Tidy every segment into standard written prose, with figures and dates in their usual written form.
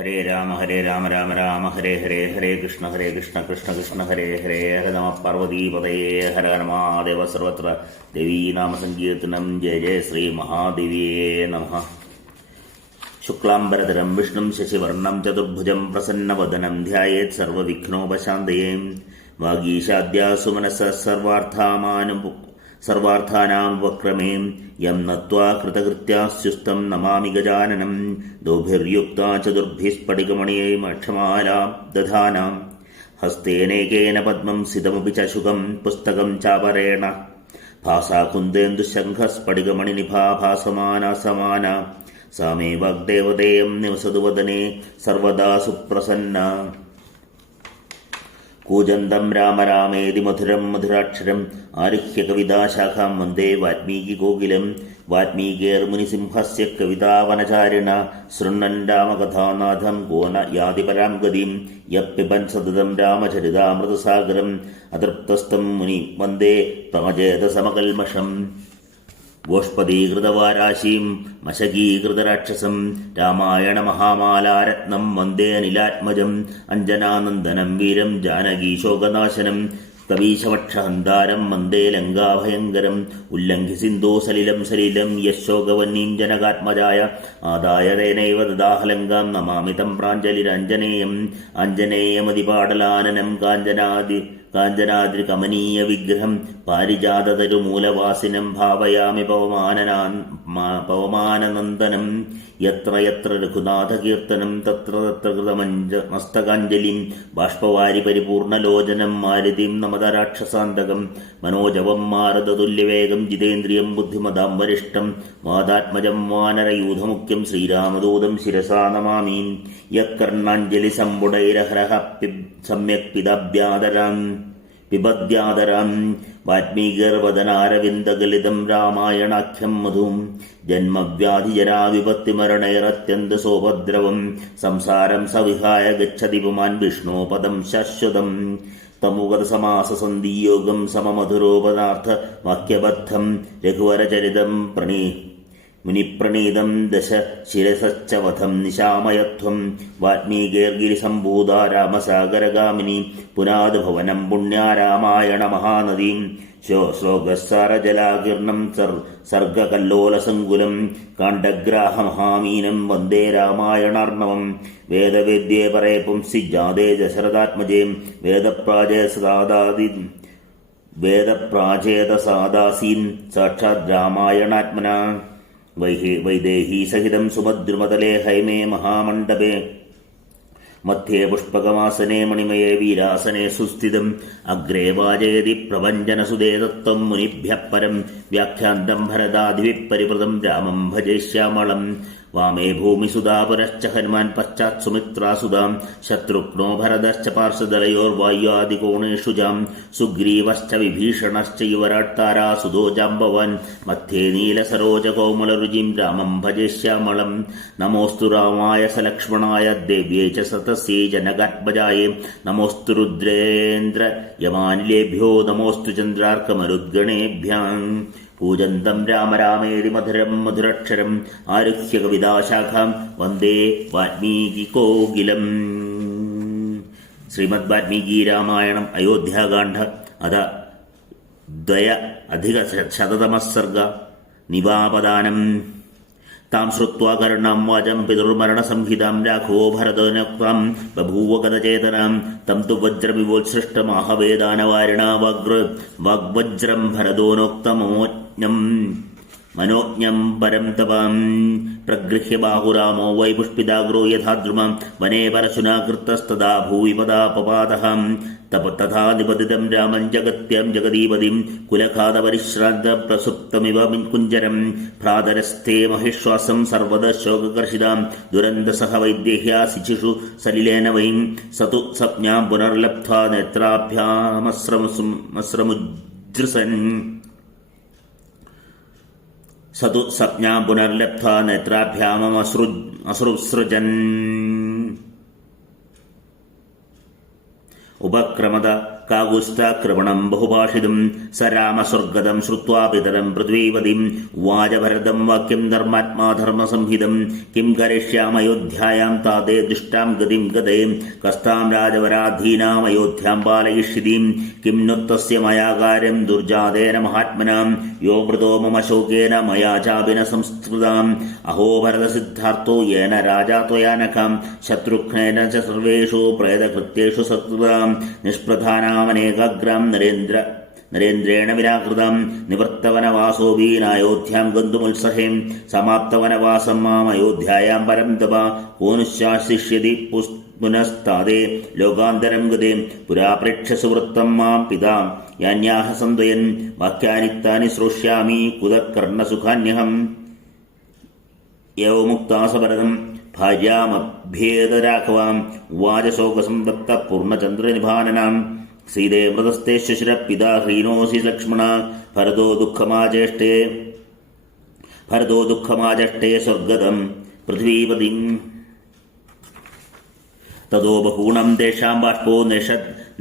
ഹരേ രാമ രാമ രാമ ഹരേ ഹരേ ഹരേ കൃഷ്ണ കൃഷ്ണ കൃഷ്ണ ഹരേ ഹരേ ഹര നമ പാർവതീപതയേ ഹര നമാദേവ സർവത്ര ദേവീനാമസങ്കീർത്തനം ജയ ജയ ശ്രീ മഹാദേവിയേ നമഃ. ശുക്ലാംബരധരം വിഷ്ണും ശശിവർണം ചതുർഭുജം പ്രസന്നവദനം ധ്യായേത് സർവവിഘ്നോപശാന്തയേ. വാഗീശാദ്യാസു മനഃ സർവാർത്ഥാനാം വക്രമേ യം നത്വാ കൃതകൃത്യാസ്യുസ്തം നമാമി ഗജാനനം. ദോഭിർയുക്താ ചതുർഭിസ്ഫടികമണിയൈമക്ഷമാലാം ദധാനാം. ഹസ്തേനൈകേന പദ്മം സിതമപി ച ശുകം പുസ്തകം ചാപരേണ. ഭാസാ കുന്ദേന്ദുശംഖസ്ഫടികമണിനിഭാ ഭാസമാന സമാന. സാ മേ വാഗ്ദേവതേയം നിവസതു വദനെ സർവദാ സുപ്രസന്ന. കൂജന്തം രാമ രാമേതി മധുരം മധുരാക്ഷരം ആരുഹ്യ കവിതാശാഖാം വന്ദേ വാൽമീകികോകിലം. വാൽമീകേർമുനിസിംഹസ്യ കവിതാവനചാരിണ ശൃണ്വൻ രാമകഥാനാഥം കോ ന യാതി പരാം ഗതിം. യപ്പിബൻ സതതം രാമചരിതാമൃതസാഗരം അതൃപ്തസ്തം മുനി വന്ദേ പ്രമജേതസമകൽമഷം. ഗോഷ്പദീകൃതവാരാശീം മശകീകൃതരാക്ഷസം രാമായണമഹാമാലാരത്നം വന്ദേ അനിലാത്മജം. അഞ്ജനാനന്ദനം വീരം ജാനകീശോകനാശനം കവീശവക്ഷഹന്താരം വന്ദേ ലങ്കാഭയങ്കരം. ഉല്ലംഘി സിന്ധോ സലിലം സലിലം യശോകവന്നീം ജനകാത്മജായ ആദായ തേനൈവ ദദാഹലങ്കാം നമാമി തം പ്രാഞ്ജലിരഞ്ജനേയം. ആഞ്ജനേയമതിപാടലാനനം കാഞ്ചനാദ്രികമനീയ വിഗ്രഹം പാരിജാതതരുമൂലവാസിനം ഭാവയാമി പവമാനനന്ദനം. യത്ര യത്ര രഘുനാഥകീർത്തനം തത്ര തത്ര കൃതമസ്തകാഞ്ജലിം. ബാഷ്പവാരി പരിപൂർണലോചനം മാരുതിം നമത രാക്ഷസാന്തകം. മനോജവം മാരുതതുല്യവേഗം ജിതേന്ദ്രിയം ബുദ്ധിമതാം വരിഷ്ഠം. വാദാത്മജം വാനരയൂഥമുഖ്യം ശ്രീരാമദൂതം ശിരസാ നമാമി. യക്കർണാഞ്ജലി സമ്പുടൈരഹരഃ സമ്യക് പിബദ്യാദരം. വാൽമീകിർവദനാരവിന്ദഗലിതം രാമായണാഖ്യം മധും. ജന്മവ്യാധിജരാവിപത്തിമരണൈരത്യന്തസോപദ്രവം. സംസാരം സവിഹായ ഗച്ഛതി പുമാൻ വിഷ്ണോപദം ശാശ്വതം. തമുഗതസമാസസന്ധിയോഗം സമമധുരോപദാർത്ഥ വാക്യബദ്ധം. രഘുവരചരിതം മുനിപ്രണീതം ദശ ശിരസച്ചവധം നിശാമയത്വം. വാൽമീകേർഗിരിസംഭൂതാ രാമസാഗരഗാമിനി പുനാദ് ഭവനം പുണ്യാ രാമായണ മഹാനദീം. ശ്ലോകസാരജലാകീർണം സർഗകല്ലോലസങ്കുലം. കാണ്ഡഗ്രാഹമഹാമീനം വന്ദേ രാമായണാർണവം. വേദവേദ്യേ പരേ പുംസി ജാതേ ദശരഥാത്മജേ. വേദപ്രാചേതസാദാസീൻ സാക്ഷാത് രാമായണാത്മന. വൈദേഹീ സഹിതം സുഭദ്രുമതലേ ഹൈമേ മഹാമണ്ഡപേ. മധ്യേ പുഷ്പകമാസനേ മണിമയേ വീരാസനേ സുസ്ഥിതം. അഗ്രേ വാചയതി പ്രഭഞ്ജനസുതേ തത്വം മുനിഭ്യഃ പരം. വ്യാഖ്യാന്തം ഭരതാദിഭിഃ പരിവൃതം രാമം ഭജേ ശ്യാമളം. വാമേ ഭൂമിസുതാ പുരശ്ച ഹനുമാൻ പശ്ചാത് സുമിത്രാസുതാം. ശത്രുഘ്നോ ഭരതശ്ച പാർശ്വദലയോർവായുവാദികോണേഷു ജാം. സുഗ്രീവശ്ച വിഭീഷണശ്ച യുവരാട് താരാസുതോ ജാംബവാൻ. മധ്യേ നീലസരോജകോമലരുചിം രാമം ഭജേ ശ്യാമളം. നമോസ്തു രാമായ സലക്ഷ്മണായ ദേവ്യേ ച സതസ്യൈ ജനകാത്മജായേ. നമോസ്തു രുദ്രേന്ദ്ര യമാനിലേഭ്യോ. നമോസ്തു ചന്ദ്രാർക്കമരുദ്ഗണേഭ്യാം. പൂജന്തം രാമ രാമേതി മധുരം മധുരക്ഷരം ആരുഹ്യ കവിതാശാഖാം വന്ദേ വാൽമീകികോകിലം. ശ്രീമദ് വാൽമീകി രാമായണം അയോധ്യാകാന്ഡ അഥ ദ്വയ-അധിക-ശതതമഃ സർഗ. നിവാപദാനം. താം ശ്രുത്വാ കർണം വാചം പിതൃമരണസംഹിതാം രാഘവോ ഭരതോനോക്താം ബഭൂവ ഗതചേതനാം. തം തു വജ്രവിവോത്സൃഷ്ടമാഹവേദാനവാരിണാ വാഗ്വജ്രം ഭരതോനോക്തമോജ്ഞം പരം തപാം. പ്രഗൃഹ്യ ബാഹുരാമോ വൈ പുഷ്പിതാഗ്രോ യഥാദ്രുമാം. വനേ പരശുനാ കൃതസ്തദാ ഭൂവി പദാപപാതഃ. തഥാ നിപതിതം രാമം ജഗത്യാം ജഗദീപതിം. കുലഘാതപരിശ്രാന്ത പ്രസുപ്തമിവ കുഞ്ചരം. ഭ്രാതരസ്ഥേ മഹിശ്വാസം സർവദ ശോകകർഷിതാം. ദുരന്തസഹ വൈദേഹ്യാ ശിശിഷു സലിലേന വൈം. സതു സപ്ഞാം പുനർലബ്ധ്വാ നേത്രാഭ്യാമസ്രമുജ്ജൃസൻ. സതു സപ്ഞാം പുനർലബ്ധ്വാ നേത്രാഭ്യാമസ്രുസൃജൻ. ഉപക്രമത കാകുസ്ഥാക്രമണം ബഹുഭാഷിതം സ രാമസ്വർഗതം ശ്രുത്വാ പിതരം പൃഥ്വീപതിം ഉവാച ഭരതം വാക്യം ധർമാത്മാ ധർമ്മസംഹിതം കിം കരിഷ്യാമയോധ്യായാം താതേ ദുഷ്ടാം ഗതിം ഗതേ കസ്താം രാജവരാധീനാം അയോധ്യാം പാലയിഷ്യതീം കിം നുത്തസ്യ മയാ കാര്യം ദുർജാതേന മഹാത്മനാം യോ മൃതോ മമ ശോകേന മയാ ചാപിന സംസ്കൃതാം അഹോ ഭരതസിദ്ധാർത്ഥോ യേന രാജാ ത്വയാ നഖാം ശത്രുഘ്നേന ച സർവേഷു പ്രേതകൃത്യേഷു സത്കൃതാം നിഷ്പ്രധാനാമനേകാഗ്രാം നരേന്ദ്രേണ വിരാകൃതം നിവൃത്തവനവാസോപീനായോധ്യാം ഗന്തുമുത്സഹേം സമാപ്തവനവാസം മാം അയോധ്യായാം പരം തപ കോനുശാസിഷ്യതി പുനസ്താദേ ലോകാന്തരം ഗതേ പുരാ പ്രേക്ഷ്യസുവൃത്തം മാം പിതാ യാന്യാഹ സന്ദയൻ വാക്യാനിത്താനി ശ്രോഷ്യാമി കുതകർണസുഖാന്യഹം യവമുക്താസഭരതം ഭാര്യാമഭ്യേദരാഘവാം വാചശോകസംതപ്ത പൂർണ്ണചന്ദ്രനിഭാനനാം സീതേ മൃതസ്തേ ശശിരപിതാ ഹ്രീനോസി ലക്ഷ്മണ ഭരതോ ദുഃഖമാചഷ്ടേ സ്വർഗതം പൃഥ്വീപതിം തതോ ബഹൂണം തേഷാം ബാഷ്പോ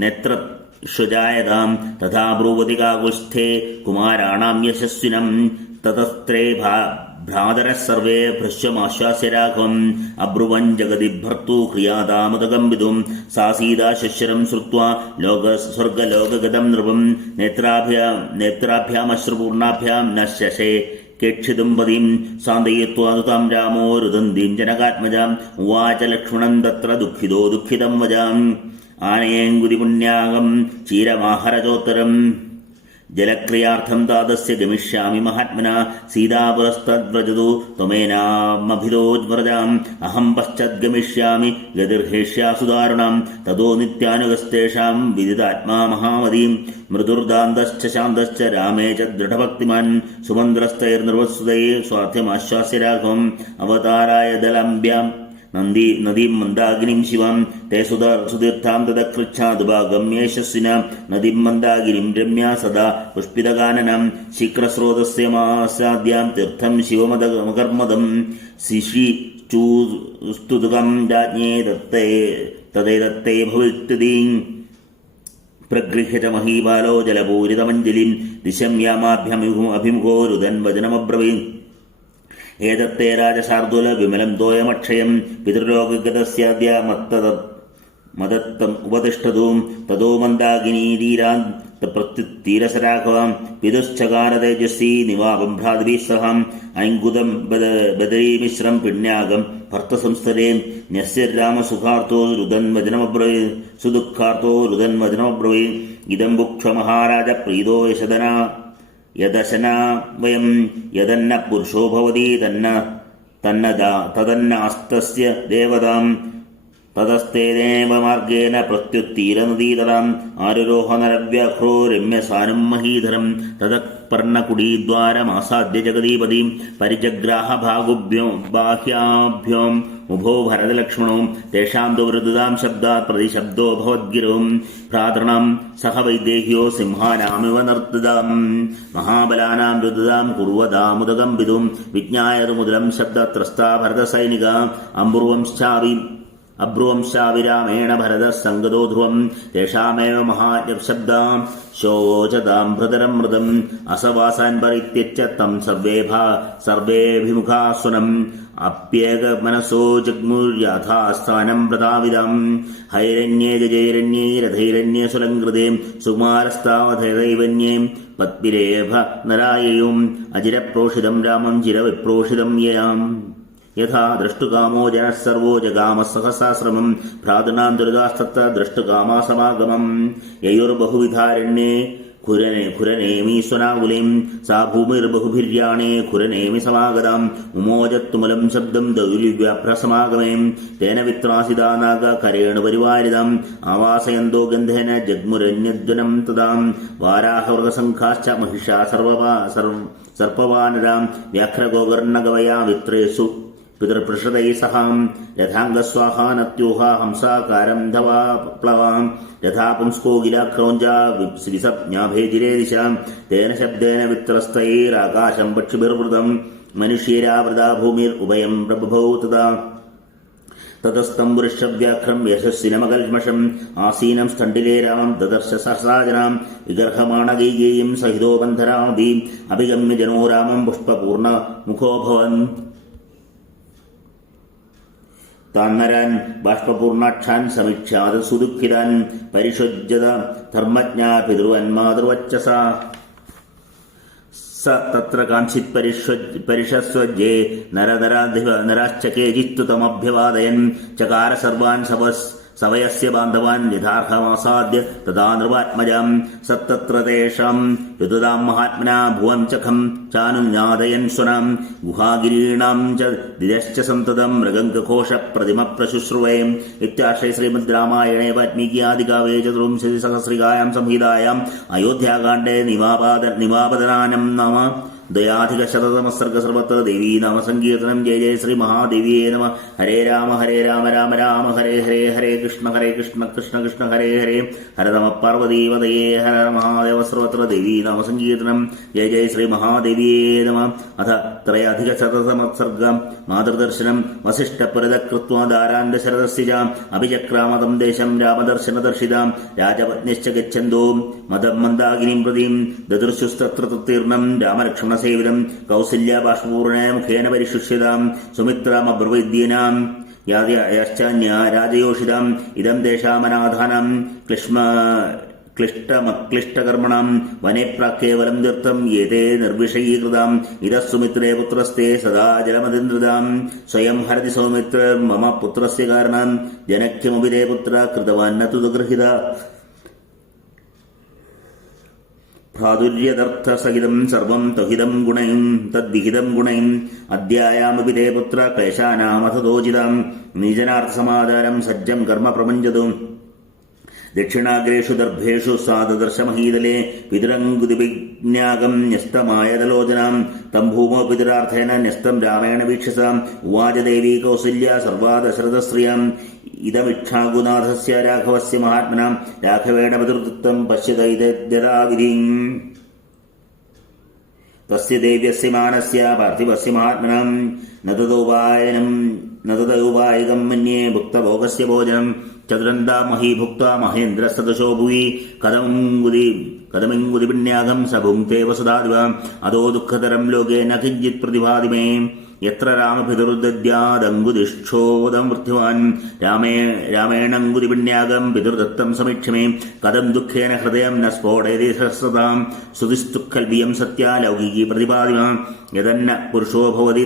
നേത്രശ്വജായതാം തഥാ ബ്രൂവതി കാകുസ്ഥേ കുമാരാണാം യശസ്വിനം തതസ്ത്രേ ഭ്രാതരഃ സർവേ ഭൃശ്യമാശ്വാസ്യ രാഘവം അബ്രുവൻ ജഗതി ഭർത്തൂ ക്രിയാദാമുദകം വിദും സാ സീതാ ശശ്വരം ശ്രുത്വാ സ്വർഗലോകഗതം നൃപം നേത്രാഭ്യാമശ്രുപൂർണാഭ്യാം ന ശശേ കേക്ഷിതും പതിം സാന്തയിത്വാതുതാം രാമോ രുദന്തീം ജനകാത്മജാം ഉവാച ലക്ഷ്മണം തത്ര ദുഃഖിതോ ദുഃഖിതം വജാം ആനയേങ്കുതിപുണ്യാകം ചീരമാഹരചോത്തരം ജലക്രിയാർത്ഥം താതസ്യ ഗമിഷ്യാമി മഹാത്മന സീതാപുരസ്തദ്വ്രജതു ത്വമേനാമഭിതോജ്വ്രജാം അഹം പശ്ചദ്ഗമിഷ്യാമി ഗതിർഹേഷ്യാസുദാരുണാം തതോ നിത്യാനുഗസ്തേഷാം വിദിതാത്മാ മഹാമതീം മൃദുർദാന്തശ്ച ശാന്തശ്ച രാമേ ച ദൃഢഭക്തിമാൻ സുമന്ത്രസ്തൈർനിർവസുതൈ സ്വാർത്ഥ്യമാശ്വാസ്യ രാഘവം അവതാരായ ദലംബ്യാം നദീം മന്ദാകിനിം ശിവാം തേ സുതീർത്ഥാം തദകൃച്ഛാദുഭാഗമ്യേശസ്വിന നദീം മന്ദാകിനിം രമ്യാ സദാ പുഷ്പിതകാനനം ശീക്രസ്രോതസ്യമാസാദ്യാം തീർത്ഥം ശിവമകർമ്മദം ശിശിചൂസ്തുതുകം രാജ്ഞേ തദേ ഭവിത്യതീം പ്രഗൃഹ്യ ച മഹീബാലോ ജലപൂരിതമഞ്ജലിം ദിശം യാമാഭ്യഭിമുഖോ രുദൻ വചനമബ്രവീം ഏതത്തെ രാജശാർദുല വിമലം തോയമക്ഷയം പിതൃലോകഗതസ്യാദ്യ മദത്തം ഉപതിഷ്ഠതൂം തതോ മന്ദാകിനീതീരാൻ പ്രത്യുത്തീരസരാഘവാം പിതുശ്ചകാരതേജസ്വീ നിവാപം ഭ്രാതൃഭിः സഹം ഐങ്കുദം ബദരീമിശ്രം പിണ്യാകം ഭർത്തസംസ്ഥരേ ന്യസ്യ രാമസുഖാർത്തോ രുദന്വചനമബ്രവീ സുദുഃഖാർത്തോ രുദന്വചനമബ്രവീ ഇദം ഭുക്ഷ മഹാരാജ പ്രീതോ യദശന വയം യദന്ന പുരുഷോ ഭവതി തദന്നാസ്തസ്യ ദേവതാം തതസ്തേനേവ മാർഗേണ പ്രത്യുത്തീരനദീതലാം ആരുരോഹനരവ്യാഘ്രോ രമ്യസാനും മഹീധരം തതഃപർണകുടീദ്വാരമാസാദ്യ ജഗദീപതിം പരിജഗ്രാഹ ബാഹ്യാഭ്യോം ഉഭോ ഭരതലക്ഷ്മണോ തേഷാം തു വൃദുതാം ശബ്ദാത് പ്രതിശബ്ദോ ഭവദ്ഗിരോം ഭ്രാതൃണാം സഹ വൈദേഹ്യോ സിംഹാനാമിവ നർത്തതാം മഹാബലാനാം വൃദുതാം കുർവദാമുദകം വിദും വിജ്ഞായതുമുദലം ശബ്ദത്രസ്താ ഭരതസൈനിക അബ്രുവംശാവിരാമേണ ഭരത സംഗതോ ധ്രുവം തേഷാമേവ മഹാശബ്ദാം ശോചതാം ഭൃതരം മൃതം അസവാസാൻ പരിത്യജ്യ തം സർവേഭിമുഖാസുനം അപ്യേകമനസോ ജഗ്മുര്യാഥാസ്ഥാനം പ്രതാവിദം ഹൈരണ്യേ ഗജൈരണ്യേ രഥൈരണ്യേ സുലങ്കൃതേ സുകുമാരസ്താവധൈവന്യേ പത്മിരേഭ നരായയും അജിരപ്രോഷിതം രാമം ചിരവിപ്രോഷിതം യയാം യഥാ ദ്രഷ്ടുകാമോ ജനഃ സർവോ ജഗാമ സഹസാശ്രമം ഭ്രാതൃണാം ദുരിതാസ്തത്ര ദ്രഷ്ടുകാമാസമാഗമം യയുർബഹുവിധാരണ്യേ ഖുരനേമീശ്വനാകുലിം സാ ഭൂമിർബഹുഭിര്യാണേ ഖുരനേമി സമാഗതാം ഉമോജത്തുമലം ശബ്ദം ദൗലിവ്യാഭ്രസമാഗമേ തേന വിത്രാസിതാ നാഗ കരേണ പരിവാരിതാം ആവാസയന്തോ ഗന്ധേന ജഗ്മുരന്യദ്വനം തദാം വാരാഹവൃതസംഘാശ്ച മഹിഷാ സർപ്പവാനരാം വ്യാഘ്രഗോകർണഗവയാ വിത്രേഷു പിതൃപൃഷതൈ സഹാം രഥാംഗസ്വാഹാനത്യൂഹാ ഹംസാകാരം ധവാ പ്ലവാം രഥാ പുംസ്കോകിലാക്രൗഞ്ചാ വിസപ്ജ്ഞാഭേജിരേ ദിശാം തേന ശബ്ദേന വിത്രസ്തൈരാകാശം പക്ഷിഭിർവൃതം മനുഷ്യേരാവൃതാ ഭൂമിർ ഉഭയം പ്രബുഭൗ തതസ്തം വൃഷവ്യാഘ്രം യശസ്സിനമകൽമഷം ആസീനം സ്ഥണ്ഡിലേ രാമം ദദർശ സഹസ്രാജനാം വിഗർഹമാണഗൈകേയം സഹിതോ ബന്ധരാമഭി അഭിഗമ്യ ജനോ രാമം പുഷ്പപൂർണ്ണ മുഖോഭവൻ. താന്നരാൻ ബാഷ്പൂർണാക്ഷാൻ സമീക്ഷാത സുദുഃഖിതാൻ പരിഷജ്ജത ധർമ്മജ്ഞാ പിതൃവന്മാതൃവച്ചസ സ തത്ര കാഞ്ചിത് പരിഷസ്വജ്ജേ നരാശ്ച കേചിത്തു തമഭ്യവാദയൻ ചകാര സർവാൻ സവയസ്യ ബാന്ധവാൻ യഥാർഹമാസാദ്യ തഥാ നൃപാത്മജാം സത്തത്ര തേഷാം യുതതാം മഹാത്മനാ ഭുവം ചഖം ചാനുജ്ഞാതയൻ സ്വനാം ഗുഹാഗിരീണാം ച ദിദശ്ച സന്തതം മൃഗംഘോഷ പ്രതിമ പ്രശുശ്രുവയം ഇത്യാശ്രയ ശ്രീമദ് രാമായണേ വാൽമീകി ആദികാവ്യേ ചതുർവിംശതി സഹസ്രികായാം സംഹിതായാം അയോധ്യാകാണ്ഡേ നിവാപദനാനം നാമ ദയാധികശതമസർഗ സർവത്ര ദേവീ നാമ സങ്കീർത്തനം. ജയ ജയ ശ്രീ മഹാദേവിയേ നമ. ഹരേ രാമ രാമ രാമ ഹരേ ഹരേ ഹരേ കൃഷ്ണ കൃഷ്ണ കൃഷ്ണ ഹരേ ഹരേ ഹര നമ പാർവതീപതയേ ഹര മഹാദേവ സർവത്ര ദേവീ നാമ സങ്കീർത്തനം. ജയ ജയ ശ്രീ മഹാദേവിയേ നമ. അഥ ത്രയാധികശതമസർഗ മാതൃദർശനം. വസിഷ്ഠപുരതകൃത്വാ ദാരാന്റെ ശരദസ്യ അഭിചക്രാമതം ദേശം രാമദർശനദർശിതാം രാജപത്നിശ്ച ഗച്ഛന്തോ മദം മന്ദാകിനീം പ്രതിം ദദൃശുസ്തത്ര തത്തീർണം രാമലക്ഷ്മണ സേവിതം കൗസല്യ ബാഷ്പൂർണ മുഖേന പരിശുഷ്യതാം സുമിത്രാമബ്രവൈദ്യേനാം രാജയോഷിതാം ഇദം ദേശാമനാധാനം ക്ലിഷ്ടകർമ്മണം വനേ പ്രാക്കേവലം തീർത്ഥം ഏതേ നിർവിഷയീകൃതാം ഇതഃ സുമിത്രേ പുത്രസ്തേ സദാ ജലമതിന്ദ്രതാം സ്വയം ഹരതി സൗമിത്ര മമ പുത്രസ്യ കാരണാം ജനക്യമപി തേ പുത്ര കൃതവാൻ ന തു ഗൃഹീത ഭ്രാതുര്യദർത്ഥസഹിതം സർവം ത്വഹിതം ഗുണയും തദ്വിഹിതം ഗുണയും അദ്യായാമപി തേ പുത്ര ക്ലേശാനാമഥതോചിതം നീജനാർത്ഥസമാധാരം സജ്ജം കർമ്മ പ്രപഞ്ചതു. ദക്ഷിണാഗ്രേഷു ദർഭേഷു സാദദർശമഹീതലേ പിതരംഗുതിവിജ്ഞാകം ന്യസ്തമായതലോചനാം തം ഭൂമോ പിതരാർത്ഥേന ന്യസ്തം രാമേണ വീക്ഷസാം ഉവാച ദേവീ കൗസല്യ സർവാ ദശരഥശ്രിയാം ഇദമിക്ഷാഗുനാഥസ്യ രാഘവസ്യ മഹാത്മനാം രാഘവേണ പിതൃത്വം പശ്യത ഇതദ്യഥാവിധിം തസ്യ ദേവ്യസ്യ മാനസ്യ പാർത്ഥിവസ്യ മഹാത്മനാം നതദൗപായകം മന്യേ ഭുക്തഭോഗസ്യ ഭോജനം ചതുരന്താ മഹീ ഭുക്ത മഹേന്ദ്ര സദശോ ഭുവി കഥമിങ്കുതിപിണ്യാകം സ ഭുങ്ക്തേ വസുധാദിവ അതോ ദുഃഖതരം ലോകേ ന കിഞ്ചിത് പ്രതിഭാതി മേ യത്ര രാമപിതൃദദ്യാദങ്കുതിഷ്ഠോദം മൃത്യുവാൻ രാമേണങ്കുതിപിണ്യാകം പിതൃദത്തം സമീക്ഷ മേ കഥം ദുഃഖേന ഹൃദയം ന സ്ഫോടയതി സഹസ്രതാം ശ്രുതിസ്തുഃഖൽവിയം സത്യാ ലൗകികീ പ്രതിപാദിമ യതന്ന പുരുഷോ ഭവതി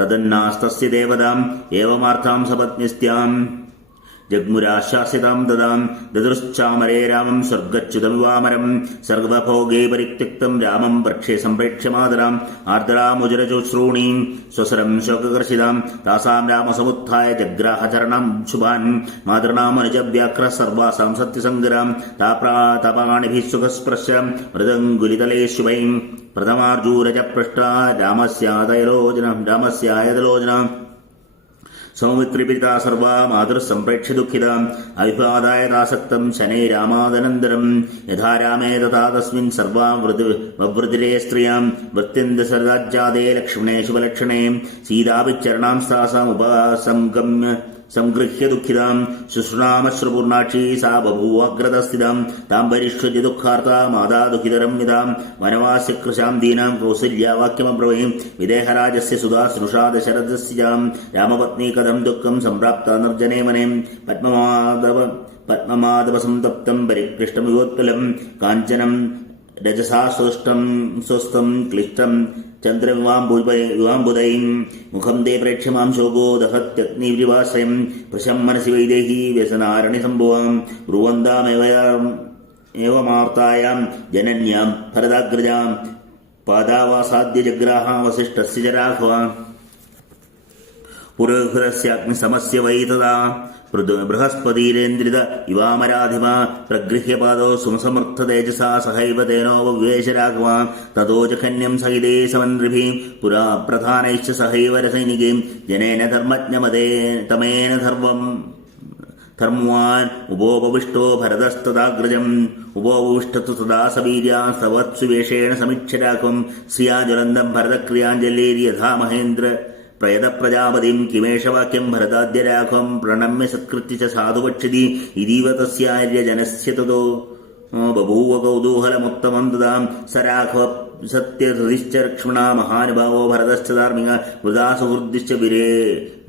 തദന്നാസ്തസ്യ ദേവതാം ഏവമാർത്ഥാം സപത്നിസ്ത്യാം ജഗ്മുരാശ്വാസിതാം ദദാം ദദൃശ്ചാമരേ രാമം സ്വർഗച്യുതമിവാമരം സർവഭോഗേ പരിത്യക്തം രാമം പ്രക്ഷേ സംപ്രേക്ഷ്യ മാതരാം ആർദ്രാമുജരചുശ്രൂണീം സ്വസരം ശോകകർഷിതാം താസാം രാമസമുത്ഥായ ജഗ്രാഹചരണം ശുഭാൻ മാതൃണാമനുജവ്യാഘ്ര സർവാസാം സത്യസംഗരാം താപാണിഭിः സുഖസ്പൃശ്യം മൃദംഗുലിതലേ ശുഭൈം പ്രഥമാർജൂരജ പൃഷ്ട രാമസ്യായതലോചന സൗമിത്രിപിതാ സർവാ മാതൃസംപ്രേക്ഷ്യ ദുഃഖിതാം അവിപാദായ ദാസക്തം ശനൈ രാമാദനന്തരം യഥാ രാമേ തഥാ തസ്മിൻ സർവാ വവൃതിരേ സ്ത്രിയാം വൃത്യന്ത സരദാജാതേ ലക്ഷ്മണേ ശുഭലക്ഷണേ സീതാഭിചരണാം സ്ഥാസാം ഉപസംഗമ്യ സംഗൃഹ്യ ദുഃഖിതാം ശുശ്രുണാമശ്രുപൂർണാക്ഷി സാ ബഭൂവാഗ്രതസ്ഥിതാം താം പരിഷ്വജി ദുഃഖാർത്ത മാതാ ദുഃഖിതരം വിതാം വനവാസ്യ കൃശാം ദീനാം കൗസല്യാവാക്യമബ്രവീം വിദേഹരാജസ്യ സുധാ സ്നുഷാ ദശരഥസ്യാം രാമപത്നി കഥം ദുഃഖം സംപ്രാപ്ത നിർജനേ മനേം പത്മമാധവസംതപ്തം പരിക്ലിഷ്ടമിവോത്കലം കാഞ്ചനം രജസാ സ്വസ്ഥം ക്ലിഷ്ടം ചന്ദ്രവിവാംബുദൈം മുഖം ദേ പ്രേക്ഷ്യമാം ശോകോ ദഹത്യഗ്നിവാശ്രയം പ്രശം മനസി വൈദേഹി വ്യസനാരണി സംഭവാം ബ്രുവന്താമേവമാർത്തായാം ജനന്യാം ഭരതാഗ്രജാം പാദാവാസാദ്യ ജഗ്രാഹ വസിഷ്ഠസ്യ ച രാഘവ പുരോഹിതസ്യാഗ്നിസമസ്യ വൈ തദാ ബൃഹസ്പതിരേന്ദ്രിത ഇവാമരാധിമ പ്രഗൃഹ്യ പാദോ സുമസമർത്ഥതേജസാ സഹൈവ തേനോപവേശ രാഘവ തതോ ജഖന്യം സഹിതേ സമന്ത്രിഭിः പുരാ പ്രധാനൈശ്ച സഹൈവ രസൈനികൈ ജനേന ധർമ്മജ്ഞമതേന ധർമ്വാൻ ഉപോപവിഷ്ടോ ഭരതസ്തദാഗ്രജം ഉപോപവിഷ്ടതു തദാ സവീര്യാ സവത്സുവേഷേണ സമീക്ഷ രാഘവം ശ്രിയാ ജ്വലന്തം ഭരതക്രിയാഞ്ജലേരി യഥാ പ്രേതപ്രജാപതിം കിമേഷവാക്യം ഭരതാദ്യരാഘവം പ്രണമ്യ സത്കൃത്യ ച സാധുവക്ഷിതി ഇതീവ തസ്യാര്യജനസ്യ തതോ ബഭൂവ കൗതൂഹലമുത്തമം തദാം സ രാഘവ സത്യഹൃദിശ്ച ലക്ഷ്മണ മഹാനുഭാവോ ഭരതശ്ച ധാർമ്മിക വൃഥാ സുഹൃദിശ്ച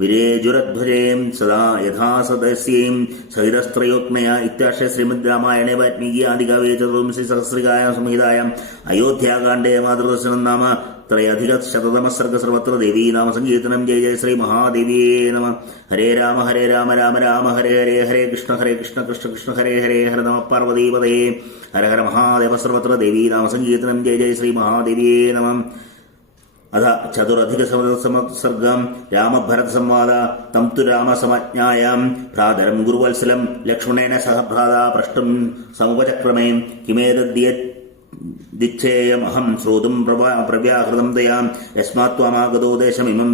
വിരേജുരധ്വരേം സദാ യഥാ സദസ്യേം സഹിതസ്ത്രയോത്മയ ഇത്യാർഷേ ശ്രീമദ് രാമായണേ വാൽമീകി ആദികാവ്യേ ചതുർവിംശതി സഹസ്രികായാം സംഹിതായാം അയോധ്യാകാണ്ഡേ മാതൃദർശനം നാമ ത്രയധികശതതമഃ സർഗ്ഗഃ സർവത്ര ദേവീ നാമ സങ്കീർത്തനം ജയ ജയ ശ്രീ മഹാദേവിയേ നമഃ. ഹരേ രാമ രാമ രാമ ഹരേ ഹരേ ഹരേ കൃഷ്ണ കൃഷ്ണ കൃഷ്ണ ഹരേ ഹരേ ഹര നമഃ പാർവതീപതയേ ഹര ഹര മഹാദേവ സർവത്ര ദേവീ നാമ സങ്കീർത്തനം ജയ ജയ ശ്രീ മഹാദേവിയേ നമഃ. അഥ ചതുരധികസർഗം രാമഭരത സംവാദ തം തു രാമസമജ്ഞായാം ഭ്രാതരം ഗുരുവത്സലം ലക്ഷ്മണേന സഹ ഭ്രാതാ പ്രഷ്ടും സമുപചക്രമേ കിമേതദ്യേച്ഛേയമഹം ശ്രോതും പ്രവ്യാഹൃതം തയാം യസ്മാത് ത്വമാഗതോ ദേശമിമം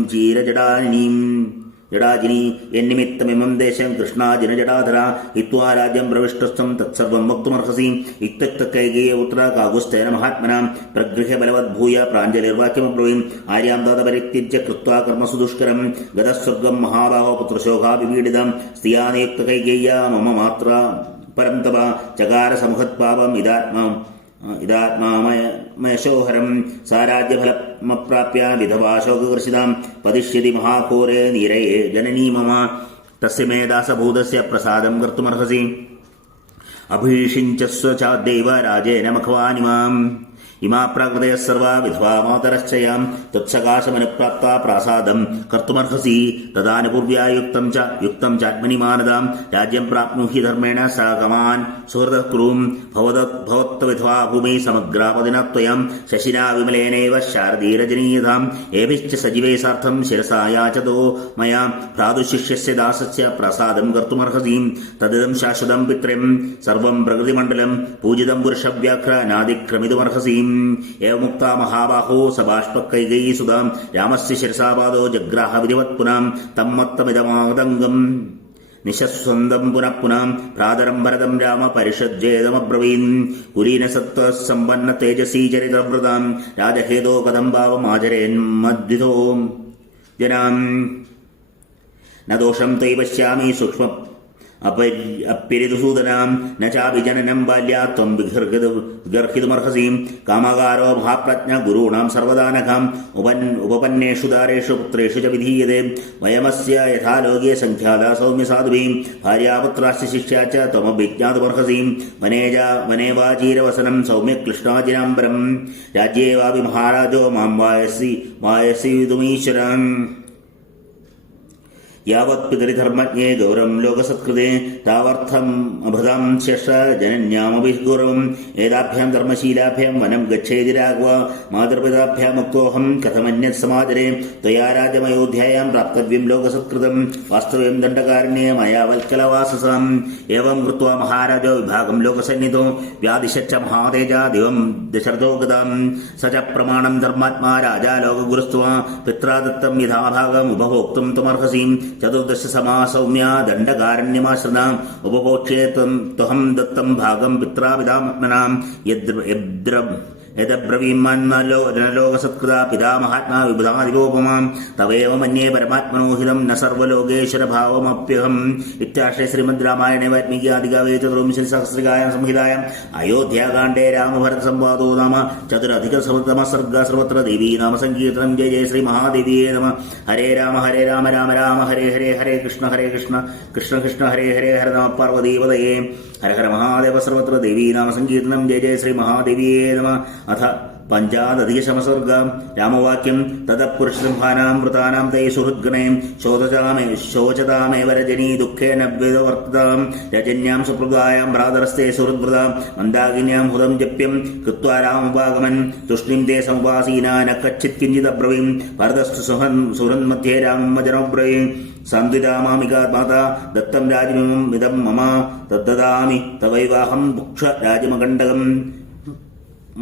ജടാജിനി എന്നിമിത്തമിമം ദേശം കൃഷ്ണാജിനജടാധര ഹിത്വാ രാജ്യം പ്രവിഷ്ടസ്ഥം തത്സർവം വക്തുമർഹസി ഇത്യുക്തകൈകേയപുത്ര കാകുസ്ഥേന മഹാത്മനാം പ്രഗൃഹ്യ ബലവദ്ഭൂയ പ്രാഞ്ജലിർവാക്യമബ്രവീം ആര്യാം തദപരിത്യജ്യ കൃത്വാ കർമ്മസു ദുഷ്കരം ഗതസ്വർഗം മഹാബാഹോ പുത്രശോകാവിപീഡിതം സ്ത്രീയാനിയുക്തകൈകേയ മമ മാത്ര പരം തപ ചകാര സമുഹത്പാപം ഇതാത്മാമയശോഹരം സാരാജ്യഫലമപ്രാപ്യ വിധവാശോകകർഷിതാം പതിഷ്യതി മഹാഘോരേ നീരയേ ജനനീ മമ തസ്യ മേ ദാസഭൂതസ്യ പ്രസാദം കർത്തുമർഹസി അഭീഷിഞ്ചസ്വ ചാദ്ദൈവ രാജേന മഖവാനിമാം ഇമാ പ്രാകൃതയഃ സർവാ വിധവാ മാതരശ്ചയാം ത്വത്സകാശമനുപ്രാപ്താ പ്രാസാദം കർത്തുമർഹസി തദാനുപൂർവ്യാ യുക്തം ചാത്മനി മാനദാം രാജ്യം പ്രാപ്നുഹി ധർമ്മേണ സാകമാൻ സുഹൃതഃ ഭവത്വിധവാ ഭൂമി സമഗ്രാപദിന ത്വയം ശശിനാ വിമലേനൈവ ശാരദീരജനീയതാം ഏഭിശ്ച സജീവൈസാർത്ഥം ശിരസാ യാചതോ മയാ ഭ്രാതുശിഷ്യസ്യ ദാസസ്യ പ്രസാദം കർത്തുമർഹസി തദിദം ശാശ്വതം പിത്രം സർവം പ്രകൃതിമണ്ഡലം പൂജിതം പുരുഷവ്യാഘ്രനാദിക്രമിതുമർഹസി ഏവമുക്താ മഹാബാഹോ സബാഷ്പക്കൈകൈ സുതാം രാമസ്യ ശിരസാപാദോ ജഗ്രാഹ വിധിവത് പുനാം തമ്മത്തമിതമാതംഗം നിശസ്വന്ദം പുനഃ പ്രാതരം ഭരതം രാമ പരിഷജ്ജേതമബ്രവീൻ കുലീനസത്വസമ്പന്ന തേജസീ ചരിതവ്രതാം രാജഹേതോ കഥം ഭാവമാചരേന്മദ്വിധോ ജനാം ന ദോഷം തൈ പശ്യാമി സൂക്ഷ്മ അപ്യരിതുസൂദനാം ന ചാപി ജനനം ബാല്യാത്വം വിഗർഹിതുമർഹസീം കാമകാരോ മഹാപ്രജ്ഞ ഗുരുണാം സർവദാനഘാം ഉപപന്നേഷു ദാരേഷു പുത്രേഷു ച വിധീയതേ വയമസ്യ യഥാ ലോകേ സംഖ്യാതാ സൗമ്യ സാധുഭീം ഭാര്യാപുത്രാശ്ച ശിഷ്യാ ച ത്വമഭിജ്ഞാതുമർഹസീം വനേ വാചീരവസനം സൗമ്യക്ലിഷ്ടാജിനാംബരം രാജ്യേ വാപി മഹാരാജോ മാം വായസീതുമീശ്വരം യാവത് പിതൃധർമ്മജ്ഞേ ഗൗരം ലോകസത്കൃതേ താവർത്ഥം അഭൃതാം ശേഷ ജനന്യാമഭിഗൗരവം ഏതാഭ്യാം ധർമ്മശീലാഭ്യാം വനം ഗച്ഛേതി രാഘവ മാതൃപിതാഭ്യാമുക്തോഹം കഥമന്യത് സമാചരേ ത്വയാ രാജമയോധ്യായാം പ്രാപ്തവ്യം ലോകസത്കൃതം വാസ്തവ്യം ദണ്ഡകാരണ്യേ മയാ വൽക്കലവാസസാം ഏവം കൃത്വാ മഹാരാജോ വിഭാഗം ലോകസന്നിധോ വ്യാദിശച്ച മഹാതേജ ദിവം ദശരഥോ ഗതാം സ ച പ്രമാണം ധർമാത്മാ രാജാ ലോകഗുരുസ്ത്വാ പിത്രാ ദത്തം യഥാഭാഗം ഉപഭോക്തും ത്വമർഹസീം ചതുർദശ സമാസൗമ്യ ദണ്ഡകാരണ്യമാശ്രിതാം ഉപഭോക്ഷ്യേ ത്വഹം ദത്തം ഭാഗം പിത്രാപിതാമഹ്മനാം യദ്ബ്രവീമന്നലോകസത്കൃതാ പിതാമഹാത്മാ വിബുധാദിവോപമാം തവേവ മന്യേ പരമാത്മനോഹിതം ന സർവലോകേശ്വരഭാവമപ്യഹം ഇത്യാർഷേ ശ്രീമദ് രാമായണേ വാൽമീകി ആദികാവ്യേ ചതുർവിംശതി സഹസ്രികായാം സംഹിതായാം അയോധ്യാകാണ്ഡേ രാമഭരത സംവാദോ നാമ ചതുരധികസമതമഃ സർഗ്ഗഃ സർവത്ര ദേവീ നാമ സങ്കീർത്തനം ജയ ജയ ശ്രീ മഹാദേവിയേ നമഃ. ഹരേ രാമ രാമ രാമ ഹരേ ഹരേ ഹരേ കൃഷ്ണ കൃഷ്ണ ഹരേ ഹരേ ഹര നമഃ പാർവതീപതയേ ഹര ഹര മഹാദേവ സർവത്ര ദേവീ നാമ സങ്കീർത്തനം ജയ ജയ ശ്രീ മഹാദേവിയേ നമഃ. അഥ പഞ്ചാദധികശമസർഗം രാമവാക്യം തദപുരുഷസിംഹാനാം വൃതാനാം തൈ സുഹൃദ്ഗണേ ശോചതാമേവ രജനീ ദുഃഖേന വിവർത്തതാം രജന്യാം സുപ്രദായാം ഭ്രാതരസ്തേ സുഹൃദ്വൃതാം മന്ദാകിന്യാം ഹുതം ജപ്യം കൃത്വാ രാമോപാഗമൻ തുഷ്ണിം തേ സമുപാസീനാ ന കച്ചിത് കിഞ്ചിദബ്രവീം ഭരതസ്തു സുഹൃന്മധ്യേ രാമജനോബ്രവീം സന്തുരാമാമികാ മാതാ ദത്തം രാജ്യമിമം ഇദം മമ തദ്ദദാമി തവൈവാഹം ഭുക്ഷ രാജമകണ്ഡകം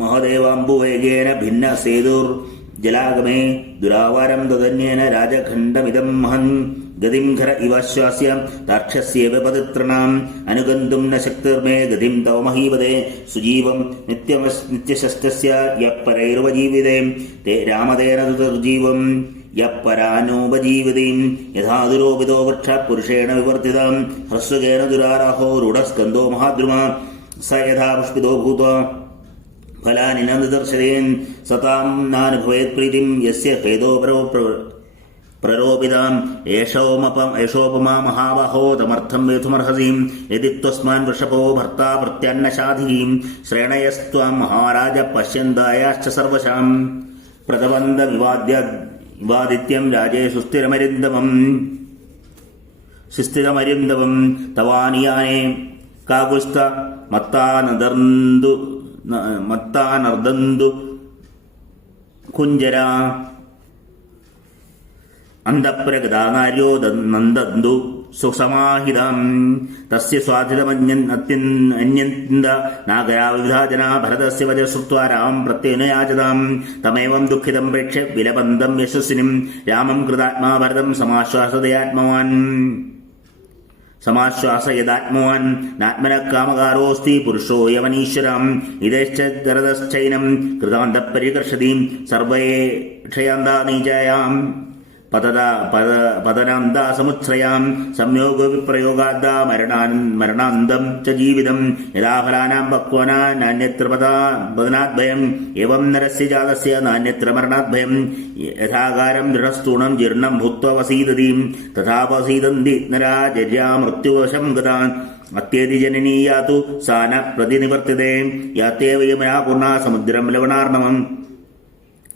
മഹദേവാംബുവേഗേന ഭിന്ന സേതുർ ജലാഗമേ ദുരാവാരം തദന്യേന രാജഖണ്ഡമിദം മഹൻ ഗതിം ഖര ഇവാശ്വാസ്യ താക്ഷസ്യേവ പതിത്രണാം അനുഗന്തും ന ശക്തിർമേ ഗതിം തവ മഹീപദേ സുജീവം നിത്യശസ്തസ്യ യഃ പരൈർവജീവിതേ തേ രാമതേന ദുർജീവം യപരാനോപജീവതീം യഥാ ദുരോപിതോ വൃക്ഷാത് പുരുഷേണ വിവർത്തിതം ഹ്രസ്വകേന ദുരാരാഹോ രൂഢസ്കന്ധോ മഹാദ്രുമാ സ യഥാ പുഷ്പിതോ ഭൂത്വാ ഫലാനി ന നിദർശയേൻ സതാം നാനുഭവേത് പ്രീതിം യസ്യ ഹേതോ പ്രരോപിതാം യേഷോപമാ മഹാബഹോ തമർത്ഥം വേതുമർഹസീം യദി ത്വസ്മാൻ വൃഷഭോ ഭർത്താ പ്രത്യന്നശാധീം ശ്രേണയസ്ത്വാം മഹാരാജ പശ്യന്തായാശ്ച സർവശാം പ്രതവന്ത വിവാദിത്യം രാജേ സുസ്ഥിരമരിന്ദവം തവാനിയാനേ കാകുസ്ത മത്താനർദന്തു കുഞ്ചരാ അന്തഃപുരഗതാ നാര്യോ നന്ദന്തു സുസമാഹിതം തസ്യ സ്വാധിതമന്യന്ത നാഗരാ വിവിധാജനാ ഭരതസ്യ വച ശ്രുത്വാ രാമം പ്രത്യേനയാചതാം തമേവം ദുഃഖിതം പ്രേക്ഷ്യ വിലപന്തം യശസ്വിനിം രാമം കൃതാത്മാ ഭരതം സമാശ്വാസയദാത്മവാൻ നാത്മന കാമകാരോസ്തി പുരുഷോ യമനീശ്വരം ഇതശ്ച ഗരദശ്ചൈനം കൃതാന്തപരികർഷതീം സർവേ ക്ഷയാന്താ നീചയാം പതനാന്താ സമുച്ഛ്രയാം സംയോഗ വിപ്രയോഗാദ്ദാ മരണാന്തം ച ജീവിതം യഥാ ഫലാനാം പക്വനാ നാന്യത്ര പതനാദ്ഭയം ഏവം നരസ്യ ജാതസ്യ നാന്യത്ര മരണാദ്ഭയം യഥാകാരം ദൃഢസ്ഥൂണം ജീർണം ഭൂത്വ വസീദതീം തഥാ വസീദന്തി നരാ ജര്യാ മൃത്യുവശം ഗതാൻ അത്യേതി ജനനീ യാതു സാ ന പ്രതിനിവർത്തിതേ യാത്തേവ യമനാ പൂർണ്ണ സമുദ്രം ലവണാർണവം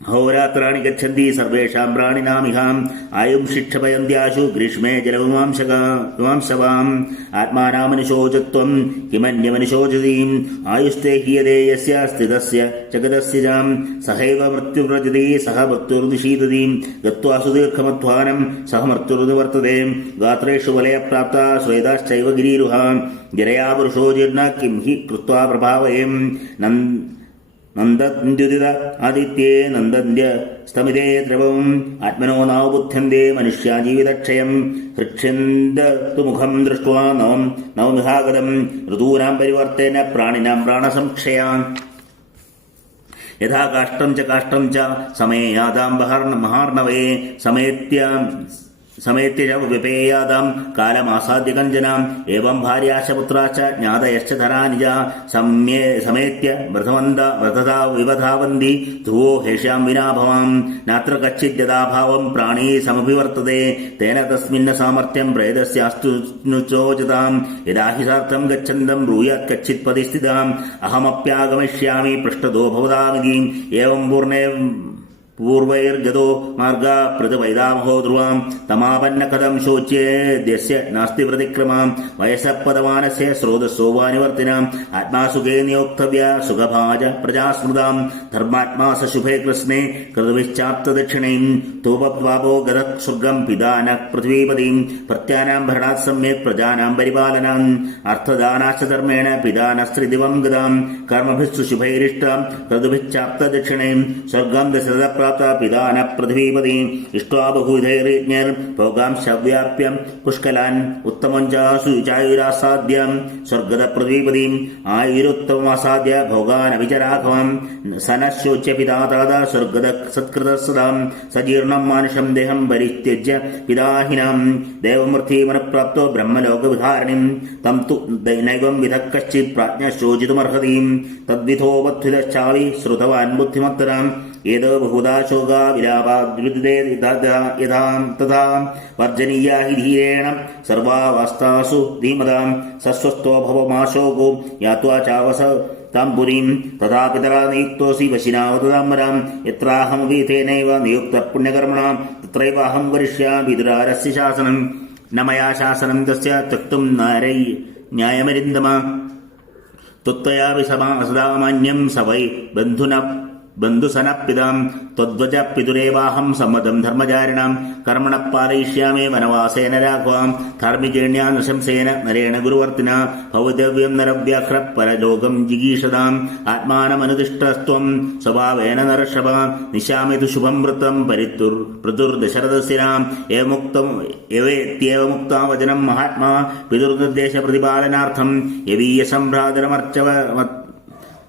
അഹോരാത്രാണി ഗച്ഛന്തി സർവേഷാം പ്രാണിനാമിഹാം ആയും ശിക്ഷപയന്ത്യാശു ഗ്രീഷ്മേ ജലവിമാംസവാം ആത്മാനാമനുശോചത്വം കിമന്യമനുശോചതീം ആയുസ്തേ ഹീയതേ യസ്യ സ്ഥിതസ്യ ജഗതസ്യ ജാം സഹൈവ മൃത്യുവ്രജതി സഹ മൃത്യുർനിഷീദതീം ഗത്വാ സുദീർഘമധ്വാനം സഹ മൃത്യുർനിവർത്തതേ ഗാത്രേഷു വലയപ്രാപ്ത ശ്വേതാശ്ചൈവ ഗിരീരുഹാം ജരയാ പുരുഷോ ജീർണ കിം ഹി കൃത്വാ പ്രഭാവയം നന്ദദ്യുതിത ആദിത്യേ നന്ദന്ത്യ സ്തമിതേ ദ്രവം ആത്മനോ നാവബുദ്ധ്യന്തേ മനുഷ്യാ ജീവിതക്ഷയം ഹൃക്ഷ്യന്തു മുഖം ദൃഷ്ട്വാ നവമിഹാഗതം ഋതൂനാം പരിവർത്തേന പ്രാണിനാം പ്രാണസംക്ഷയാൻ യഥാ കാഷ്ടം ച സമേയാതാം മഹാർണവേ സമേത്യ വിപേയാതാം കാലമാസാദ്യ കഞ്ചനാം ഏവം ഭാര്യാശപുത്രാച്ച ജ്ഞാതയശ്ച ധരാനിജ സമേത്യ വ്രതതാ വിവധാവന്തി ധ്രുവോ ഹേഷ്യാം വിനാഭവാം നാത്ര കച്ചിദ്യഥാഭാവം പ്രാണീ സമഭിവർത്തതേ തേന തസ്മിന്ന സാമർത്ഥ്യം പ്രേതസ്യാസ്തുനുചോചതാം യഥാ ഹി സാർത്ഥം ഗച്ഛന്തം ബ്രൂയാത് കച്ചിത് പതിസ്ഥിതാം അഹമപ്യാഗമിഷ്യാമി പൃഷ്ടതോ ഭവതാമിതി ഏവം പൂർവൈർഗതോ മാർഗാ പ്രതിവൈതാമഹോ ധ്രുവാം തമാപന്ന കഥം ശോച്യേദ്യസ്യ നാസ്തി പ്രതിക്രമാം വയസപദമാനസ്യ സ്രോതസ്സോവാ നിവർത്തിനാം ആത്മാസുഖേ നിയോക്തവ്യ സുഖഭാജ പ്രജാസ്മൃതാം ധർമാത്മാ സശുഭേ കൃഷ്ണേ കൃതവിശ്ചാപ്തദക്ഷിണൈം തൂപദ്വാപോ ഗതത് സ്വർഗം പിതാന പൃഥ്വീപതിം പ്രത്യാനാം ഭരണാത് സമ്യക് പ്രജാനാം പരിപാലനാം അർത്ഥദാനാശ്ച ധർമ്മേണ പിതാനസ്ത്രിദിവം ഗതാം കർമ്മഭിസ്സു ശുഭൈരിഷ്ടാം കൃതവിശ്ചാപ്തദക്ഷിണൈം സ്വർഗം ദശരഥ പിതാന പൃഥ്വീപതി ഇഷ്ട്വാ ബഹുധൈർയജ്ഞർ ഭോഗാംശവ്യാപ്യം പുഷ്കലാൻ ഉത്തമം ചായുരാസാദ്യം സ്വർഗത പൃഥ്വീപതിം ആയുരുത്തമാസാദ്യ ഭോഗാനവിചരാഘവം സനശോച്യ പിതാ താതാ സ്വർഗത സത്കൃത സദാം സജീർണം മാനുഷം ദേഹം പരിത്യജ്യ പിതാഹിനാം ദേവമൃത്യുമനപ്രാപ്തോ ബ്രഹ്മലോകവിധാരണിം തം തു നൈവം വിധ കശ്ചിത് പ്രാജ്ഞശോചിതുമർഹതീം തദ്വിധോപത്ഥിതശ്ചാവി ശ്രുതവാൻ ബുദ്ധിമത്തരാം ഏതോ ബഹുധാ ശോകാ വിലാപാദ്രുതേ യഥാം തഥാ വർജനീയാ ഹി ധീരേണ സർവാവസ്ഥാസു ധീമതാം സസ്വസ്ഥോ ഭവമാശോകോ യാത്വാ ചാവസ താം പുരീം തഥാ പിതരാ നിയുക്തോസി വശിനാവതതാംബരാം യത്രാഹമപി തേനൈവ നിയുക്ത പുണ്യകർമ്മണാം തത്രൈവാഹം വരിഷ്യാമി വിദുരാരസ്യ ശാസനം ന മയാ ശാസനം തസ്യ ത്യക്തും ന്യായമരിന്ദമ ത്വത്വയാ സദാമാന്യം സ വൈ ബന്ധുസനപ്പിതാം ത്വദ്വജ പിതുരേവാഹം സമ്മതം ധർമ്മചാരിണാം കർമ്മണ പാലയിഷ്യാമേ വനവാസേന രാഘവാം ധാർമ്മികേണ്യാ നൃശംസേന നരേണ ഗുരുവർത്തിന ഭൗതവ്യം നരവ്യാഘ്ര പരലോകം ജിഗീഷതാം ആത്മാനമനുതിഷ്ഠസ്ത്വം സ്വഭാവേന നരഷഭ നിശാമിതു ശുഭം വൃത്തം പൃഥുർദശരഥസ്യനാം ഏവേത്യമുക്താ വചനം മഹാത്മാ പിതൃനിർദ്ദേശ പ്രതിപാലനാർത്ഥം യവീയ സംഭ്രാതരമർച്ചവ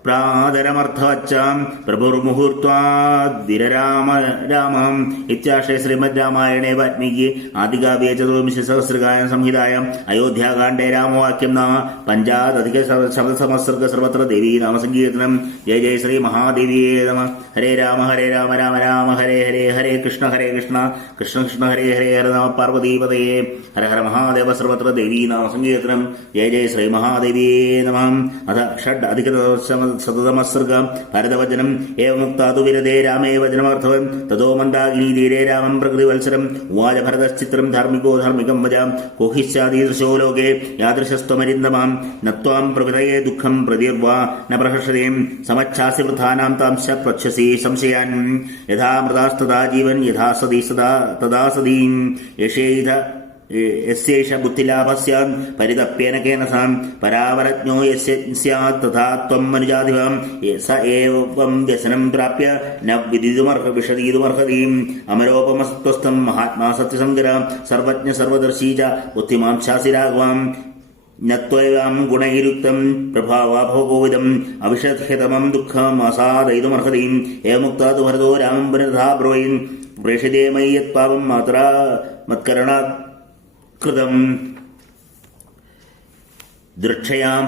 പ്രാതരമർത്ഥവച്ചാം പ്രഭുർമുഹൂർത്താദിരരാമ രാമം ഇത്യാശ്രയ ശ്രീമദ് രാമായണേ വാൽമീകി ആദികാവ്യേ ചതുർവിംശ സഹസ്രകായ സംഹിതായാം അയോധ്യാകാണ്ഡേ രാമവാക്യം നാമ പഞ്ചാദധിക ശബ്ദസമസ്സർഗ സർവത്ര ദേവീ നാമസങ്കീർത്തനം. ജയ ജയ ശ്രീ മഹാദേവിയേ നമഃ. ഹരേ രാമ രാമ രാമ ഹരേ ഹരേ ഹരേ കൃഷ്ണ കൃഷ്ണ കൃഷ്ണ ഹരേ ഹരേ ഹര നമ പാർവതീപതയേ ഹര ഹര മഹാദേവ സർവത്ര ദേവീ നാമസങ്കീർത്തനം. ജയ ജയ ശ്രീ മഹാദേവിയേ നമഃ. അഥ ഷഡ് അധിക ശതമസ്സർഗം ഭരതവചനം ഏവമുക്താതു വിരദേ രാമേ വചനമർത്ഥവൻ തതോ മന്ദാകിനി ധീരേ രാമം പ്രകൃതിവത്സരം ഉവാച ഭരതശ്ചിത്രം ധാർമ്മികോ ധാർമ്മികം വജാം കോഹിശ്ചാദീദൃശോ ലോകേ യാദൃശസ്ത്വമരിന്ദമാം നത്വാം പ്രകൃതയേ ദുഃഖം പ്രതിർവാ ന പ്രഹർഷതേം സമച്ഛാസി വൃഥാനാം താംശ പ്രച്ഛസി സംശയാൻ യഥാ മൃതാസ്തദാ ജീവൻ യഥാ സതി സദാ തദാ സദീം യശേധ യസ്യേഷ ബുദ്ധിലാഭസ്യാൻ പരിതപ്യേന കേന സാം പരാവരജ്ഞോ യസ്യ സ്യാത് തഥാ ത്വം മനുജാധിപം സ ഏവം വ്യസനം പ്രാപ്യ ന വിദിതുമർഹതീം അമരോപമസ്ത്വസ്ഥം മഹാത്മാ സത്യസംഗര സർവജ്ഞ സർവദർശീ ച ബുദ്ധിമാൻ ശാസി രാഘവാം നത്വം ഗുണൈരുക്തം പ്രഭാവാഭോഗോവിദം അവിഷഹ്യതമം ദുഃഖം അസാദയിതുമർഹതീം ഏവമുക്താതു ഭരതോ രാമം പുനരഥാ ബ്രോയിൻ പ്രേഷിതേ മയി യത് പാപം മാത്രാ മത്കരണാത് കൃതം ദൃക്ഷയാം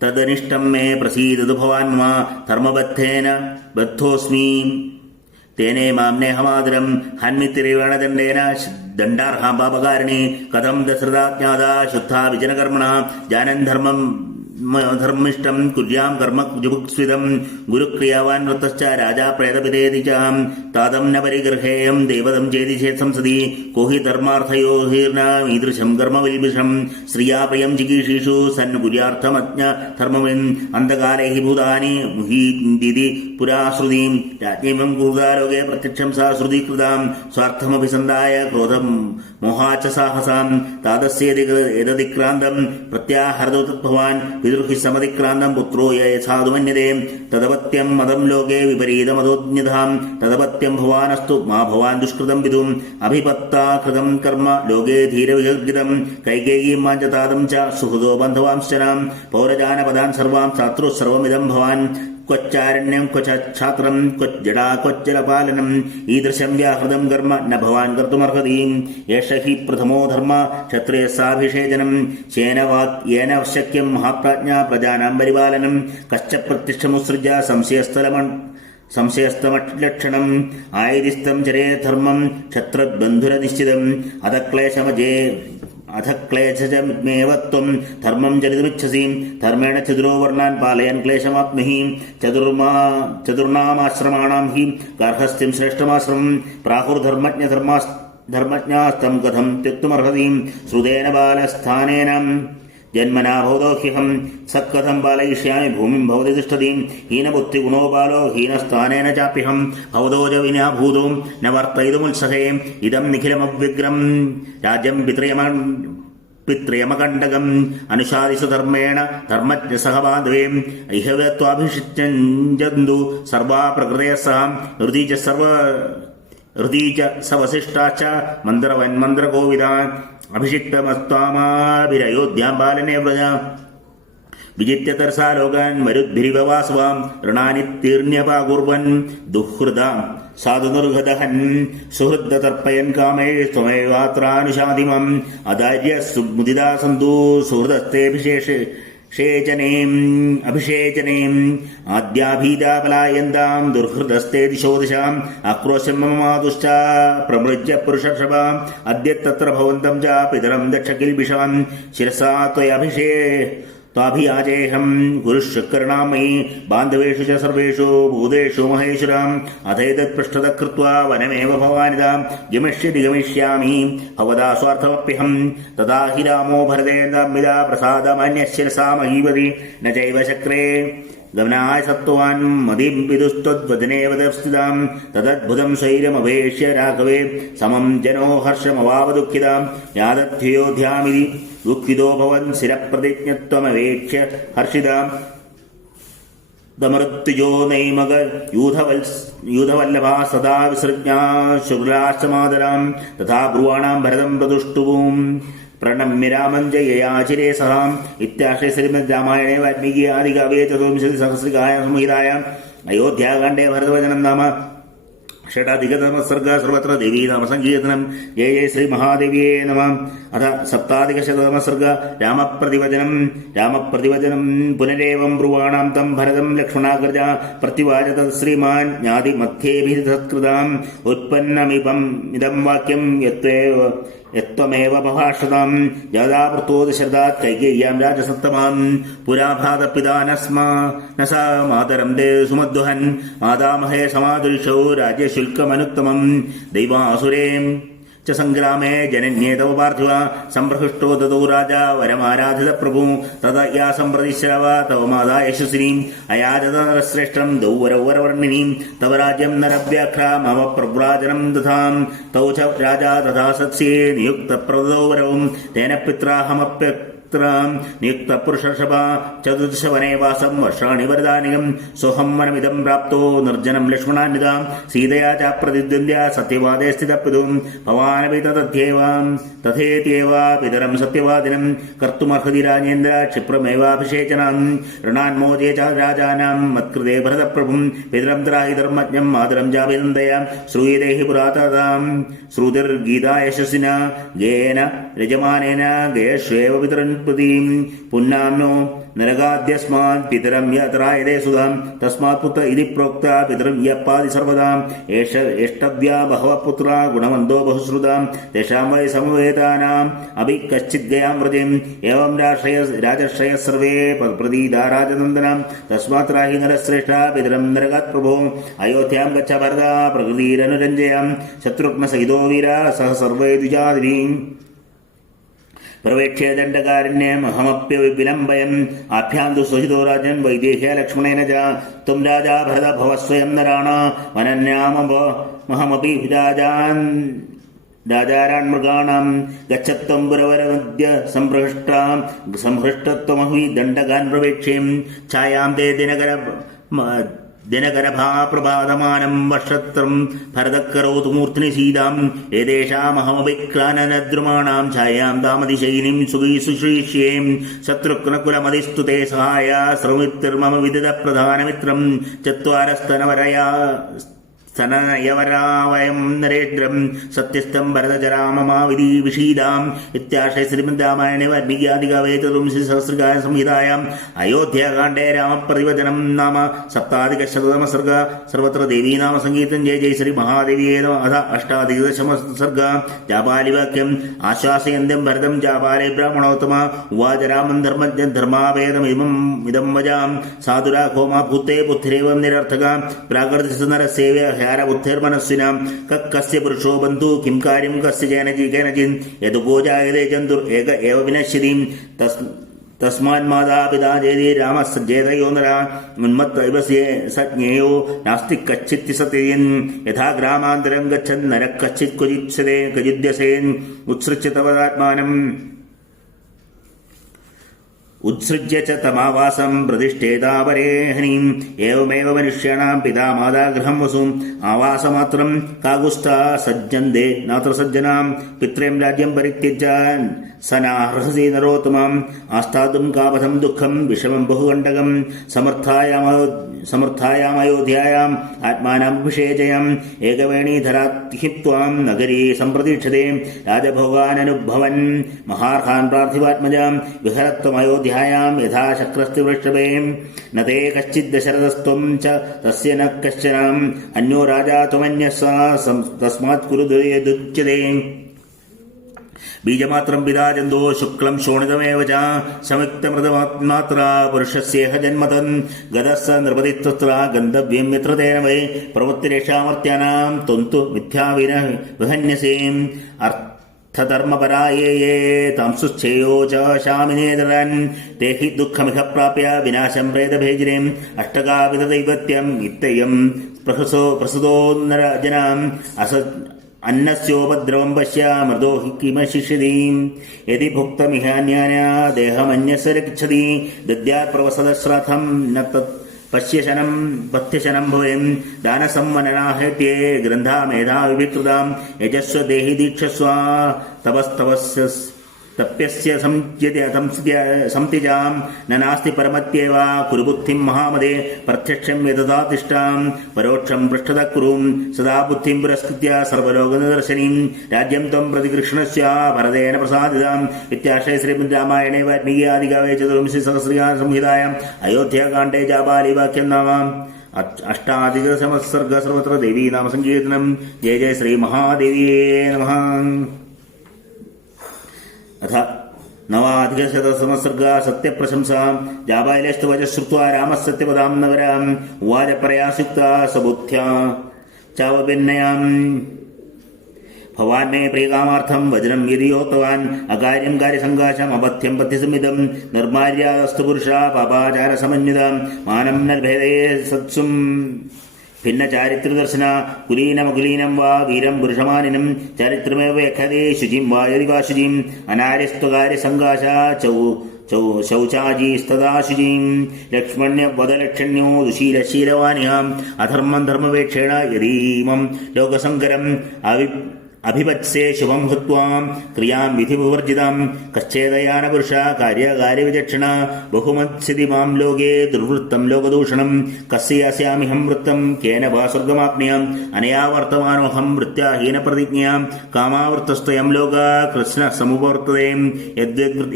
തദനിഷ്ടം മേ പ്രസീദതു ഭവാൻ മാ ധർമ്മബദ്ധേന ബദ്ധോസ്മി തേനേ മാം നേഹമാതരം ഹന്മിത്തിരിവേണദണ്ഡേന ദണ്ഡാർഹാം പാപകാരിണി കഥം ദശരഥാജ്ഞാതാ ശുദ്ധാ വിജനകർമ്മണ ജാനൻ ധർമ്മിഷ്ടം കുര്യാം കർമ്മ ജുഭുക്സ്വിതം ഗുരുക്രിയാവാൻ വൃത്തശ്ച രാജാ പ്രേതപിതേതി ചാം താതം ന പരിഗൃഹേയം ദേവതം ചേതി ചേത് സംസതി കോഹി ധർമാർത്ഥയോഹീർണമീദൃശം കർമ്മവിൽഭിഷം ശ്രിയാ പ്രിയം ജിഗീഷീഷു സൻ കുര്യാർത്ഥമജ്ഞ ധർമ്മവിൻ അന്ധകാലേ ഹി ഭൂതാനി മുഹീതി പുരാശ്രുതീം രാജ്ഞീമം ക്രൂതാലോകേ പ്രത്യക്ഷം സാ ശ്രുതീകൃതാം സ്വാർത്ഥമഭിസന്ധായ ക്രോധം മോഹാച്ച സാഹസാം താതസ്യേതതിക്രാന്തം പ്രത്യാഹരതു തദ്ഭവാൻ പിതൃഹി സമതിക്രാന്തം പുത്രോ യഥാതുമന്യതേ തദപത്യം മതം ലോകേ വിപരീതമതോജ്ഞതാം തദപത്യം ഭവാനസ്തു മാ ഭവാൻ ദുഷ്കൃതം വിദും അഭിപത്താകൃതം കർമ്മ ലോകേ ധീരവിഹർജിതം കൈകേയീം വാഞ്ചതാദം ച സുഹൃദോ ബന്ധവാംശ്ചനാം പൗരജാനപദാൻ സർവാം ശാത്രു സർവമിദം ഭവാൻ ക്വച്ചാരണ്യം ക്വച്ഛാത്രം ക്വജ്ജടാ ക്വജ്ജലപാലനം ഈദൃശം വ്യാഹൃതം കർമ്മ ന ഭവാൻ കർത്തുമർഹതീം യേഷ ഹി പ്രഥമോ ധർമ്മ ക്ഷത്രിയസാഭിഷേചനം യേന ശക്യം മഹാപ്രാജ്ഞാ പ്രജാനാം പരിപാലനം കശ്ച പ്രതിഷ്ഠമുസൃജ സംശയസ്തമലക്ഷണം ആയതിസ്തം ചരേ ധർമ്മം ക്ഷത്രബന്ധുരനിശ്ചിതം അധക്ലേശമേവ ത്വം ധർമ്മം ചരിതുമിച്ഛസി ധർമ്മേണ ചതുരോ വർണ്ണാൻ പാലയൻ ക്ലേശമാത്മഹി ചതുർണാമാശ്രമാണാം ഹി ഗാർഹസ്ഥ്യം ശ്രേഷ്ഠമാശ്രമം പ്രാഹുർധർമ്മജ്ഞാസ്തം കഥം ത്യക്തുമർഹതീം ശ്രുതേന ബാലസ്ഥാനേന ജന്മനാ ഭവതോഹ്യഹം സക്കഥം പാലയിഷ്യാമി ഭൂമിം ഭവതി തിഷ്ഠതീം ഹീനബുദ്ധിഗുണോ ബാലോ ഹീനസ്ഥാനേന ചാപ്യഹം ഭവതോജ വിനാ ഭൂതോ ന വർത്തയിതുമുത്സഹേ ഇദം നിഖിലമവ്യഗ്രം രാജ്യം പിത്രയമകണ്ഡകം അനുശാദിസു ധർമ്മേണ ധർമ്മജ്ഞ സഹബാന്ധവേ ഐഹവത്വാഭിഷിച്ചന്തു സർവാ പ്രകൃതയ സഹ ഹൃദീച സവസിഷ്ടാച്ച മന്ത്രവന്മന്ത്രകോവിദാൻ അഭിഷിക്തമസ്ത്വാമാഭിരയോധ്യാം ബാലനെ വ്രജ വിജിത്യ തർസാ ലോകാൻ മരുദ്ഭിരിവവാസ്വാം ഋണാനിത്തീർണ്യപാകുർവൻ ദുഹൃദാം സാധു നിർഹതഹൻ സുഹൃദ്ദതർപ്പയൻ കാമേ സ്വമേവാത്രാനുശാദിമം അദാര്യ സുമുദിതാ സന്തു സുഹൃദസ്തേഭിഷേചനേം ആദ്യാഭീതാപലായന്താം ദുർഹൃദസ്തേ ദിശോ ദിശാം ആക്രോശം മമാതുശ്ച പ്രമൃജ്യ പുരുഷർഷഭാം അദ്യ തത്ര ഭവന്തം ച പിതരം ദക്ഷകിൽബിഷാം ശിരസാ ത്വഭിയാജേഹം ഗുരുശുക്കരണാമയി ബാന്ധവേഷു ച സർവേഷു ഭൂതേഷു മഹേശ്വരാം അഥൈതത് പൃഷ്ഠത കൃത്വാ വനമേവ ഭവാനിതാം ഗമിഷ്യാമി ഭവതാ സ്വാർത്ഥമപ്യഹം തഥാ ഹി രാമോ ഭരതേന്ദ്രമിതാ പ്രസാദമന്യശിരസാ മഹീപതി ന ചൈവ ചക്രേ ഗമനായ സത്വാൻ മതിം വിദുസ്ത്വദ്വചനേവതസ്ഥിതാം തദദ്ഭുതം ശൈലമഭേഷ്യ രാഘവേ സമം ജനോ ഹർഷമവാവ ദുഃഖിതാം യാദധ്യോധ്യാമിതി ദുഃഖിതോ ഭവൻ സ്ഥിരപ്രതിജ്ഞത്വമവേക്ഷ്യ ഹർഷിതാം ദമൃത്യുജോ നൈമക യൂഥവല്ലഭാ സദാ വിസൃജ്ഞാ ശുക്ലാശ്ചമാതരാം തഥാ ബ്രുവാണാം ഭരതം പ്രതുഷ്ടുവും പ്രണമ്യ രാമം ജയയാചിരേ സഹാം ഇത്യാശ്രയ ശ്രീമദ് രാമായണേ വാൽമീകി ആദികാവ്യേ ചതുർവിംശതി സഹസ്രികായ സംഹിതായ അയോധ്യാകാണ്ഡേ ഭരതവചനം നാമ षडाधिकतमः सर्वत्र देवी नाम संकीर्तनम् जय जय श्री महादेव्ये नमः। अथ सप्ताधिकशततमः सर्ग रामप्रतिवचनम् पुनरेवं ब्रुवाणां तं भरतं लक्ष्मणाग्रजा प्रत्युवाच श्रीमान् ज्ञातिमध्येभिः उत्पन्नमिदं वाक्यं यत्त्वमेव बभाषतां यदा दशरथात् कैकेय्यां राजसत्तमां पुरा भातपिता न सा मातरं ते सुमद्वहन् आदामहे समादृशौ राज्यशुल्कमनुत्तमं दैवासुरे च संग्रामे जनन्ये तव पार्थिव संप्रहृष्टो ददौ राजा वरमाराधित प्रभु तदा या सम्प्रतिश्रव तव माता यशस्विनीम् अयाजतनरश्रेष्ठं दौ वरवर्णिनीं तव राज्यं नरव्याघ्रा मम प्रव्राजनं दधाम् तौ च राजा तथा सत्स्ये नियुक्तप्रदौ वरौ तेन नियुक्तपुरुषर्षभा चतुर्दशवने वासं वर्षाणि वरदानिकं सोऽहं वनमिदं प्राप्तो निर्जनं लक्ष्मणान्वितां सीतया च प्रतिद्वन्द्या सत्यवादे स्थितपितुं भवानपि तथेत्येव पितरं सत्यवादिनं कर्तुमर्हति राजेन्द्र क्षिप्रमेवाभिषेचनां ऋणान्मोचे च राजानां मत्कृते भरतप्रभुं पितरं त्राहि धर्मज्ञं मातरं चाभिनन्दया श्रूयते हि पुराततां श्रुतिर्गीता यशस्विना गेन यजमानेन गेष्वेव पितरं पुन्नाम्नो नरगाद्यस्मात् पितरं यत्रायते सुधां तस्मात् पुत्र इति प्रोक्ता पितरं यप्पादि सर्वदाम् एष्टव्या बहवः पुत्रा गुणवन्तो बहुश्रुतां तेषां वै समवेतानाम् अपि कश्चित् गयां व्रजेम् एवं राजर्षयः सर्वे प्रतीता राजनन्दनां तस्मात् राहि नरश्रेष्ठा पितरं नरगात् प्रभो अयोध्यां गच्छ भरता प्रकृतिरनुरञ्जयां शत्रुघ्नसहितो वीरा सह सर्वे द्विजादिभिः प्रवेक्ष्य दण्डकारिण्यमहमप्यविलम्बयम् आभ्यां तु स्वहितो राजन् वैदेह्य लक्ष्मणेन च त्वं राजा भरत भव स्वयं नराणा वनन्यामहमपि राजारान् मृगाणां गच्छत्वं पुरवरमद्य संहृष्टत्वमहि दण्डकान् प्रवेक्ष्यं छायां ते दिनकरभा प्रभातमानं वर्षत्रं भरतकरोतु मूर्ध्नि सीताम् एतेषामहमभिक्लाननद्रुमाणां छायां तामतिशयिनीं सुश्रीष्ये शत्रुघ्नकुलमधिस्तुते सहाय श्रमितिर्मम विदित प्रधानमित्रं चत्वारस्तनवरया स्तनयवरावयं नरेन्द्रं सत्यस्थं भरतजराममाविधि विषीदाम् इत्याश्रय श्रीमद्रामायणे वाल्मीकि आदिकाव्ये चतुर्विंशति सहस्रकाय संहितायाम् अयोध्याकाण्डे रामप्रतिवचनं नाम सप्ताधिकशततमः सर्ग सर्वत्र देवी नाम संकीर्तनं जय जय श्री महादेव्ये नमः। अथ अष्टाधिकदशतमः सर्ग जापालिवाक्यम् आश्वासयन्तं भरतं जापाले ब्राह्मणोत्तम उवाच रामं धर्मज्ञं धर्मावेदमिदं वजां साधुराघो मा भूते बुद्धिरेवं निरर्थका प्राकृतिकनरसेव्य बुद्धिर्मनस्विनां कस्य पुरुषो बन्धु किं कार्यं कस्य केनचित् यदुपो जायते जन्तुर् एक एव विनश्यति तस्मान्माता पिता चेति रामस्येतयो नरा उन्मत्त इव स ज्ञेयो नास्ति कच्चित् सत्ययन् यथा ग्रामान्तरं गच्छन् नरः कच्चित् क्वचिद्यसेन् उत्सृज्य तवदात्मानम् उत्सृज्य च तमावासं प्रतिष्ठेतापरेहनीम् एवमेव मनुष्याणां पिता माता गृहं वसुम् आवासमात्रं कागुस्था सज्जन्ते नात्र सज्जनां पित्रें राज्यं परित्यज्य स नार्हसि नरोत्तमम् आस्थातुं कापथं दुःखं विषमं बहुकण्टकं समर्थायामयोध्यायाम् आत्मानमभिषेचयम् एकवेणीधरात्हित्वां नगरी सम्प्रतीक्षते राजभोगाननुभवन् महार्हान् पार्थिवात्मजां विहरत्वमयोध्या यथा शक्रस्ति वृषभे न ते कश्चित् दशरथस्त्वं च तस्य न कश्चन अन्यो राजा त्वमन्यः तस्मात् कुरु यदुच्यते बीजमात्रं पिता जन्तो शुक्लं शोणितमेव च संयुक्तमृतमात्रा पुरुषस्येह जन्मतन् गतः स नृपतिस्तत्र गन्तव्यं यत्र तेन वै प्रवृत्तिरेषामर्त्यानां त्वन्तु मिथ्याविहन्यसेम् धर्मपराये ये तांसुच्छेयो च शामिनेतरन् ते हि दुःखमिह प्राप्य विनाशं प्रेतभेजिनीम् अष्टकाविदैवत्यम् इत्ययं प्रसुतो नरजनाम् अन्नस्योपद्रवं पश्य मृदो हि किमशिष्यति यदि भुक्तमिहान्यान्या देहमन्यस्य रक्षति दद्यात् प्रवसदश्राद्धं न तत् पथ्यशनं भवेन् दानसम्मननाहेत्ये ग्रन्था मेधा विविकृतां यजस्व देहि दीक्षस्व तप्यस्य संत्यजां न नास्ति परमत्येव कुरु बुद्धिं महामदे प्रत्यक्षं यतता तिष्ठां परोक्षं पृष्ठतः कुरु सदा बुद्धिं पुरस्कृत्य सर्वलोकनिदर्शनीं राज्यं त्वं प्रतिकृष्णस्य भरतेन प्रसादिताम् इत्याश्रय श्रीमद्रामायणे वाल्मीकि आदिकाव्ये चतुर्विंशति सहस्रयां संहितायाम् अयोध्याकाण्डे जाबालिवाक्यं नाम अष्टाधिकसंवत्सर्ग सर्वत्र देवी नाम संकीर्तनं जय जय श्री महादेव्ये नमः। अथ नवाधिकशतसंवत्सर्ग सत्यप्रशंसा जाबालिस्तु वचः श्रुत्वा रामः सत्यवदां नगराम् उवाच प्रयासयुक्ता सबुद्ध्या चावभिन्नयाम् भवान् मे प्रियकामार्थं वज्रं यदि योक्तवान् अकार्यं कार्यसङ्काशम् अपथ्यं पथ्यसंहितं निर्मार्यादस्तु पुरुषा पापाचारसमन्वितं मानं नर्भेदे सत्सुं भिन्नचारित्रदर्शना कुलीनमकुलीनं वा वीरं पुरुषमानिनं चारित्रमेव व्यखते शुचिं वा यदि वा शुचिम् अनार्यस्त्वकार्यसङ्काशा शौचाजीस्तदा शुचिं लक्ष्मण्यवदलक्षण्यो दुशीलशीलवानिहाम् अधर्मं धर्मवेक्षेण यदीमं लोकसङ्करम् अभिवत्से शुभं हृत्वां क्रियां विधिविवर्जितां कश्चेदयानपुरुषा कार्यकार्यविचक्षणा बहुमत्सिति मां लोके दुर्वृत्तं लोकदूषणं कस्य अस्यामिहं वृत्तं केन वा स्वर्गमाप्नुयाम् अनया वर्तमानोऽहं वृत्त्याहीनप्रतिज्ञां कामावृत्तस्त्वयं लोका कृष्णः समुपवर्तते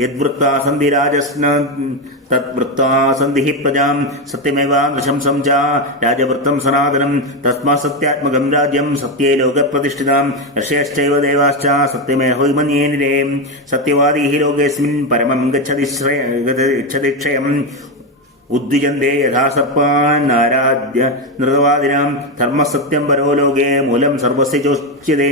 यद्वृत्ता सन्ति राजस्न तद्वृत्ता सन्धिः प्रजां सत्यमेवानृशंसं च राजवृत्तं सनातनं तस्मात् सत्यात्मकं राज्यं सत्ये लोकप्रतिष्ठितां ऋषयश्चैव देवाश्च सत्यमेव मन्ये निरे सत्यवादी हि लोकेऽस्मिन् परमं गच्छति क्षयम् उद्विजन्ते यथा सर्पान् आराध्य नृतवादिनां धर्मसत्यं परो लोके मूलं सर्वस्य चोच्यते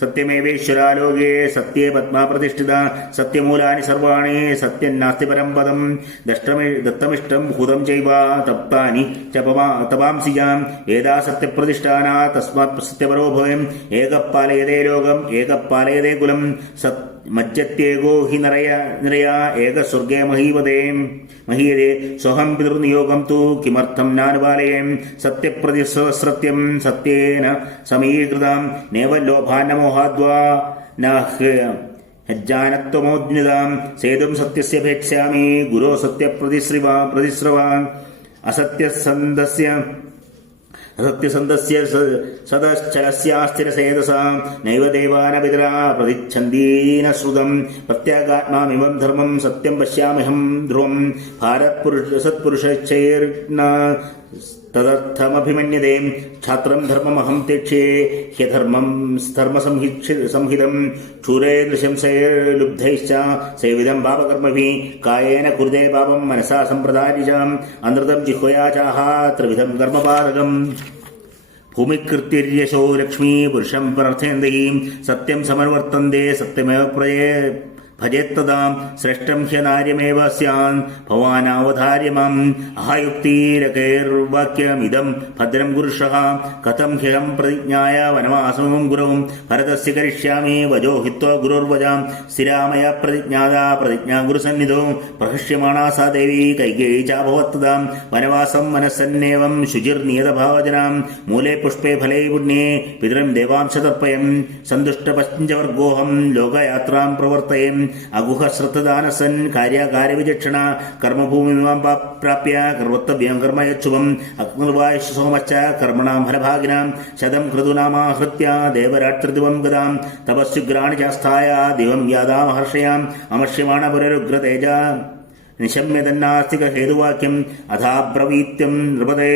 सत्यमेवेश्वरा लोके सत्ये पद्मा प्रतिष्ठिता सत्यमूलानि सर्वाणि सत्यं नास्ति परं पदं दत्तमिष्टं हुतं चैव तप्तानि च तपांसिजाम् एदा सत्यप्रतिष्ठाना तस्मात् सत्यपरो भवेम् एकः पालयते लोकम् एकः पालयते कुलं मज्जत्येको हि नरया एकः स्वर्गे महीयते सोऽहं पितृनियोगं तु किमर्थं नानुपालयेम् सत्यप्रतिसहस्रत्यं सत्येन समीकृतां नैव लोभान्न मोहाद्वा न ह्यज्जानत्वमोज्ञतां सेतुं सत्यस्य भेक्ष्यामि गुरो सत्यप्रतिस्रवान् असत्यसन्धस्य सदश्चलस्यास्थिरसेदसा नैव देवानपितरा प्रतिच्छन्दीन श्रुतं प्रत्यागात्मामिमं धर्मं सत्यं पश्याम्यहं ध्रुवं भारतपुरुषसत्पुरुषैर्न तदर्थमभिमन्यते छात्रं धर्ममहं त्यक्ष्ये ह्यधर्मं धर्मसंहितं क्षुरेदृशंसैर्लुब्धैश्च सेवितं पापकर्मभिः कायेन कुरुते पापं मनसा सम्प्रदायिजाम् अनृतं जिह्वया चाह त्रिविधं कर्मपादकम् भूमिकृतिर्यशो लक्ष्मी पुरुषं प्रार्थयन्ति सत्यं समर्वर्तन्ते सत्यमेव भजेत्तदां श्रेष्ठं ह्यनार्यमेव स्यान् भवानावधार्य माम् अहयुक्तिरकैर्वाक्यमिदं भद्रं गुरुषः कथं ह्यहं प्रतिज्ञाय वनवासमं गुरौ भरतस्य करिष्यामि वजो हित्वा गुरोर्वजां स्थिरा मया प्रतिज्ञाता प्रतिज्ञा गुरुसन्निधौ प्रहृष्यमाणा सा देवी कैकेयी चाभवत्तदां वनवासं मनस्सन्नेवं शुचिर्नियतभावजनां मूले पुष्पे फले पुण्ये पितरं देवांशतर्पयम् सन्तुष्टपञ्चवर्गोऽहं लोकयात्रां प्रवर्तयेम् अगुहश्रद्धदानसन् कार्याकार्यविचक्षणा कर्मभूमिमां प्राप्य कर्तव्यं कर्म यच्छुभम् अग्निर्वायुश्च सोमश्च कर्मणां फलभागिनां शतं क्रतुनामाहृत्य देवराट्रदिवं गदां तपस्युग्राणि चास्थाय दिवं यादामहर्षयाम् अमर्ष्यमाणपुररुग्रतेज निशम्य तन्नास्तिकहेतुवाक्यम् अथाब्रवीत्यं नृपते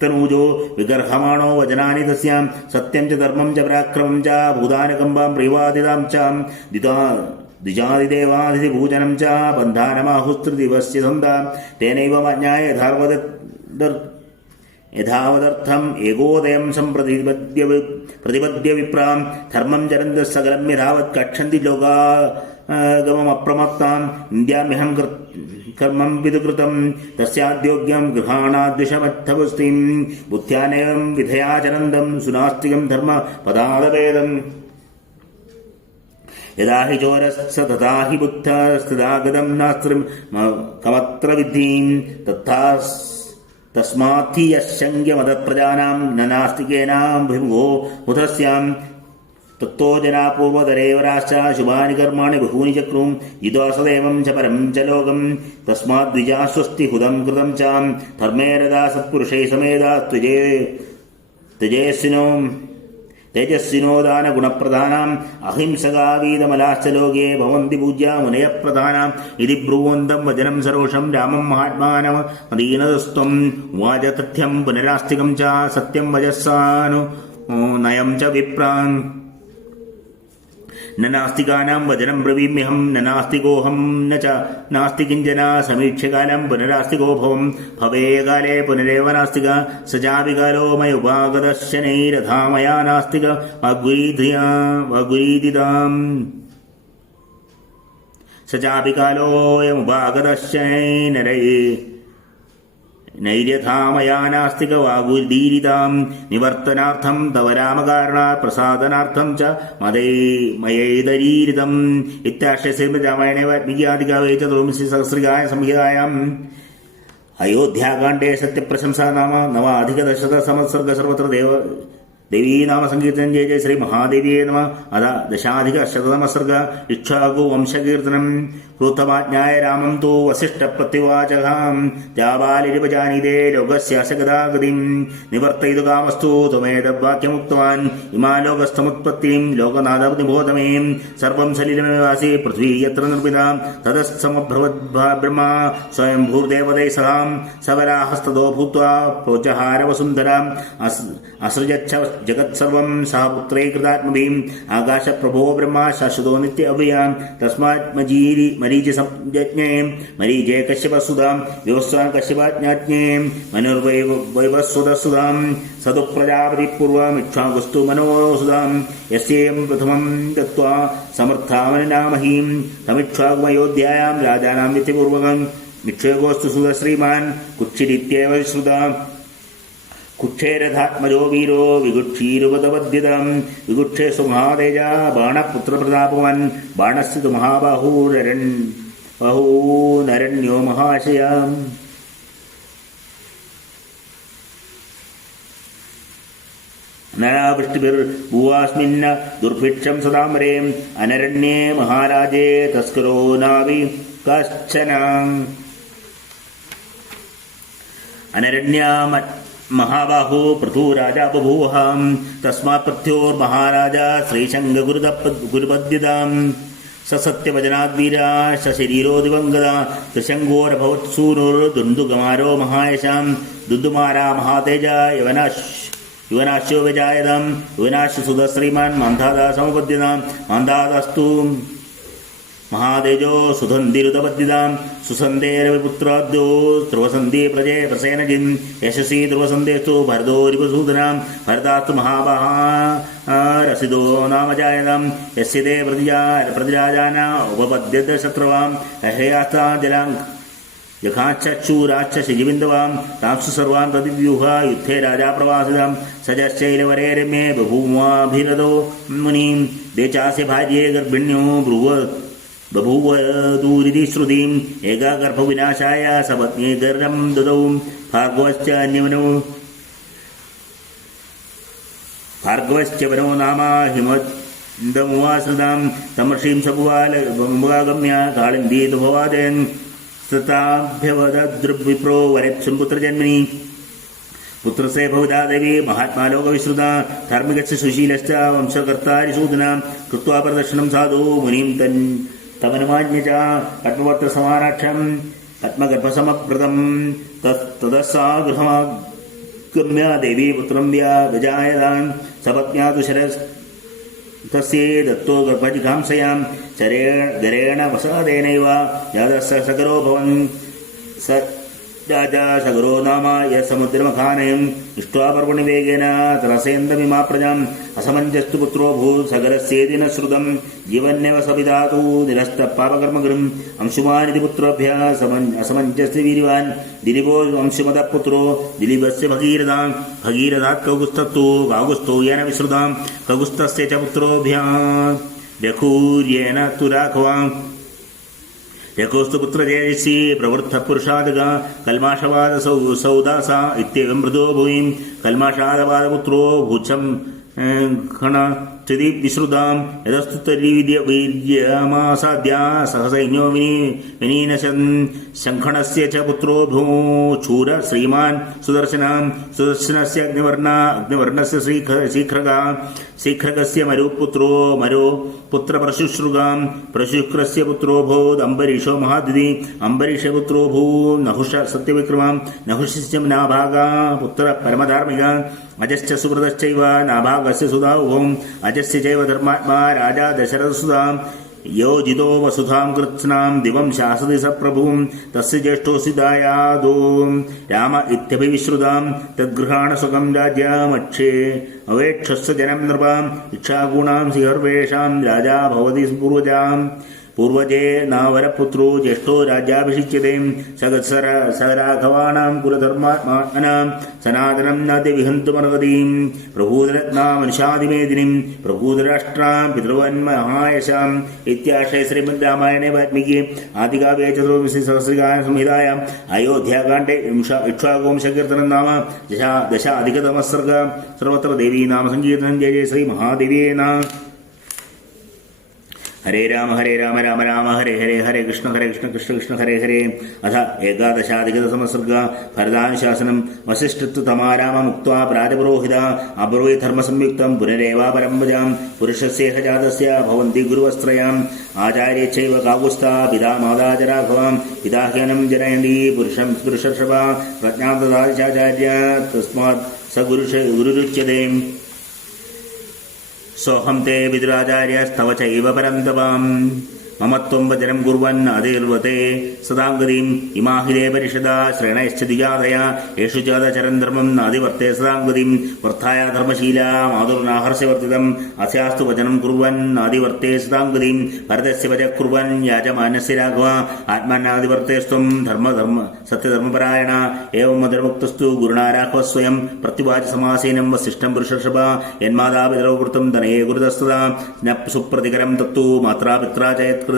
तनूजो विगर्हमाणो वचनानि तस्यां सत्यं च धर्मं च पराक्रमं च भूतानकम्बां प्रियवादितां च द्विजादिदेवादिपूजनं च बन्धानमाहुस्त्रिदिवस्य सन्धा तेनैव मज्ञाय यथावदर्थम् एकोदयं प्रतिपद्य विप्रां धर्मं चरन्तः सकलं यथावत् कक्षन्ति लोकागममप्रमत्ताम् इन्द्याम्यहं कर्मं विदुकृतं तस्याद्योग्यं गृहाणाद्विषमर्थपुष्टिं बुद्ध्यानेवं विधयाचरन्दं सुनास्तिकं धर्मपदादवेदम् यदा हि चोरस्य तथा हि बुद्धस्तदागतं नास्त्रिं कमत्र विद्धीं तस्मात् हि यशङ्ग्यमदप्रजानां न नास्तिकेनां भिमुखो मुधस्यां तत्तो जना पूर्वतरेवराश्च शुभानि कर्माणि बहूनि चक्रुं जितोऽसदेवं च परं च लोकं तस्माद्विजा स्वस्ति हुदं कृतं च धर्मे रदा सत्पुरुषैः समेधा तेजस्विनो दानगुणप्रधानाम् अहिंसका वीतमलाश्च लोके भवन्ति पूज्या मुनयः प्रधानाम् इति ब्रुवन्तं वचनं सरोषं रामं महात्मानमदीनदस्त्वम् उवाच तथ्यं पुनरास्तिकं च सत्यं वचस्सानुनयं च विप्रान् न नास्तिकानां वचनं ब्रवीम्यहं न नास्तिकोऽहं न च नास्ति किञ्चन समीक्ष्य कालं पुनरास्तिको भवे काले पुनरेव नास्तिक स चापि कालो मयोपागतशनैरथा मया नास्तिक वाग्विदिताम् स चापि कालोऽयमुपागतशनैरैः नैर्यथा मया नास्तिक वागुदीरितां निवर्तनार्थं तव रामकारणात् प्रसादनार्थं च मयैदरीरितम् इत्याश्रय श्रीमद्रामायणे वाल्मीकि आदिकाव्ये चतुर्विंशति सहस्रिकाय संहितायाम् अयोध्याकाण्डे सत्यप्रशंसा नाम नवाधिकदशतसंवत्सर्ग सर्वत्र देवी नाम संकीर्तन जय जय श्री महादेवी नमः अथ दशाधिकशततमः सर्ग इक्ष्वाकु वंशकीर्तनम् कृतमाज्ञाय रामं तु वसिष्ठप्रत्युवाचः जाबालिरिपजानीते लोकस्यास्य गदागतिं निवर्तयितु कामस्तु त्वमेतद्वाक्यमुक्तवान् इमा लोकस्थमुत्पत्तिं लोकनाथनिबोध मे सर्वं सलिलमेवासि पृथ्वी यत्र निर्मिता ततस्समभ्रवद्ब्रह्मा स्वयं भूर्देवतैः सह सवराहस्ततो भूत्वा प्रोज्जहारवसुन्धराम् असृजच्छ जगत्सर्वं सह पुत्रै कृतात्मभिः आकाशप्रभो ब्रह्मा शाश्वतो नित्य अव्ययाम् तस्मात् मरीचिसंज्ञे मरीचे कश्यपसुधां विवस्वान् कश्यपाज्ञाज्ञे मनुर्वैवस्वतसुधां सदु प्रजापतिः पूर्वमिक्ष्वाकुस्तु मनोसुधां यस्येयं प्रथमं दत्त्वा समर्थामनिनामहीं तमिक्ष्वाकुमयोध्यायां राजानां विधिपूर्वकम् इक्ष्वाकोस्तु सुतश्रीमान् कुक्षिरित्येव श्रुता कुक्षेरथात्मजो वीरो विगुक्षीरुपदपद्यतां विगुक्षे सुमहातेजा बाणपुत्रप्रतापवान् बाणस्य तु महाबाहूनरण्यो महाशयाम् नरावृष्टिभिर्भुवास्मिन् दुर्भिक्षं सदाम्बरे अनरण्ये महाराजे तस्करो नावि कश्चन अनरण्याम् महाबाहो पृथुराजा बभूव तस्मात् पृथ्योर्महाराजा श्रीशङ्गगुरुपद्यतां ससत्यवचनाद्वीरा शशरीरो दिवङ्गता त्रिशङ्गोरभवत्सूनुर्दुन्दुगमारो महायशां दुन्दुमारा महातेजा युवनाश्यो विजायतां युवनाश्य सुधश्रीमान् मान्धाता समुपद्यतां मान्धातस्तु महातेजो सुधन्दिरुतपद्यतां सुसन्धेरविपुत्राद्यो ध्रुवसन्धि प्रजे प्रसेनजिन् यशसि ध्रुवसन्धेस्तु भरतो रिपुसूदनां भरतास्तु महाबाहारसिदो नाम जायतां यस्य ते प्रतिजाना उपपद्यत शत्रुवां अहेयास्ता जलां यखाच्चूराच्च शिजिबिन्दवां तांसु सर्वां तदिव्यूहा युद्धे राजा प्रवासितां सजश्चैलवरेरमे बभूवाभिरतो मुनिं देचास्य भार्ये गर्भिण्यो बभूव दूरिति श्रुतिम् एका गर्भविनाशाय सपत्नी गर्भं ददौ भार्गवश्च वनो नाम हिमन्दमुवासृतां तमर्षीं सपुवागम्य कालिन्दीतुभवादयन् तथाभ्यवदद्रुविप्रो वरेप्सुं पुत्रजन्मनि पुत्रस्य भवता देवी महात्मा लोकविश्रुता धार्मिकस्य सुशीलश्च वंशकर्तारिसूदनां कृत्वा प्रदर्शनं साधु मुनिं तमनुमान्य च पद्मवत्रसमानाक्षम् आत्मगर्भसमप्रदं ततः गृहमागम्य देवी पुत्रं व्यजायतां सपत्न्या तु तस्यै दत्तो गर्भजिघांसयां गरेण वसादेनैव यादस्य सकरो भवन् स राजा सगरो नाम यसमुद्रमखानयम् इष्ट्वा पर्वणि वेगेन त्रसेन्दमिमा प्रजाम् असमञ्जस्तु पुत्रो भूत् सगरस्येति न श्रुतम् जीवन्नेव सपिता तु निरस्तपापकर्मगृहम् अंशुमानिति पुत्रोभ्यः असमञ्जस्य वीर्यवान् दिलीपो अंशुमतः पुत्रो दिलीपस्य भगीरथात् कौगुस्तस्तु कागुस्तो येन विश्रुताम् कौगुस्तस्य च पुत्रोभ्यः व्यखूर्येण तु राघवाम् यकोस्तु पुत्रजयसि प्रवृत्तः पुरुषादगा कल्माषवाद सौदासा इत्येवं मृदो भूमिं कल्माषादवादपुत्रो भूच्छं സ്ഥിതി വിശ്രുതാം യഥസ്തുതരീര്യമാസാദ്യ സഹസൈന്യോ വിനീനശൻ ശംഖണസ്യ ച പുത്രോ ഭൂചൂര ശ്രീമാൻ സുദർശനസ്യ അഗ്നിവർണസ്യ ശീഘ്രകസ്യ മരുപുത്രോ പുത്ര പ്രശുക്രസ്യ പുത്രോ ഭൂത് അംബരീഷോ മഹാദിതി അംബരീഷപുത്രോ ഭൂ നഹുഷ സത്യവിക്രമാം നഹുഷസ്യ നാഭാഗ പുത്ര പരമധാർമ്മിക അജശ്ച സുഹൃതശ്ചൈവ നാഭാഗസ്യ സുധാ ഉഭം അജസ്യ ചൈവ ധർമാത്മാ രാജാ ദശരഥസുധാം യോജിതോ വസുധാം കൃത്സ്നാം ദിവം ശാസതി സപ്രഭും തസ്യ ജ്യേഷ്ഠോസി ദായാദോ രാമ ഇത്യഭിവിശ്രുതാം തദ്ഗൃഹാണ സുഖം രാജ്യമക്ഷേ അവേക്ഷസ്സ ജനം നൃപാം ഇക്ഷാഗൂണാം സിഹർവേഷാം രാജാ ഭവതി പൂർവജാം പൂർവജേ നാവരപുത്രോ ജ്യേഷ്ഠോ രാജ്യാഭിഷിച്യതേ സരാഘവാണാം കുലധർമാത്മാത്മനാം സനാതനം നാദ്യ വിഹന്തുമർഹതീം പ്രഭൂതരത്നാമനുഷാദിമേദിനിം പ്രഭൂതരാഷ്ട്രാം പിതൃവന്മഹായശാം ഇത്യാശയ ശ്രീമദ് രാമായണേ വാൽമീകി ആദികാവ്യേ ചതുർവിംശതി സഹസ്രകാല സംഹിതായാം അയോധ്യാകാണ്ഡേ ഇക്ഷ്വാകുവംശകീർത്തനം നാമ ദശാധികതമഃ സർഗഃ സർവത്ര ദേവീ നാമ സങ്കീർത്തനം ജയ ജയ ശ്രീ മഹാദേവ്യേ നമഃ. ഹരേ രാമ രാമ രാമ ഹരേ ഹരേ ഹരേ കൃഷ്ണ കൃഷ്ണ കൃഷ്ണ ഹരേ ഹരേ. അഥ ഏകാദശാധികതമസർഗ. ഭരതാനുശാസനം. വസിഷ്ഠത്വതമാരാമ മുക്ത്വാ പ്രാജപുരോഹിത അബ്രൂയി ധർമ്മസംയുക്തം പുനരേവാപരം വജാം പുരുഷസ്യേഹ ജാതസ്യ ഭവന്തി ഗുരുവസ്ത്രയാം ആചാര്യച്ചൈവ കാകുസ്ഥാ പിതാ മാതാ ച രാഘവാം പിതാ ഹ്യനം ജനയന്തി പുരുഷർഷഭ പ്രജ്ഞാം ദദാചാര്യ തസ്മാത് സ ഗുരുരുച്യതേ. സോഹം തേ വിദുരാചാര്യസ്തവ ചൈവ പരന്തവാം മമ ത്വം വചനം കുർവൻ അതിർവതേ സദാംഗതിം ഇമാഹിരേ പരിഷദാ ശ്രേണയശ്ച ദിജാതയ യേഷു ചാതചരൻ ധർമ്മം നാദിവർത്തേ സദാംഗതിം വർത്ഥായ ധർമ്മശീല മാതുർനാഹർഷ്യവർത്തിതം അസ്യാസ്തു വചനം കുർവൻ നാദിവർത്തേ സദാംഗതിം ഭരതസ്യ വച കുർവൻ യാജമാനസ്യ രാഘവ ആത്മനാദിവർത്തേസ്ത്വം സത്യധർമ്മപരായണ ഏവം മധുരമുക്തസ്തു ഗുരുണാ രാഘവ സ്വയം പ്രത്യുവാച സമാസേനം വസിഷ്ഠം പുരുഷർഷഭ യന്മാതാപിതരോ വൃത്തം തനയേ ഗുരുതസ്തദാ സുപ്രതികരം തത്തു മാത്രാപിത്രാ ചയത്കൃതം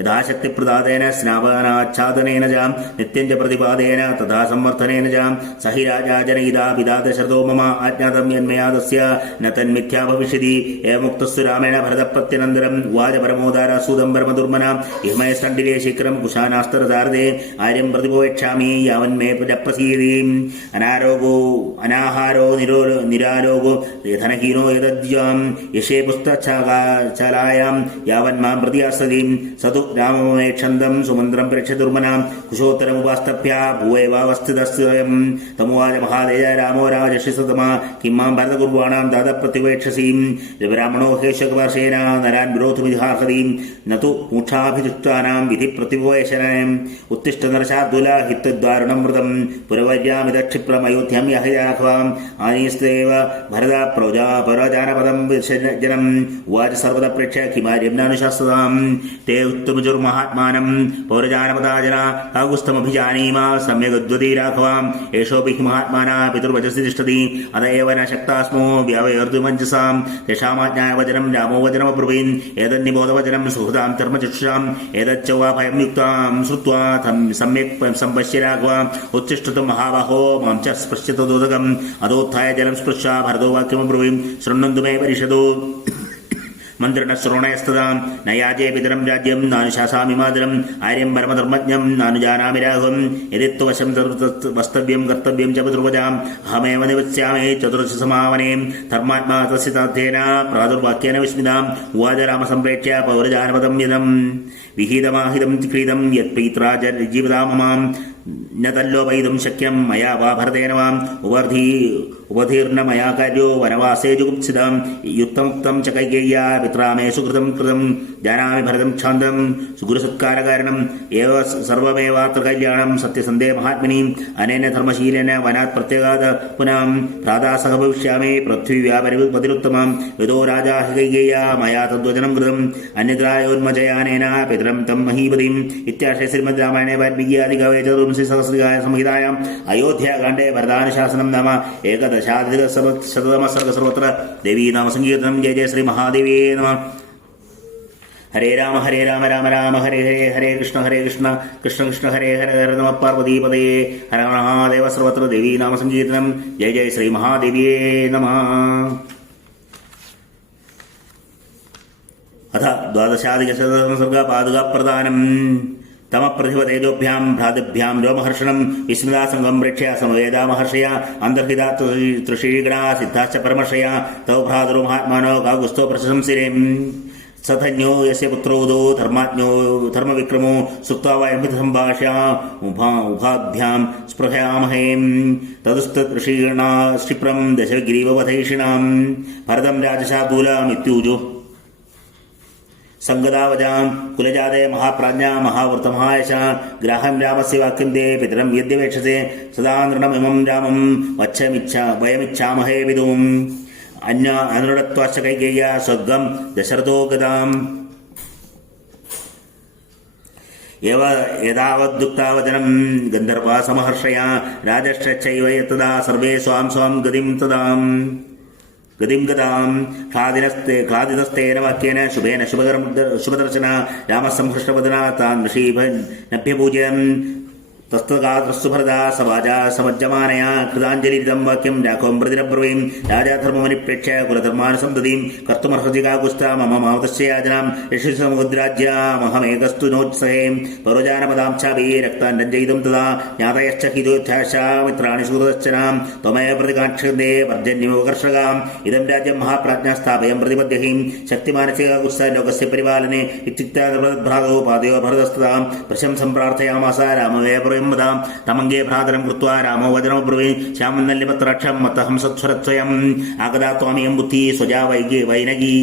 യഥാശക്തിപ്രദാദേന സ്നാപനാച്ഛാദനേന ച നിത്യം ച പ്രതിപാദേന തഥാ സംവർദ്ധനേന ച സഹി രാജാ ജനയിതാ പിതാ ദശരഥോ മമ ആജ്ഞാതം യന്മയാ തസ്യ ന തന്മിഥ്യാ ഭവിഷ്യതി ഏവമുക്തസ്തു രാമേണ ഭരതപ്രത്യനന്തരം ഉവാച പരമോദാരാസൂതം പരമദുർമന ഇഹമയ സണ്ഡിലേ ശീഘ്രം കുശാനാസ്തരസാരദേ ആര്യം പ്രതിപോക്ഷാമി യാവന്മേ പ്രസീതി അനാഹാരോ നിരാരോഗോ ധനഹീനോ യദ്യാം യശേ പുസ്തചാലായാം യാവന്മാം പ്രതിയാസതി സതു രാമമേക്ഷന്തം സുമന്ത്രം പ്രേക്ഷ ദുർമനാം കുശോത്തരമുപാസ്തഭ്യ ഭൂവേവാവസ്ഥിതസ്യം തമുവാച മഹാദേജ രാമോ രാജശിസതമ കിം മാം ഭരതകുർവാണാം ദാതപ്രതിവേക്ഷസീം ബ്രാഹ്മണോ ഹേഷകവർഷേന നരാൻ വിരോധമിഹാർഹതീം നതു മൂക്ഷാഭിദുഷ്ടാനാം വിധി പ്രതിവേശനം ഉത്തിഷ്ഠ നരശാർദുല ഹിത്വാരുണം മൃതം പുരവര്യാമിതക്ഷിപ്രം അയോധ്യാം യഹയാഘവാം ആനീസ്തേവ ഭരത പ്രജാനപദം ജനം ഉവാച സർവത പ്രേക്ഷ കിമാര്യം നാനുശാസ്ത്രതാം തേ ഉത്തമജുർമഹാത്മാനം പൗരജാനപദാജന കാകുസ്ഥമഭിജാനീമ സമ്യഗദ്വതി രാഘവാം യേശോപി മഹാത്മാന പിതൃവചസി തിഷ്ഠതി അതേവ ന ശക്താസ്മോ വ്യാവയർത്തുമഞ്ജസാം യശാമാജ്ഞായ വചനം രാമോ വചനമബ്രുവീൻ ഏതന്നിബോധവചനം സുഹൃതാം ധർമ്മചക്ഷുഷാം ഏതച്ചവാ ഭയം യുക്താം ശ്രുത്വാ സമ്യക് സംപശ്യ രാഘവാം ഉച്ഛിഷ്ടതും മഹാബാഹോ മാം ച സ്പൃശ്യതോദകം അതോത്ഥായ ജലം സ്പൃശ ഭരതോ വാക്യമബ്രുവീം ശൃണ്വന്തു മേ പരിഷദോ മന്ത്രിണ ശ്രോണയസ്തതാം നയാജേ പിതരം രാജ്യം നാനുശാസാമി മാതരം ആര്യം പരമധർമ്മജ്ഞം നാനുജാനാമി രാഘവം യദിത്വവശം വസ്തവ്യം കർത്തവ്യം ച പിതൃവജാം അഹമേവ നിവസ്യാമി ചതുർദശ സമാവനേ ധർമാത്മാ തസ്യ തദ്ദേന പ്രാദുർവാക്യേന വിസ്മിതാം ഉവാച രാമസംപ്രേക്ഷ്യ പൗരജാനപദം യദം വിഹിതമാഹിതം ക്രീതം യത് പ്രീത്രാ ജീവതാമമാം ന തല്ലോപയിതും ശക്യം മയാ വാ ഭരതേന വാം ഉപധീർണ മയാ കാര്യോ വനവാസേ ജുഗുപ്സിതം യുക്തമുക്തം ച കൈകേയ്യ പിത്രാമേ സുകൃതം കൃതം ജാനാമി ഭരതം ക്ഷാന്തം സുഗുരുസത്കാരകാരണം ഏവ സർവമേവാത്ര കല്യാണം സത്യസന്ധേ മഹാത്മനി അനേന ധർമ്മശീലേന വനാത് പ്രത്യേകാത് പുനാം ഭ്രാതാ സഹ ഭവിഷ്യാമി പൃഥ്വിവ്യാപരിപതിരുത്തമാം യതോ രാജാ കൈകേയ്യ മയാ തദ്വചനം കൃതം അന്യദ്രായോന്മജയാനേന പിതരം തം മഹീപതിം ഇത്യാശയ ശ്രീമദ് രാമായണേ വാൽമീകി ആദികാവ്യേ ചതുർവിംശതി സഹസ്രകാല സംഹിതായാം അയോധ്യാകാണ്ഡേ ഭരതാനുശാസനം നാമ ഏകദശാധികശതമഃ സർഗഃ സർവത്ര ദേവീ നാമ സങ്കീർത്തനം ജയ ജയ ശ്രീ മഹാദേവ്യേ നമഃ. ഹരേ രാമ രാമ രാമ ഹരേ ഹരേ ഹരേ കൃഷ്ണ കൃഷ്ണ കൃഷ്ണ ഹരേ ഹര ഹര നമഃ പാർവതീപതയേ ഹര മഹാദേവ സർവത്ര ദേവീ നാമ സങ്കീർത്തനം ജയ ജയ ശ്രീ മഹാദേവ്യേ നമഃ. അഥ ദ്വാദശാധികശതസംസർഗപാതുകാപ്രദാനം തമപ്രതിഭതേജോഭ്യാം ഭ്രാതൃഭ്യാം രോമഹർഷണം വിസ്മൃതാസംഗം പ്രേക്ഷ്യ സമവേദാ മഹർഷയ അന്തർഹിതാ തൃഷീഗണാ സിദ്ധാശ്ച പരമർഷയ തൗ ഭ്രാതൃ മഹാത്മാനോ കാകുസ്ഥോ പ്രശംസിരേം സധന്യോ യസ്യ പുത്രോദോ ധർമാജ്ഞോ ധർമ്മവിക്രമോ സുക്ത്വാ വയം സംഭാഷ്യ ഉഭാഭ്യാം സ്പൃഹയാമഹേം തതുസ്തൃഷീഗണാ ക്ഷിപ്രം ദശഗ്രീവവധൈഷിണാം ഭരതം രാജശാർദൂലമിത്യൂജു സംഗതാവജാം കുലജാതേ മഹാപ്രാജ്ഞ മഹാവൃത്തമഹായശ ഗ്രാഹം രാമസ്യ വാക്യം തേ പിതരം യദ്യപേക്ഷസേ സദാ നൃണമിമം രാമം വയമിച്ഛാമഹേ വിദും അനുടത്വാശ്ച കൈകേയ സ്വർഗം ദശരഥോ ഗതാം യഥാവദ്ദുക്താവചനം ഗന്ധർവാ സമഹർഷയ രാജശ്ചൈവ യത്തദാ സർവേ സ്വാം സ്വാം ഗതിം തദാം ഗതിം ഗതാം ഖ്ലാദിതസ്തേന വാക്യേന ശുഭേന ശുഭദർശന രാമസംഹൃഷ്ടവദന താൻ ഋഷീഭ്യപൂജ്യം തസ്തകാദ്രസ്സുഭരദാ സവാജാ സമജ്ജമാനയാ കൃതാഞ്ജലിരിതം വാക്യം രാഘവം പ്രതിരബ്രവീം രാജാധർമ്മമനിപ്രേക്ഷ്യ കുലധർമാനുസന്തതിം കർത്തുമർഹജികാകുസ്ത മമ മാമതസ്യാജനാം യശസ്സമുദ്രാജ്യാമഹമേകസ്തു നോത്സഹേം പൗരജാനപദാംഛാഭി രക്താൻ രഞ്ജയിതും തഥാ ജ്ഞാതയശ്ച ഹിതോച്ഛാമിത്രാണി സൂതശ്ചനാം ത്വമേവ പ്രതികാക്ഷന്തേ വർജന്യമകർഷകാം ഇദം രാജ്യം മഹാപ്രാജ്ഞാ സ്ഥാപയം പ്രതിപദ്യഹീം ശക്തിമാനസികാകുസ്ത ലോകസ്യ പരിപാലനെ ഇത്യുക്തഭ്രാതോ പാദയോ ഭരതസ്തതാം പ്രശംസം പ്രാർത്ഥയാമാസ രാമവേ തമംഗേ ഭ്രാതരം കൃത്വാ രാമോ വചനോ ബ്രുവീൻ ശ്യാമന്നല്ലിപത്രക്ഷം മത്തഹം സത്സ്വരത്വയം ആഗതാ ത്വാമിയം ബുദ്ധി സ്വജാ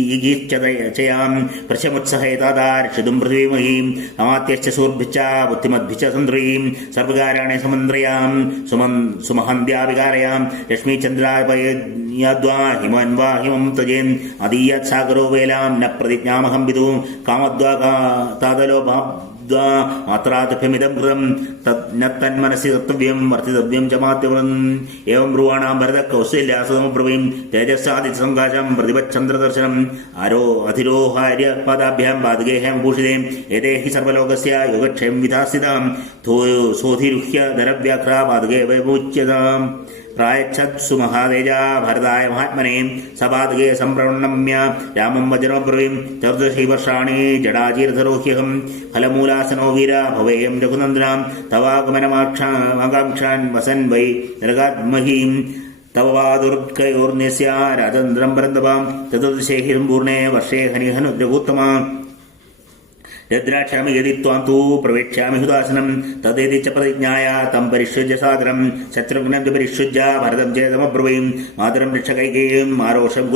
വൈഗീശ്ചയാം പ്രശമുത്സഹേതാദാർഷിതും പൃഥ്വീമഹീം അമാത്യശ്ച സൂർഭിച്ച ബുദ്ധിമദ്ഭിച്ച സന്ദ്രീം സർവകാരാണി സമന്ത്രയാം സുമഹന്ത്യാവികാരയാം രശ്മിചന്ദ്രാപയദ്വാ ഹിമന്വാ ഹിമം തജേൻ അദീയത് സാഗരോ വേലാം ന പ്രതിജ്ഞാമഹം വിദു കാമദ്വാ താതലോപാ മാത്രാതഭ്യമിതം കൃതം തന്മനസി കർത്തവ്യം വർത്തിതവ്യം ച മാത്യവ്രതം ഏവം ബ്രുവാണാം ഭരത കൗസല്യാസുതമബ്രവീം തേജസ്സാദിസംകാശം പ്രതിപച്ഛന്ദ്രദർശനം അധിരോഹാര്യ പാദാഭ്യാം പാദഗേഹം ഭൂഷിതേം ഏതേ ഹി സർവലോകസ്യ യോഗക്ഷേം വിധാസിതാം സോധിരുഹ്യ ധരവ്യാഘ്രാ പാദഗേ വൈമുച്യതാം പ്രായച്ഛത്സു മഹാതേജ ഭരതായ മഹാത്മനെ സപാദകേ സംപ്രണമ്യ രാമം വചനോബ്രവീം ചതുർദശി വർഷാണി ജഡാചീർധരോഹ്യഹം ഫലമൂലാസനോ വീര ഭവേയം രഘുനന്ദനാം തവാഗമനമാകാംക്ഷാൻ വസൻ വൈ നരകാത്മഹീം തവ വാതുർക്കയോർന്യസ്യ രാജേന്ദ്രം പരന്തവാം ചതുർദശേ ഹി സമ്പൂർണേ വർഷേ ഹനിഹനു രഘുത്തമാം രദ്രാക്ഷാമി യദി ത്വാം തൂ പ്രവേക്ഷ്യാമി ഹുദാസനം തദ്ദേതി ച പ്രതിജ്ഞായ തം പരിഷ്യുജ്യ സാദരം ശത്രുഘ്നം ച പരിഷ്യുജ്യ ഭരതം ചേതമബ്രുവീം മാതരം രക്ഷകൈകേയം ആരോഷം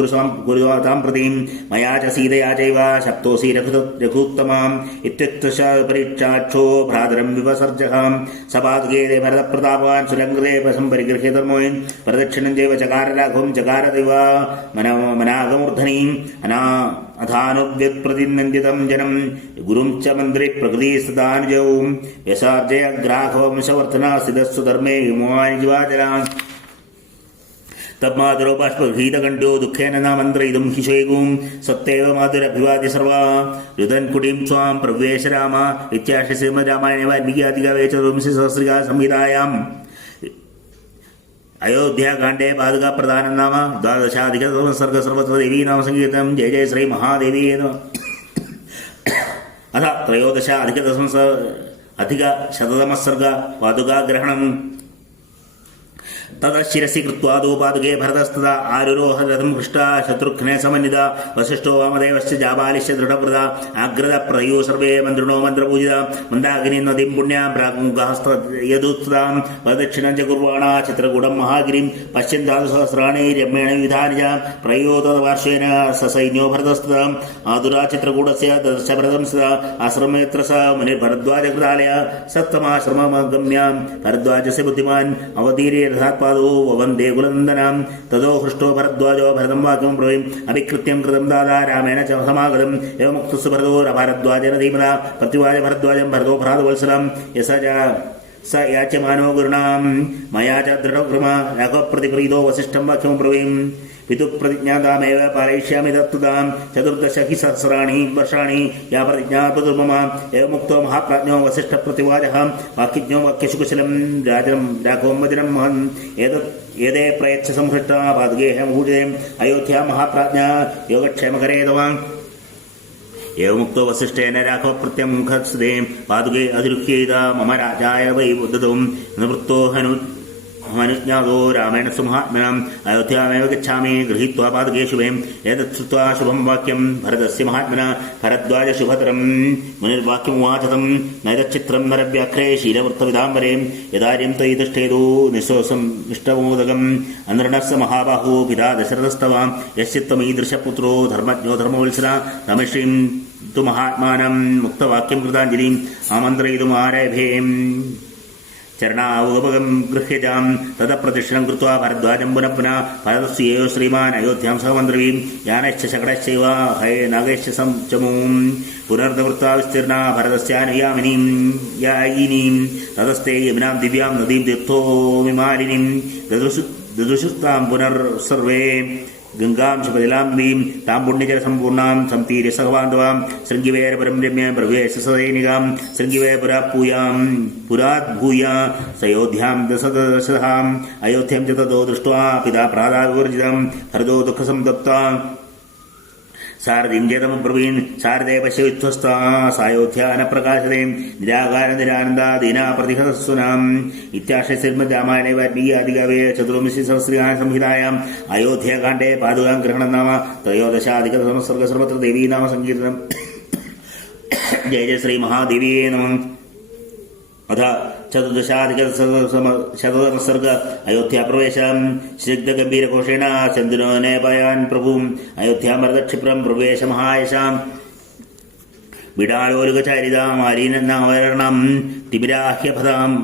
ഗുരുതാം പ്രതീം മയാ ച സീതയാ ചൈവ ശപ്തോസി രഘുത്തമാം ഇത്യുക്തശ പരീക്ഷാക്ഷോ ഭ്രാതരം വിവസർജഹാം സപാദുകേ ഭരതപ്രതാപാൻ സുരംഗൃതേ പരിഗൃഹ്യ ധർമ്മോൻ പ്രദക്ഷിണം ചൈവ ചകാര രാഘവം ചകാര ദൈവ മനാഗമൂർധനീം അഥാനുവ്യത്പ്രതിനന്ദിതം ജനം ഗുരും ച മന്ത്രി പ്രകൃതി സദാനുജവും യശാർജയ ഗ്രാഹവംശവർദ്ധനാസ്ഥിതസ്വ ധർമ്മേ വിമോചിവാചരാൻ തന്മാതുരോ ബാഷ്പീതകണ്ഠ്യോ ദുഃഖേന നാമന്ത്രയിതും ഹിഷേകും സത്തേവ മാതുരഭിവാദ്യ സർവാ രുദൻ കുടീം സ്വാം പ്രവേശ രാമ ഇത്യാശ ശ്രീമദ്രാമായണേ വാൽമീകിയാധികാവേ ചതുർവിംശ സഹസ്രികാ സംഹിതായാം അയോധ്യാകാണ്ഡേ പാതുകാ പ്രധാനം നാമ ദ്വാദശാധിക സർഗ സർവത്ര ദേവീ നാമ സംഗീതം ജയ ജയ ശ്രീ മഹാദേവീ അഥ ത്രയോദശാധിക ശതതമസർഗ പാതുകാഗ്രഹണം തദശിരസി കൃത്വാദോ പാതുകേ ഭരതസ്തദാ ആരുരോഹ രഥം ഹൃഷ്ടാ ശത്രുഘ്നേ സമന്വിത വസിഷ്ഠോ വാമദേവശ്ച ജാബാലിശ്ച ദൃഢവ്രത ആഗ്രത പ്രയോ സർവേ മന്ത്രിണോ മന്ത്രപൂജിത മന്ദാകിനി നദീം പുണ്യാം പ്രാഗ്മുഖഹസ്തയദുസ്താം പ്രദക്ഷിണം ച കുർവാണ ചിത്രകൂടം മഹാഗിരിം പശ്യന്താദുസഹസ്രാണി രമ്യേണ വിധാനിജ പ്രയോ തദ്വാർഷേന സസൈന്യോ ഭരതസ്തദാം ആതുരാ ചിത്രകൂടസ്യ ദർശ ഭരതം സദാ ആശ്രമേത്ര സ മുനിർഭരദ്വാജകൃതാലയ സപ്തമാശ്രമമഗമ്യാം ഭരദ്വാജസ്യ ബുദ്ധിമാൻ അവതീര്യ രഥാത്പാദോ വന്ദേ കുലനന്ദനാം തതോ ഹൃഷ്ടോ ഭരദ്വാജോ ഭരതം വാക്യം ബ്രവീം അഭികൃത്യം കൃതം ദാദാ രാമേണ ച സമാഗതം ഏവമുക്തസ്സു ഭരതോ ഭരദ്വാജേന ധീമത പ്രത്യുവാച ഭരദ്വാജം ഭരതോ ഭ്രാതവത്സലം स याच्यमानो गुरुणां मया च दृढकृम राघवप्रतिप्रीतो वसिष्ठं वाक्यं ब्रवीम् पितुः प्रतिज्ञातामेव पालयिष्यामि तत्तुतां चतुर्दश हि सहस्राणि वर्षाणि या प्रतिज्ञा तदुर्मम एवमुक्तो महाप्राज्ञो वसिष्ठप्रतिवाचः वाक्यज्ञो वाक्यशुकुशलं राघवं वचनं महन् एतत् प्रयच्छ संहृष्टा पादगेहं भूषिते अयोध्या महाप्राज्ञा योगक्षेमकरे तवान् एवमुक्तो वसिष्ठेन राघवप्रत्यमुखस्ते पादुके अधिरुह्येत मम राजाय वै ददौ निवृत्तो हनुज्ञातो रामेण सुमहात्मनाम् अयोध्यामेव गच्छामि गृहीत्वा पादुके शुभे एतत् श्रुत्वा शुभं वाक्यं भरतस्य महात्मना भरद्वाजशुभतरं मुनिर्वाक्यमुवाचतं नैतच्चित्रं नरव्याघ्रे शीलवृत्तविदाम्बरे यदार्यं त्वयि तिष्ठेदो निःशोषम् इष्टमोदकम् अनृणस्य महाबाहो पिता दशरथस्तवा यस्य त्वमीदृशपुत्रो धर्मज्ञो धर्मवत्सला तमिश्रीं तु महात्मानं मुक्तवाक्यं कृताञ्जलिम् आमन्त्रयितुमारभे चरणावगमगं गृह्यजां ततः प्रतिष्ठनं कृत्वा भरद्वाजं पुनः पुनः भरतस्येव श्रीमान् अयोध्यां सह मन्त्रवीं यानश्च शकटश्चैव हये नागैश्च चमूं पुनर्दवृत्ता विस्तीर्णा भरतस्यानुयामिनीं यायिनीं ततस्ते यमुनां दिव्यां नदीं तीर्थोमिमालिनीं ददृशुस्तां पुनर्सर्वे गंगां शपदिलाम्बीं तां पुण्यजलसम्पूर्णां सम्तीर्य सहबान्धवां शृङ्गिवेरपरं रम्य प्रवेश सदैनिकां शृङ्गिवेपुरात्भूया सयोध्यां दशदशधाम् अयोध्यां च ततो दृष्ट्वा पिता प्रादाविवर्जितं हृदो दुःखसंतप्ता सारथिं चेतमब्रवीन् शारदे पश्यविध्वस्ता सायोध्या न प्रकाशते निरागारनिरानन्दा दीना प्रतिहतस्वनाम् इत्याश्रय श्रीमद्रामायणे वाल्मीकिआदिकाव्ये चतुर्विंशति सहस्रकाण्ड संहितायाम् अयोध्याकाण्डे पादुकां ग्रहणं नाम त्रयोदशाधिकतमः सर्वत्र देवी नाम संकीर्तनम् जय जय श्री महादेवी नमः। अथ चतुर्दशाधिकशतसर्ग अयोध्या प्रवेश स्निग्धगम्भीरघोषेण चन्द्रो नेपायान् प्रभुम् अयोध्यां वरदक्षिप्रं प्रवेश महायशाम् बिडालोलुकचारिदामालीननावरणं तिमिराह्यपदाम्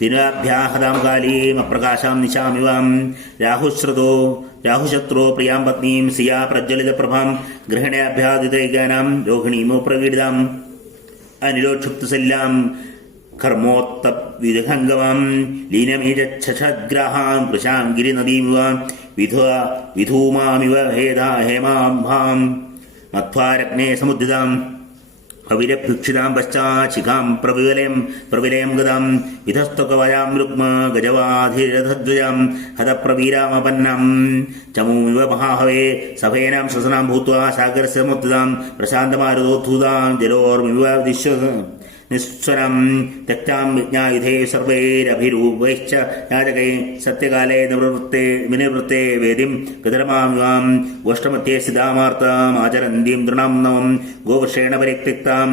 तिराभ्याहदां कालीम् अप्रकाशां निशामिवां राहुशत्रो प्रियां पत्नीं सिया प्रज्वलितप्रभां गृहिण्याभ्यादितैकानां रोहिणीमो प्रकीडिताम् अनिलोक्षुप्तशल्यां कर्मोत्तविधङ्गवां लीनमेजच्छग्राहां कृशां गिरिनदीमिव विधूमामिव हेमाम्भां मध्वारग्ने समुद्धितां कविरभ्युक्षितां पश्चाच्छिखां प्रविलयं गदां विधस्तकवयां रुक्म गजवाधिरथध्वजां हतप्रवीरामपन्नां चमूमिव महाहवे सफेनां श्वसनां भूत्वा सागरस्य समुद्धितां प्रशान्तमारुतोद्धूतां जलोर्मिव निःस्वरं त्यक्तां विज्ञायुधे सर्वैरभिरूपैश्च याजकै सत्यकाले विनिवृत्ते वेदिं गधर्मामिवां गोष्ठमध्ये स्थितामार्तामाचरन्तीं तृणां नवं गोवृषेण परित्यक्तां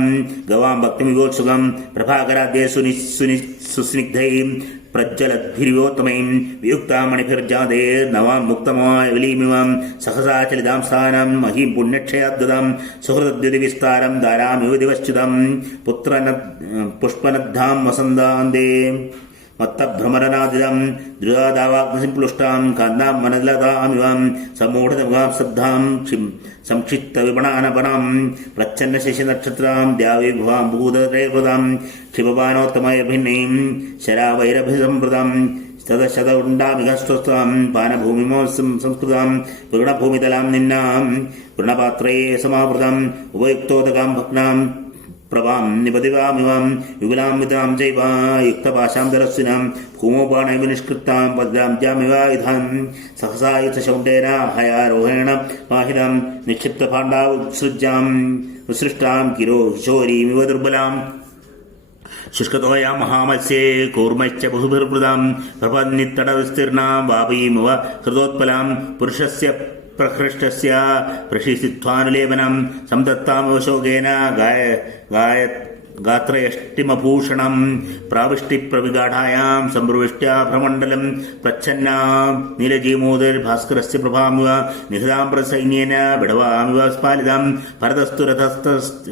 गवां भक्तिमिवोत्सुकं प्रभाकराद्ये सुस्निग्धैः प्रज्वलद्भिर्योत्तमैं वियुक्तां मणिभिर्जातेर्नवां मुक्तमावलीमिवां सहसा चलितां स्थानं महीं पुण्यक्षयाद्ददां सुहृद्युतिविस्तारं दारामिव दिवश्चितं पुष्पनद्धां वसन्तान्ते मत्तभ्रमरनादिदं दृढादावाग्निसंप्लुष्टां कान्दां मनलतामिवां सम्मूढतमुगां शब्दां संक्षिप्तविपणानपणां प्रच्छन्नशिशिनक्षत्रां द्याविभवां भूतत्रयप्रदां क्षिपपानोत्तमैर्भिन्नीं शरावैरभिसम्प्रदां ततशतउण्डामिघस्वस्थां पानभूमिमो संस्कृतां पूर्णभूमितलां निन्नां पूर्णपात्रये समावृताम् उपयुक्तोदकां भग्नां प्रभां निपतिवामिवां युगलां विदां चैव युक्तपाशां दरस्विनां भूमोपाणैव निष्कृतां पद्रां जामिवायुधां सहसा युतशौण्डेन हयारोहेण पाहितां निक्षिप्तपाण्डावुत्सृज्यां विसृष्टां किशोरीमिव दुर्बलां शुष्कतोयां महामत्स्ये कूर्मश्च बहुभिर्वृतां प्रपन्नित्तटविस्तीर्णां वापीमिव हृदोत्पलां पुरुषस्य प्रकृष्टस्य प्रशिसित्वानुलेपनं संदत्तामिव शोकेन गात्रयष्टिमभूषणं प्राविष्टिप्रविगाढायां सम्प्रविष्ट्या प्रमण्डलं प्रच्छन्ना नीलजीमोदर्भास्करस्य प्रभामिव निहतां प्रसैन्येन बिडवामिव स्फालितां भरतस्तु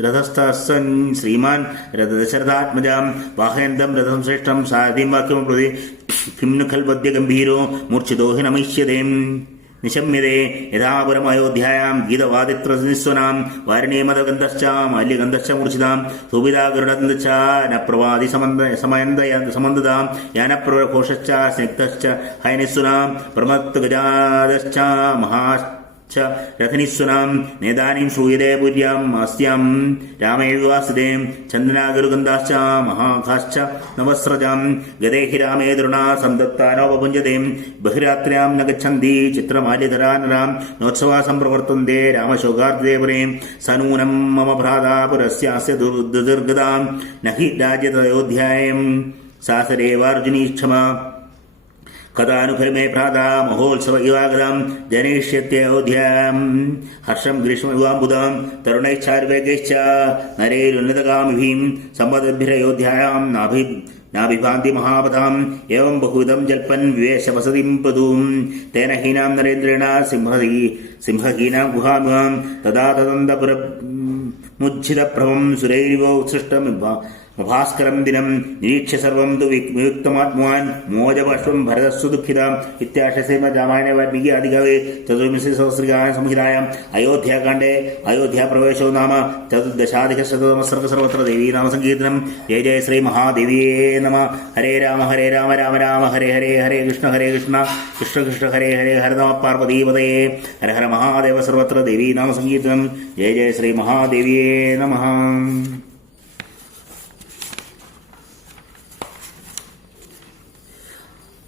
रथस्थसन् श्रीमान् दशरथात्मजां वाहयन्तं रथं श्रेष्ठं सारथिं वाक्यमप्रति किं नु खल्वद्यगम्भीरो मूर्छितो हि नमिष्यते निशम्यते यथापुरमयोध्यायां गीतवादित्रनिस्वनां वारिणीमदगन्धश्च माल्यगन्धश्च मूर्छितां सुविधागरुडगन्धश्च न प्रवादि समन्ददां यानप्रवरघोषश्च स्निग्धश्च हयनिस्वनां प्रमत्तगजादश्च രഥനിസ്വനാം നേതാനീം ശ്രൂയതേ പുര്യാം ആസ്യാം രാമേവാസിതേ ചന്ദനാഗരുഗന്ധാശ്ച മഹാഘാശ്ച നവസ്രജാം ഗതേഹി രാമേ ദൃണാ സന്തപ്താനോപഭുഞ്ജതേ ബഹിരാത്ര്യാം ന ഗച്ഛന്തി ചിത്രമാല്യധരാ നരാം നോത്സവാസം പ്രവർത്തന്തേ രാമശോകാർദ്ദേവരേ സനൂനം മമ ഭ്രാതാ പുരസ്യാസ്യ ദുർഗതാം നഹി രാജ്യതയോധ്യായം സാസരേവാർജുനീക്ഷമ കഥാനുഫലമേ ഭ്രാതാ മഹോത്സവ ഇവാഗതാം ജനയിഷ്യത്യോധ്യാം ഹർഷം ഗ്രീഷ്മയുവാംബുദാം തരുണൈശ്ചാർവേഗൈശ്ച നരൈരുന്നതകാമിഭീം സമ്പദ്ഭിരയോധ്യായാം നാഭിഭാന്തി മഹാപതാം ഏവം ബഹുവിധം ജൽപ്പൻ വിവേശ വസതിം പദൂം തേന ഹീനാം നരേന്ദ്രേണ സിംഹഹീനാം ഗുഹാമുഹാം തഥാ തദന്തപുരമുജ്ജിതപ്രഭം സുരൈരിവോത്സൃഷ്ടം ഭാസ്കരം ദിനം നിരീക്ഷ്യ സർവം തു വിയുക്തമാത്മാൻ മോജപശ്വം ഭരതസ്വ ദുഃഖിതാം ഇത്യാശ ശ്രീമദ് രാമായണ വാൽമീകി ആദികവേ ചതുർവിംശതി സഹസ്രകാല സംഹിതായാം അയോധ്യാകാണ്ഡേ അയോധ്യാപ്രവേശോ നാമ ചതുർദശാധികശതതമ സർഗ സർവത്ര ദേവീ നാമസങ്കീർത്തനം. ജയ ജയ ശ്രീ മഹാദേവിയേ നമ. ഹരേ രാമ രാമ രാമ ഹരേ ഹരേ ഹരേ കൃഷ്ണ കൃഷ്ണ കൃഷ്ണ ഹരേ ഹരേ ഹര നമ പാർവതീപതയേ ഹര ഹര മഹാദേവ സർവത്ര ദേവീ നാമസങ്കീർത്തനം. ജയ ജയ ശ്രീ മഹാദേവിയേ നമ.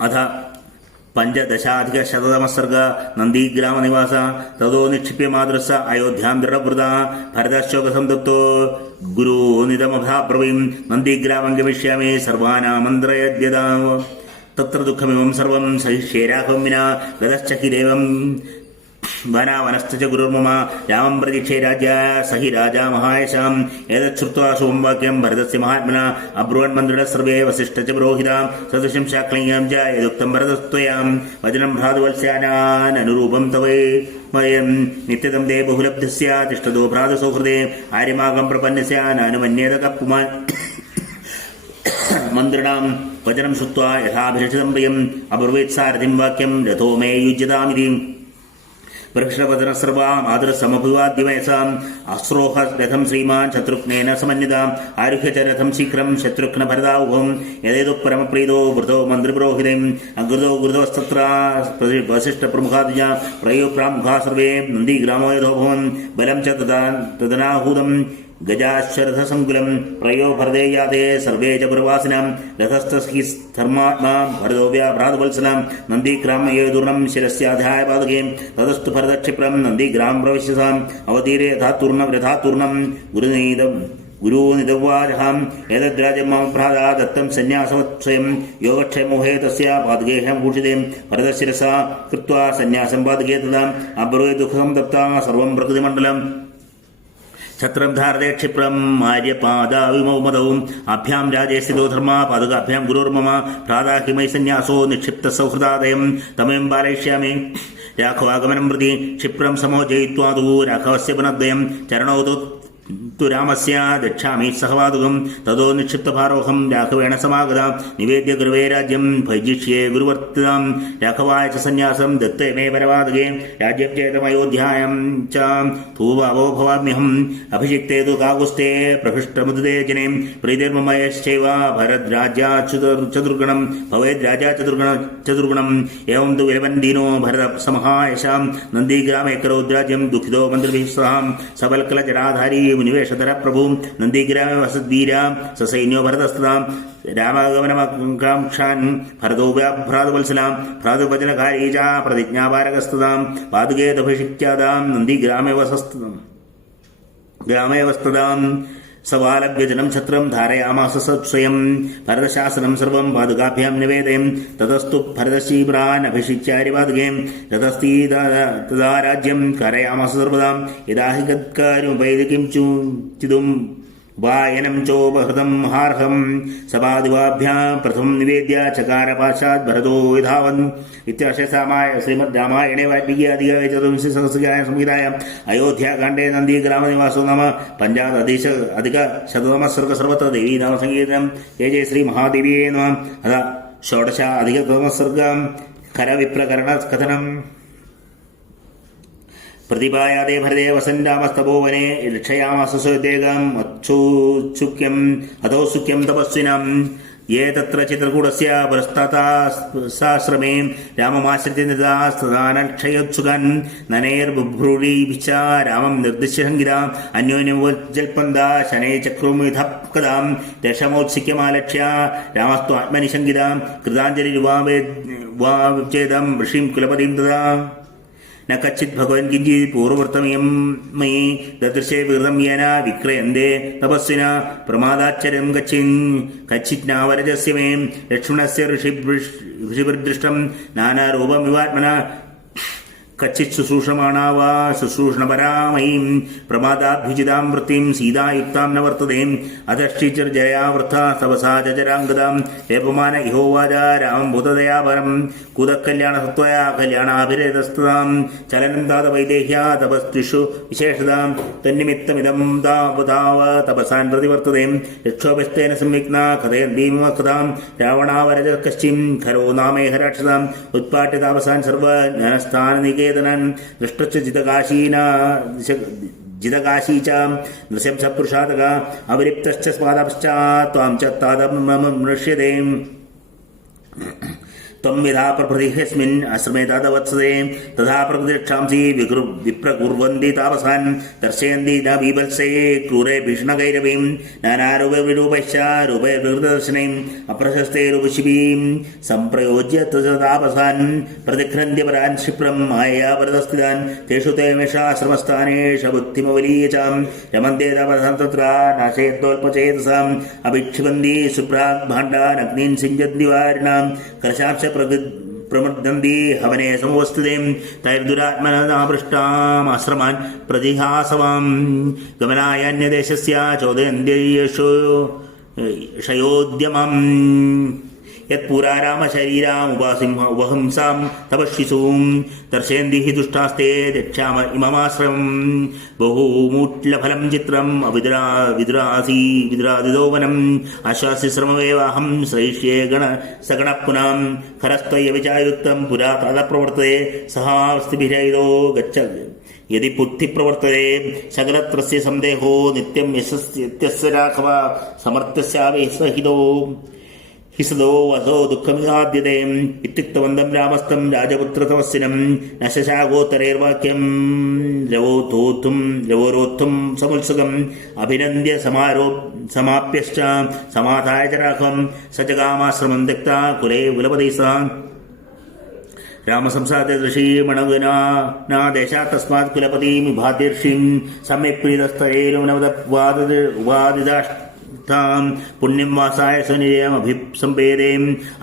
അഥ പഞ്ചദശാധികശതതമസർഗ നന്ദീഗ്രാമനിവാസ തതോ നിക്ഷിപ്യമാതൃസ അയോധ്യാം ദൃഢവൃത ഭരതശോകസംതപ്തോ ഗുരുനിതമഭാബ്രവീം നന്ദീഗ്രാമം ഗമിഷ്യാമി സർവാനാമന്ത്രയദ്യതാ തത്ര ദുഃഖമിമം സർവം സഹിഷ്യേ രാഘവം വിനാ ഗതശ്ച ദേവം വനസ്ഥ ഗുരുർമമ രാമം പ്രതീക്ഷേ രാജ സഹി രാജാ മഹായശാം ഏതശ്രുത്വാ ശുഭം വാക്യം ഭരതസ്യ മഹാത്മന അബ്രുവൻ മന്ത്രിട സർവേ വസിഷ്ഠ ച പുരോഹിതാം സദൃശം ശാക്ലീയം ച യദുക്തം ഭരതസ്ത്വയാം വചനം ഭ്രാതുവത്സ്യാനാനുരൂപം തവേ മയം നിത്യതം ദേ ബഹുലബ്ധസ്യ തിഷ്ഠതോ ഭ്രാതസൗഹൃദേ ആര്യമാകം പ്രപന്നസ്യ നാനുമന്യേത കപ്പുമാൻ മന്ത്രിണാം വചനം ശ്രുത്വാ യഥാഭിലഷിതം പ്രിയം അബ്രുവേത് സാരഥിം വാക്യം രഥോ മേ യുജ്യതാമിതി വൃക്ഷപതനസർവാം ആദരസമഭിവാദ്യമയസാം അശ്രോഹ രഥം ശ്രീമാൻ ശത്രുഘ്നേന സമന്വിതാം ആരുഹ്യ ച രഥം ശീഘ്രം ശത്രുഘ്ന ഭരതാവുഹം യഥേതു പരമപ്രീതോ വൃതോ മന്ത്രിപുരോഹിതം അഗൃതോ ഗൃതവസ്തത്ര വസിഷ്ഠ പ്രമുഖാദിജ പ്രയോപ്രാമുഖാ സർവേ നന്ദീഗ്രാമോ യഥോഭവൻ ബലം ച തദനാഹൂതം ഗജാശ്വരഥസങ്കുലം പ്രയോ ഭരതേയാതേ സർവേ ച പുരവാസിനാം രഥസ്ഥർമാത്മാ ഭരതോവ്യാഭ്രാതവത്സലാം നന്ദീഗ്രാമയേതുർണം ശിരസ്യാധായ പാതകേ തതസ്തു ഭരതക്ഷിപ്രം നന്ദീഗ്രാം പ്രവിശ്യസാം അവതീരെ രഥാത്തൂർണം ഗുരുനിതവാചഹാം ഏതദ്രാജ്യം മമ ഭ്രാതാ ദത്തം സന്യാസവത്സ്വയം യോഗക്ഷേമോഹേ തസ്യ പാതകേഹം ഭൂഷിതേ ഭരതശിരസാ കൃത്വാ സന്യാസം പാതകേ തദാം അബ്രുവേ ദുഃഖം തപ്താ സർവം പ്രകൃതിമണ്ഡലം ഛത്രം ധാരതേ ക്ഷിപ്രം ആര്യപാദാവിമൗമതവും അഭ്യാം രാജേ സ്ഥിതോ ധർമ്മ പാദകാഭ്യാം ഗുരുർമമ ഭ്രാതാ ഹിമൈ സന്യാസോ നിക്ഷിപ്ത സൗഹൃദാദയം തമയം പാലയിഷ്യാമി രാഘവാഗമനം പ്രതി ക്ഷിപ്രം സമോജയിത്വാദു രാഘവസ്യ പുനദ്വയം ചരണോതു രാമസ്യ ദക്ഷാമി സഹവാതുകം തതോ നിക്ഷിപ്തഭാരോഹം രാഘവേണ സമാഗത നിവേദ്യ ഗുരുവേ രാജ്യം ഭൈജിഷ്യേ ഗുരുവർത്തിതാം രാഘവായ ച സന്യാസം ദത്തേ മേ പരവാതകേ രാജ്യം ചേതമയോധ്യായം ച ഭൂവാവോ ഭവാമ്യഹം അഭിഷിക്തേ തു കാകുസ്തേ പ്രഹൃഷ്ടമുദേ ജനേ പ്രീതിർമമയശ്ചൈവ ഭരദ്രാജ്യാചതുർഗണം ഭവേദ്രാജാ ചതുർഗണം ഏവം തു വിലവന്തീനോ ഭരത സമഹായശാം നന്ദീഗ്രാമേകരോദ്രാജ്യം ദുഃഖിതോ മന്ത്രിഭിः സഹാം സബൽക്കല ജടാധാരീ മുനിവേഷധര പ്രഭു നന്ദീഗ്രാമേ വസദ്വീരാം സസൈന്യോ ഭരതസ്താം രാമാഗമനകാംക്ഷാൻ ഭരതോ ഭ്രാതുവത്സലാം ഭ്രാതുഭജനകാരീ ച പ്രതിജ്ഞാപാരകസ്തതാം പാതുകേതഭിഷിക്യാതാം നന്ദീഗ്രാമേ വസ്തതാം സവാലഭ്യജനം ഛത്രം ധാരയാമാസ സ്വയം ഭരതശാസനം സർവം പാതുകാഭ്യാം നിവേദയം തതസ്തു ഭരതശീബ്രാൻ അഭിഷിച്യാരിപാതുകേ തതസ്തീ തദാ രാജ്യം കാരയാമാസ സർവദാം യദാഹി ഗത്കാരുപൈദികിം ചിതും വായനം ചോപഹൃതം ഹാർഹം സപാദിവാഭ്യാം പ്രഥമം നിവേദ്യ ചകാര പാശാത് ഭരതോ യഥാവൻ ഇത്യാശയസാമായ ശ്രീമദ് രാമായണേ വാൽമീകി ആദികായ ചതുർവിംശതി സഹസ്രകാല സംഹിതായാം അയോധ്യാകാണ്ഡേ നന്ദീഗ്രാമനിവാസോ നാമ പഞ്ചാധിക ശതതമ സർഗ സർവത്ര ദേവീ നാമസങ്കീർത്തനം. ജയ ജയ ശ്രീ മഹാദേവിയേ നമഃ. അഥ ഷോഡശ അധികതമസർഗം ഖരവിപ്രകരണ കഥനം. പ്രതിപായാതേ ഭരതേ വസൻ രാമസ്തപോവനെ രക്ഷയാമാസ സ്വദേകം അധോസുഖ്യം തപസ്വിനം ये तत्र चित्रकूटस्य पुरस्ताश्रमे राममाश्रित्य निदास्तदानक्षयोत्सुकान् ननेर्बुभ्रूरिभिश्च रामं निर्दिश्य संगिताम् अन्योन्यमुज्जल्पन्दा शनै चक्रुमिधः कदां तेषामौत्सिक्यमालक्ष्य रामस्तु आत्मनि संगितां कृताञ्जलिर्वावेद्वाचेदं ऋषिं कुलपतिं तदा न कच्चित् भगवन् किञ्चित् पूर्ववर्तमियं मयि ददृशे विकृतं येन विक्रयन्ते तपस्विना प्रमादाच्चर्यं कच्चित् नावरजस्य मे लक्ष्मणस्य ऋषिभिर्दृष्टं नानारूपमिवात्मना कच्चित् शुश्रूषमाणा वा शुश्रूषणपरामयीं प्रमादाभ्युचितां वृत्तिं सीतायुक्तां न वर्तते अधश्चिर्जया वृथा तपसा जराङ्गदां वेपमान इहोवाच रामं भूतदयापरं कुतकल्याणसत्त्वया कल्याणाभिरेतस्तदां चलनं तादवैदेह्या तपस्त्रिषु विशेषतां तन्निमित्तमिदं तावताव तपसान् प्रतिवर्तते यक्षोभिस्तेन संविघ्ना कथयन्तीमिव कथां रावणावरजकश्चिं खरो नामेह राक्षसाम् उत्पाट्य तापसान् सर्वज्ञानस्थाननिके दृष्टश्च जितकाशी च नृशंस पुरुषातक अविलिप्तश्च स्वादपश्चात् त्वां च तादमृष्यते त्वं यथा प्रभृतिह्यस्मिन् आश्रमे तादवत्सते तथा प्रकृतिरक्षांसि विप्रकुर्वन्ति तापसान् दर्शयन्ति न बीभत्से क्रूरे भीषणगैरवीं नानारूपविरूपैश्च रूपैर्विकृतदर्शनैम् अप्रशस्ते रूपशिबीं सम्प्रयोज्य तापसान् प्रतिघ्नन्ति परान् क्षिप्रं मायया परतस्थितान् तेषु तेमेषाश्रमस्थानेष बुद्धिमवलीय च रमन्ते तापसान् तत्र नाशयन्तोल्पचेतसाम् अभिक्षिपन्ति सुप्राग्भाण्डान् अग्नीन् सिञ्चन्ति वारिणां कलशांश प्रमर्दन्ति हवने समवस्थिते तैर्दुरात्मनापृष्टाम् आश्रमान् प्रतिहासवां गमनायान्यदेशस्य चोदयन्त्येषु शयोद्यमम् यत्पुरा रामशरीरामुपहंसां तपस्विसूं दर्शयन्ति हि दुष्टास्ते दक्षाम इममाश्रमं बहुमूट्लफलं चित्रम् विदुरादिदोवनम् आश्वास्य श्रममेवाहं श्रैष्ये सगणः पुनां खरस्त्वयविचायुक्तं पुरा तादप्रवर्तते सहास्तिभिरैदो गच्छ यदि बुद्धि प्रवर्तते सकलत्रस्य संदेहो नित्यं यस्य राघव समर्थस्यावेशहितो हिसदो वसो दुःखमिहाद्यते इत्युक्तवन्तं रामस्तं राजपुत्रतमस्विनं न शशागोत्तरैर्वाक्यं रवोरोद्धुं समुत्सुकम् अभिनन्द्य समाप्यश्च समाधाय च राघवं स जगामाश्रमं त्यक्ता कुले कुलपतिः सह रामसंसादे ऋषिमणविना न देशात् तस्मात् कुलपतिमिभाद्यर्षिं सम्यक् प्रीतस्थरेणुपवादिदाष्ट पुण्यं वासाय सुनियमभिसंवेदे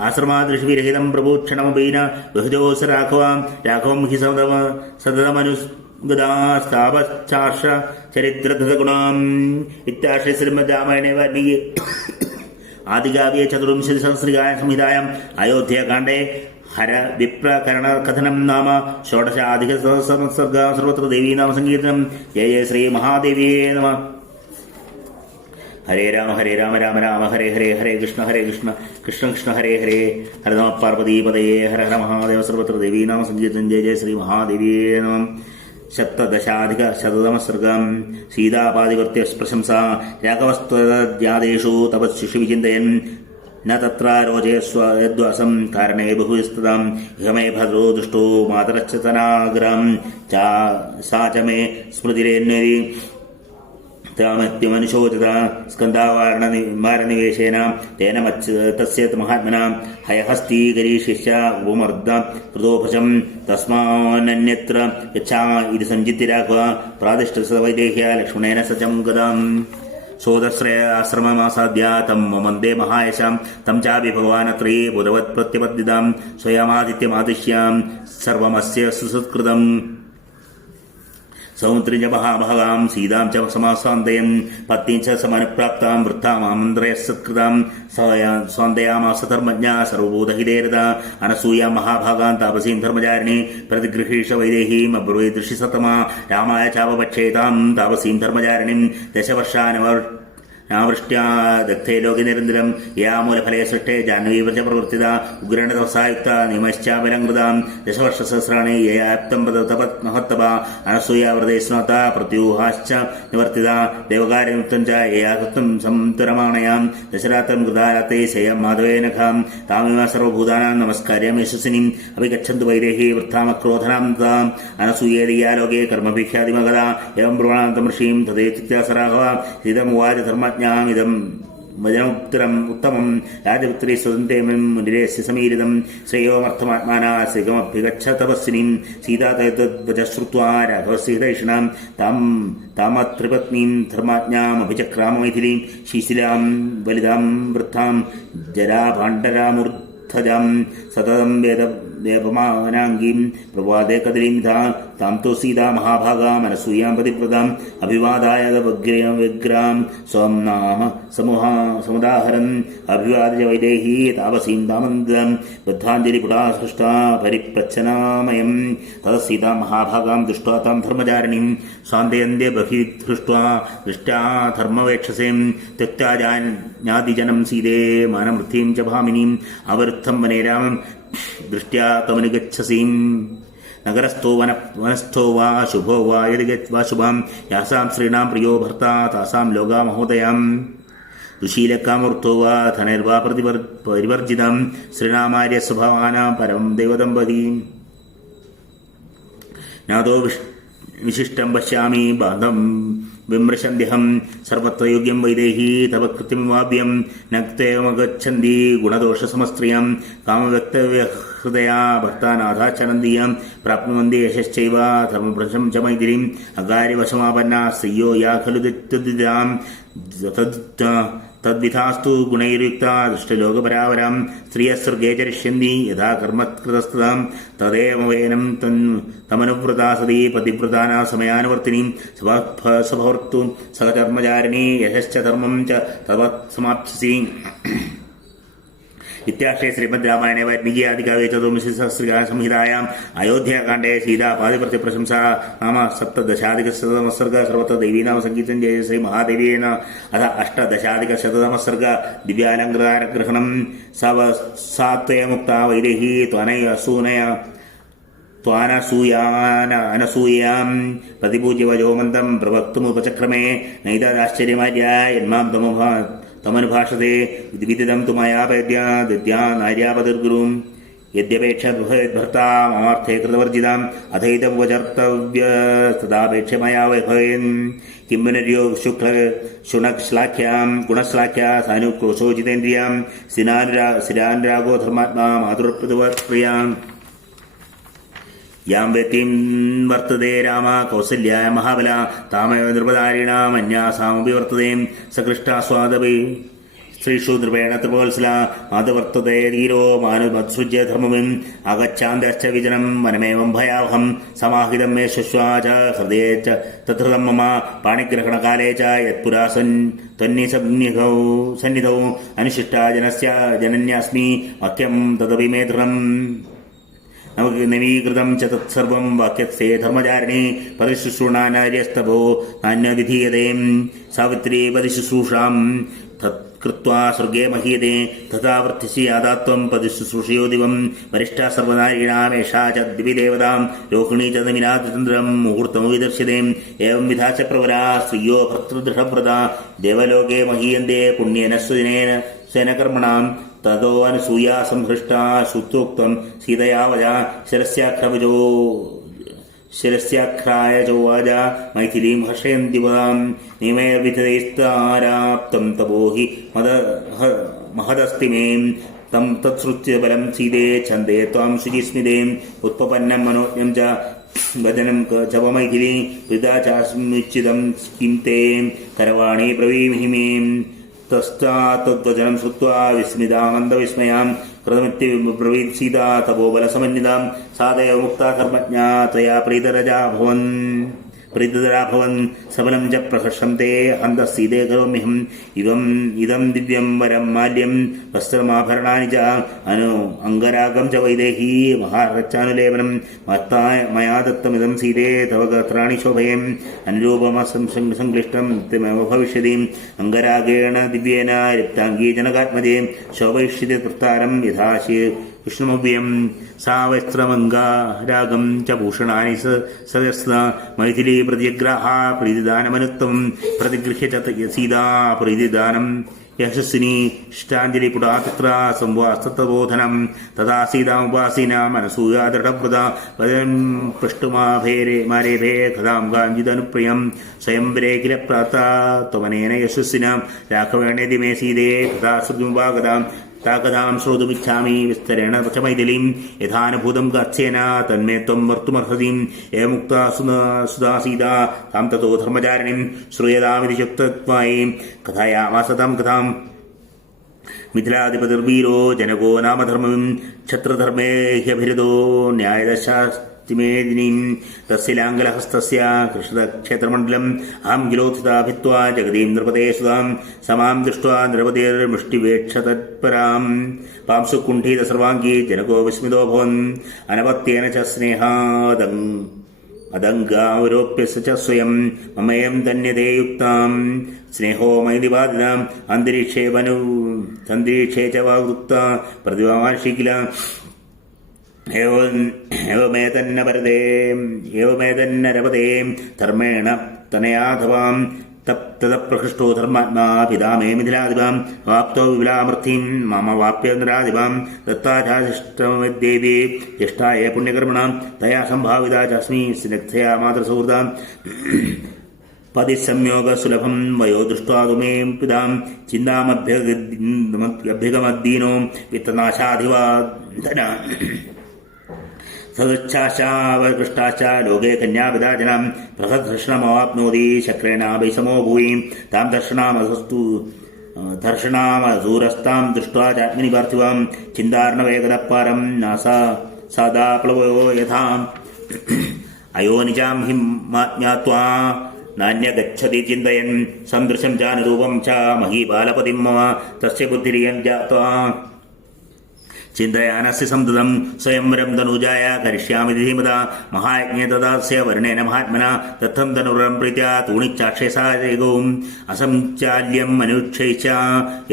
आश्रमादृशिविरहितं प्रभूक्षणमपीन विहजोस राघवं हि सततमनुगदास्तापश्चार्ष चरित्रधृतगुणाम् इत्याश्रय श्रीमद्रामायणे वाल्मीकि आदिकाव्ये चतुर्विंशति सहस्रिकाय संहितायाम् अयोध्याकाण्डे हर विप्रकरण कथनं नाम षोडशाधिकसहस्रसंवत्सर्ग सर्वत्र देवी नाम संकीर्तनं जय जय श्री महादेवी नमः। हरे राम राम राम हरे हरे हरे कृष्ण कृष्ण कृष्ण हरे हरे हर नमः पार्वतीपतये हर हर महादेव सर्वत्र देवी नाम संकीर्तनं जय जय श्री महादेवी नमः। सप्तदशाधिकशततमः सर्गं सीतापादिवर्त्य प्रशंसा राघवस्त्वद्यादेषु तपस्विषु विचिन्तयन् न तत्र रोचे यद्वासं कारणे बहुस्तदां ह्यमे भद्रो दुष्टो मातरश्च तनाग्रं सा च मे स्मृतिरेन्यदि तामत्यमनुशोचता स्कन्धावारणनिवेशेन तेन तस्य महात्मना हयहस्तीकरीशिष्य उपमर्द कृतोपशं तस्मान्नन्यत्र यच्छा इति संचित्य राघव प्रादिष्टसवैदेह्य लक्ष्मणेन सचं गदाम् सोदश्रय आश्रममासाद्य तं वन्दे महायशां तं चापि भगवानत्रये बुधवत् प्रत्यपद्यतां स्वयमादित्यमादिश्यां सर्वमस्य सुसत्कृतम् सौत्रिज महाभागां सीतां च समासान्तयन् पत्नीं च समनुप्राप्तां वृत्तामामन्त्रयः सत्कृतां स्वान्दयामास धर्मज्ञा सर्वभूतहितेरता अनसूया महाभागां तापसीं धर्मचारिणी प्रतिगृहीष वैदेहीम् अब्रुवेदृषिसतमा रामाय चापपक्षेतां तापसीं धर्मचारिणीं 10 वर्षाणि നാവൃഷ്ട്യാ ദഗ്ധേ ലോകെ നിരന്തരം യാ മൂലഫലേ സൃഷ്ടേ ജാഹ്നവീവ്രജ പ്രവർത്തിത ഉഗ്രേണ തപസായുക്ത നിമശ്ചാബലംകൃതാം ദശവർഷസഹസ്രാണി യയാപ്തം മഹത്തപ അനസൂയാവ്രതേ സ്നോത പ്രത്യൂഹാശ്ച നിവർത്തിത ദേവകാര്യമുക്തം ച യയാകൃത്വം സംതുരമാണയാം ദശരാത്രം കൃതാരാത്തേ സേയം മാധവേനഖാം താമിവ സർവഭൂതാനാം നമസ്കാര്യം യശസ്വിനിം അഭിഗച്ഛന്തു വൈദേഹി വൃദ്ധാമക്രോധനാം താം അനസൂയേദിയാ ലോകേ കർമ്മഭിക്ഷാദിമഗത എവം ബ്രുവണാന്തം ഋഷീം തദേത്യാസരാഘവ ഇതമുവാച ധർമ്മജ്ഞാമിതം വചനോത്തരം ഉത്തമം രാജപുത്രി സ്വതന്ത്രേമം മുനിരേസ്യ സമീരിതം ശ്രേയോമർത്ഥമാത്മാനാ ശ്രീകമഭ്യഗച്ഛ തപസ്വിനിം സീതാ തദ്വച ശ്രുത്വാ രാഘവസീതൈഷണാം താമത്രിപത്നീം ധർമാജ്ഞാമഭിചക്രാമ മൈഥിലീം ശീശിലാം വലിതാം വൃദ്ധാം ജരാഭാണ്ഡരാമൂർധജാം സതതം വേപമാനാംഗീം പ്രവാദേ കദലീം താം തോ സീതാ മഹാഭാഗാം അനസൂയാം പതിവ്രതാം അഭിവാദായ വ്യഗ്രാം സ്വം നാമ സമുദാഹരൻ അഭിവാദ്യ വൈദേഹീ താപസീം താമന്ദം ബദ്ധാഞ്ജലി പുടാ സൃഷ്ടാ പരിപ്രച്ഛനാമയം തത സീതാ മഹാഭാഗാം ദൃഷ്ട്വാ താം ധർമ്മചാരിണീം സാന്ദയന്ത്യ ബഹിർദൃഷ്ട്വാ ദൃഷ്ട്യാ ധർമ്മവേക്ഷസേം ത്യക്ത്വാ ജ്ഞാതിജനം സീതേ മാനമൃത്തിം ച ഭാമിനീം അവരുദ്ധം വനേ രാമം ദൃഷ്ട്യാ തമനുഗച്ഛസീം നഗരസ്ഥോ വനസ്ഥോ വാ ശുഭോ വാ യദി വാ ശുഭാം യാസാം സ്ത്രീണാം പ്രിയോ ഭർത്താ താസാം ലോകാ മഹോദയാം ദുശീലക്കാമൂർത്തോ വാ ധനൈർവാ പരിവർജിതം സ്ത്രീണാമാര്യ സ്വഭാവാനാം പരം ദൈവദമ്പതി നാദോ വിശിഷ്ടം പശ്യാമി ബാന്ധം വിമൃശന്ത്യഹം സർവത്ര യോഗ്യം വൈദേഹീ തവ കൃത്യമിവാഭ്യം നക്തേവമഗച്ഛന്തി ഗുണദോഷസമസ്ത്രിയം കാമവ്യക്തഹൃദയാ ഭക്താനാഥാചനന്ദീയം പ്രാപ്നുവന്തി യശശ്ചൈവ ധർമ്മഭ്രശം ച മൈഥിലീം അകാര്യവശമാപന്നാ സ്ത്രീയോ യാ ഖലു ദിത്യാം തദ്വിധാസ്തു ഗുണൈർയുക്താ ദുഷ്ടലോകപരാവരാം സ്ത്രീയസ്വർഗേ ചരിഷ്യന്തി യഥാ കർമ്മകൃതസ്തതാം തദേവവേനം തമനുവ്രതാ സതി പതിവ്രതാനാ സമയാനുവർത്തിനീം സഭവർത്തു സഹകർമ്മചാരിണീ യശശ്ച ധർമ്മം ച തവ സമാപ്സ്യസി. ഇത്യാശ്രേ ശ്രീമദ് രാമായണേ വാൽമീകി ആദികാവ്യേ ചതുർദശി സംഹിതായാം അയോധ്യാകാണ്ഡേ സീതാപാതിപത്യ പ്രശംസാ നാമ സപ്തദശാധികശതമസർഗ സർവത്ര ദേവീനാമ സംഗീതം ജയ ശ്രീ മഹാദേവീന അഥ അഷ്ടദശാധികശതമസർഗ ദിവ്യാലങ്കൃതാരഗ്രഹണം സാത്വയമുക്ത വൈദേഹി ത്വാനസൂയാം പ്രതിപൂജ്യ വജോമന്തം പ്രവക്തുമുപചക്രമേ നൈതാശ്ചര്യമാര്യ യന്മാം തമനുഭാഷത്തെ വിദിതം തു മയാപേദ്യ ദദ്യാ നാര്യാപതിർഗുരും യദ്യപേക്ഷ ഭർത്താ മമാർത്ഥേ കൃതവർജിതാം അഥൈതമുപചർത്തവ്യ തദാപേക്ഷ മയാ വൈഭവേൻ കിം പുനര്യോ ശുണശ്ലാഖ്യാം ഗുണശ്ലാഖ്യാ സാനുക്രോശോ ജിതേന്ദ്രിയാം സ്ഥിരാനുരാഗോ ധർമാത്മാ മാതൃപ്രതിവർപ്രിയാം യാം വ്യക്തിം വർത്തതേ രാമ കൗസല്യായ മഹാബല താമേവ നൃപധാരിണാമന്യാസാമപി വർത്തതേ സകൃഷ്ടാസ്വാദപി സ്ത്രീഷു നൃപേണ ത്രിപോത്സല മാതവർത്തതേ ധീരോ മാനുമത്സൃജ്യ ധർമ്മവിം ആഗച്ഛാന്തശ്ച വിജനം വനമേവം ഭയാവഹം സമാഹിതം മേ ശ്വശ്വാ ച ഹൃദയേ ച തത്ഹൃതം മമ പാണിഗ്രഹണകാലേ ച യത്പുരാ സന്നിധൗ അനുശിഷ്ടാ ജനന്യാസ്മി വാക്യം തദപി മേ ദൃഢം നവീകൃതം ച തത്സർവം വാക്യസ്തേ ധർമ്മചാരിണേ പതിശുശ്രൂണാനാര്യസ്തഭോ നാന്യവിധീയതേ സാവിത്രീ പതിശുശ്രൂഷാം തത്കൃത്വാ സ്വർഗേ മഹീയതേ തഥാ വർത്തിസി യാഥാത്വം പതിശുശ്രൂഷയോ ദിവം വരിഷ്ഠാ സർവനാരീണാമേഷാ ച ദിവിദേവതാം രോഹിണീ ച നമിനാതചന്ദ്രം മുഹൂർത്തമോ വിദർശ്യതേ ഏവം വിധാ ച പ്രവരാ സ്ത്രീയോ ഭർതൃദൃഢവ്രതാ ദേവലോകേ മഹീയന്തേ പുണ്യേന സ്വനകർമ്മണാം തതോ അനുസൂയാ സംഹൃഷ്ടാ ശുദ്ധോക്തം സീതയാ വജ ശിരസ്യാഖ്രായ ചോവാച മൈഥിലീം ഹർഷയന്തി വദാം നിമയവിധൈസ്താരാപ്തം തപോ ഹി മഹദസ്തി മേ തം തത്ശ്രുത്യ ബലം സീതേ ഛന്ദേ ത്വാം ശുചിസ്മിതേ ഉത്പന്നം മനോജ്ഞം ച വദനം ച മൈഥിലീ വൃഥാ ചാസ്മിച്ഛിദം കിം തേ കരവാണി ബ്രവീമി മേ തസ്താത്വചനം ശ്രുത്വാ വിസ്മിതാമന്ദവിസ്മയാം കൃതമിത്യബ്രവീത് സീതാ തപോബലസമന്വിതാം സാദയോ മുക്താ കർമ്മജ്ഞാ തയാ പ്രീതരജാ ഭവൻ പ്രീതിതരാഭവൻ സബലം ച പ്രഹർഷന്തെ ഹന്തസ്ഥിതേ കരോമ്യഹം ഇതം ദിവ്യം വരം മാല്യം വസ്ത്രമാഭരണാനി ച അംഗരാഗം ച വൈദേഹി മഹാരച്ചാനുലേപനം മയാ ദത്തമിതം സീതേ തവ ഗത്രാണി ശോഭയം അനുരൂപമസംക്ലിഷ്ടം നിത്യമേവ ഭവിഷ്യതി അംഗരാഗേണ ദിവ്യേന രക്താംഗീ ജനകാത്മജേ ശോഭയിഷ്യതി തൃത്താരം യഥാശി വിഷ്ണുമവ്യം സാ വസ്ത്രമംഗാരാഗം ച ഭൂഷണാനി സദസ്ന മൈഥിലീ പ്രതിഗ്രാഹ പ്രീതിദാനമനുക്തം പ്രതിഗൃഹ്യ ച സീതാ പ്രീതിദാനം യശസ്വിനി ഇഷ്ടാഞ്ജലി പുടാ തത്ര സംവാസ്തബോധനം തഥാ സീതാമുപാസീന മനസൂയാ ദൃഢവ്രത വദം പൃഷ്ടുമാരേഭേ കഥാം കാഞ്ചിദനുപ്രിയം സ്വയംവരേ കില പ്രാത ത്വമനേന യശസ്വിന രാഘവേണേതി മേ സീതേ കഥാ ശ്രുതിമുപാഗതാം താകഥാം ശ്രോതുമിച്ഛാമി വിസ്തരേണ ച മൈഥിലീം യഥാനുഭൂതം ഗാത്സ്യേന തന്മേ ത്വം വർത്തുമർഹസീം ഏമുക്താ സുധാ സീതാ താം തതോ ധർമ്മചാരിണീം ശ്രൂയതാമിതി ചുക്തത്വായി കഥായാമാസതാം കഥാം മിഥിലാധിപതിർവീരോ ജനകോ നാമധർമ്മം ക്ഷത്രധർമ്മേ ഹ്യഭിരതോ ന്യായദശാസ്തിമേദിനീം തസ്യലാംഗലഹസ്തസ്യ കൃഷ്ണക്ഷേത്രമണ്ഡലം അഹം ഗിലോത്ഥിതാ ഭിത്വാ ജഗതീം നൃപതേ സുതാം സമാം ദൃഷ്ട്വാ നൃപതിർമുഷ്ടിവേക്ഷതത്പരാം പാംസു കുണ്ഠീത സർവാംഗീ ജനകോ വിസ്മിതോ ഭവൻ അനവത്യേന ച സ്നേഹാദംഗാവരോപ്യ ച സ്വയം മമയം ധന്യതേ യുക്താം സ്നേഹോ മൈതിബാധിതാം അന്തരീക്ഷേ ച വാക്ത പ്രതിഭാമാർഷിക്കില ഏവമേതന്നരപദേ ധർമ്മേണ തനയാധവാം തപ്തപ്രഹൃഷ്ടോ ധർമാത്മാ പിതാ മേ മിഥിലാധിപാം വാപ്തോ വിപുലാമൃത്തിം മമ വാപ്യേന്ദ്രാധിപാം ദത്താചാശിഷ്ടമദ്ദേവി ജ്യേഷ്ഠായ പുണ്യകർമ്മണാം തയാ സംഭാവിതാ ചസ്മി സ്നിഗ്ധയാ മാതൃസൗഹൃദാം പതിസംയോഗ സുലഭം വയോ ദൃഷ്ട്വാ തുമേ പിതാം ചിന്താമഭ്യഗമദ്ദീനോ വിത്തനാശാധിവാധന സദുച്ഛാശാവകൃഷ്ടാശ ലോകേ കന്യാപിതാജനം ബൃഹദ്ധർഷണമവാപ്നോതി ശക്രേണ വൈസമോ ഭൂയി താം ദർശനാമസൂരസ്താം ദൃഷ്ട്വാ ചാത്മനി പാർത്ഥിവാം ചിന്താർണവേഗതപ്പാരം നാസാ സദാ പ്ലവയോ യഥാ അയോ നിജാം ഹിമാജ്ഞാത്വാ നാന്യഗച്ഛതി ചിന്തയൻ സദൃശം ചാനുരൂപം ച മഹീബാലപതിം മമ തസ്യ ബുദ്ധിരിയം ജാത്വാ ചിന്തയാനസ്യ സംതതം സ്വയംവരം തനൂജായ കരിഷ്യാമിതി ധീമത മഹായജ്ഞേ തദാസ്യ വർണ്ണേന മഹാത്മന തത്തം തനുരം പ്രീത്യാ തൂണിച്ചാക്ഷേസാരേകവും അസംചാല്യം മനുക്ഷയിച്ച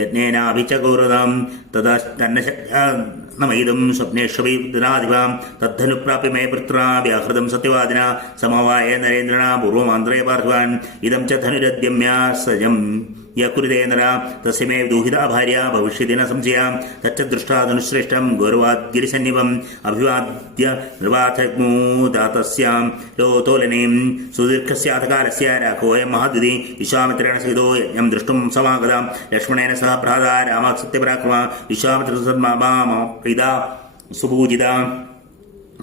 യജ്ഞേനാഭിച്ച ഗൗരതാം തഥാ തന്നമൈദം സ്വപ്നേഷ്വീനാധിപാം തദ്ധനുപ്രാപ്യ മേ പുത്രാ വ്യാഹൃതം സത്യവാദിന സമവായ നരേന്ദ്രണ പൂർവമാന്ത്രേ പാർത്ഥിവാൻ ഇതം ച ധനുരദ്യമ്യ സജം യകുരുതേന്ദ്ര തസ്യമേ ദൂഹിതാ ഭാര്യ ഭവിഷ്യതി ന സംശയാ തച്ച ദൃഷ്ടാ ധനുശ്രേഷ്ഠം ഗൗരവാദ്ഗിരിസന്നിഭം അഭിവാദ്യ നിർവാഥഗ്മൂദാതസ്യാം ലോതോലനീം സുദീർഘസ്യാധകാലസ്യ രാഘവോയം മഹാദ്വിതി വിശ്വാമിത്രേണ സഹിതോ യജ്ഞം ദൃഷ്ടും സമാഗതാം ലക്ഷ്മണേന സഹ ഭ്രാതാ രാമസത്യപരാക്രമ വിശ്വാമിത്രസന്മാമ പ്രീതാ സുപൂജിത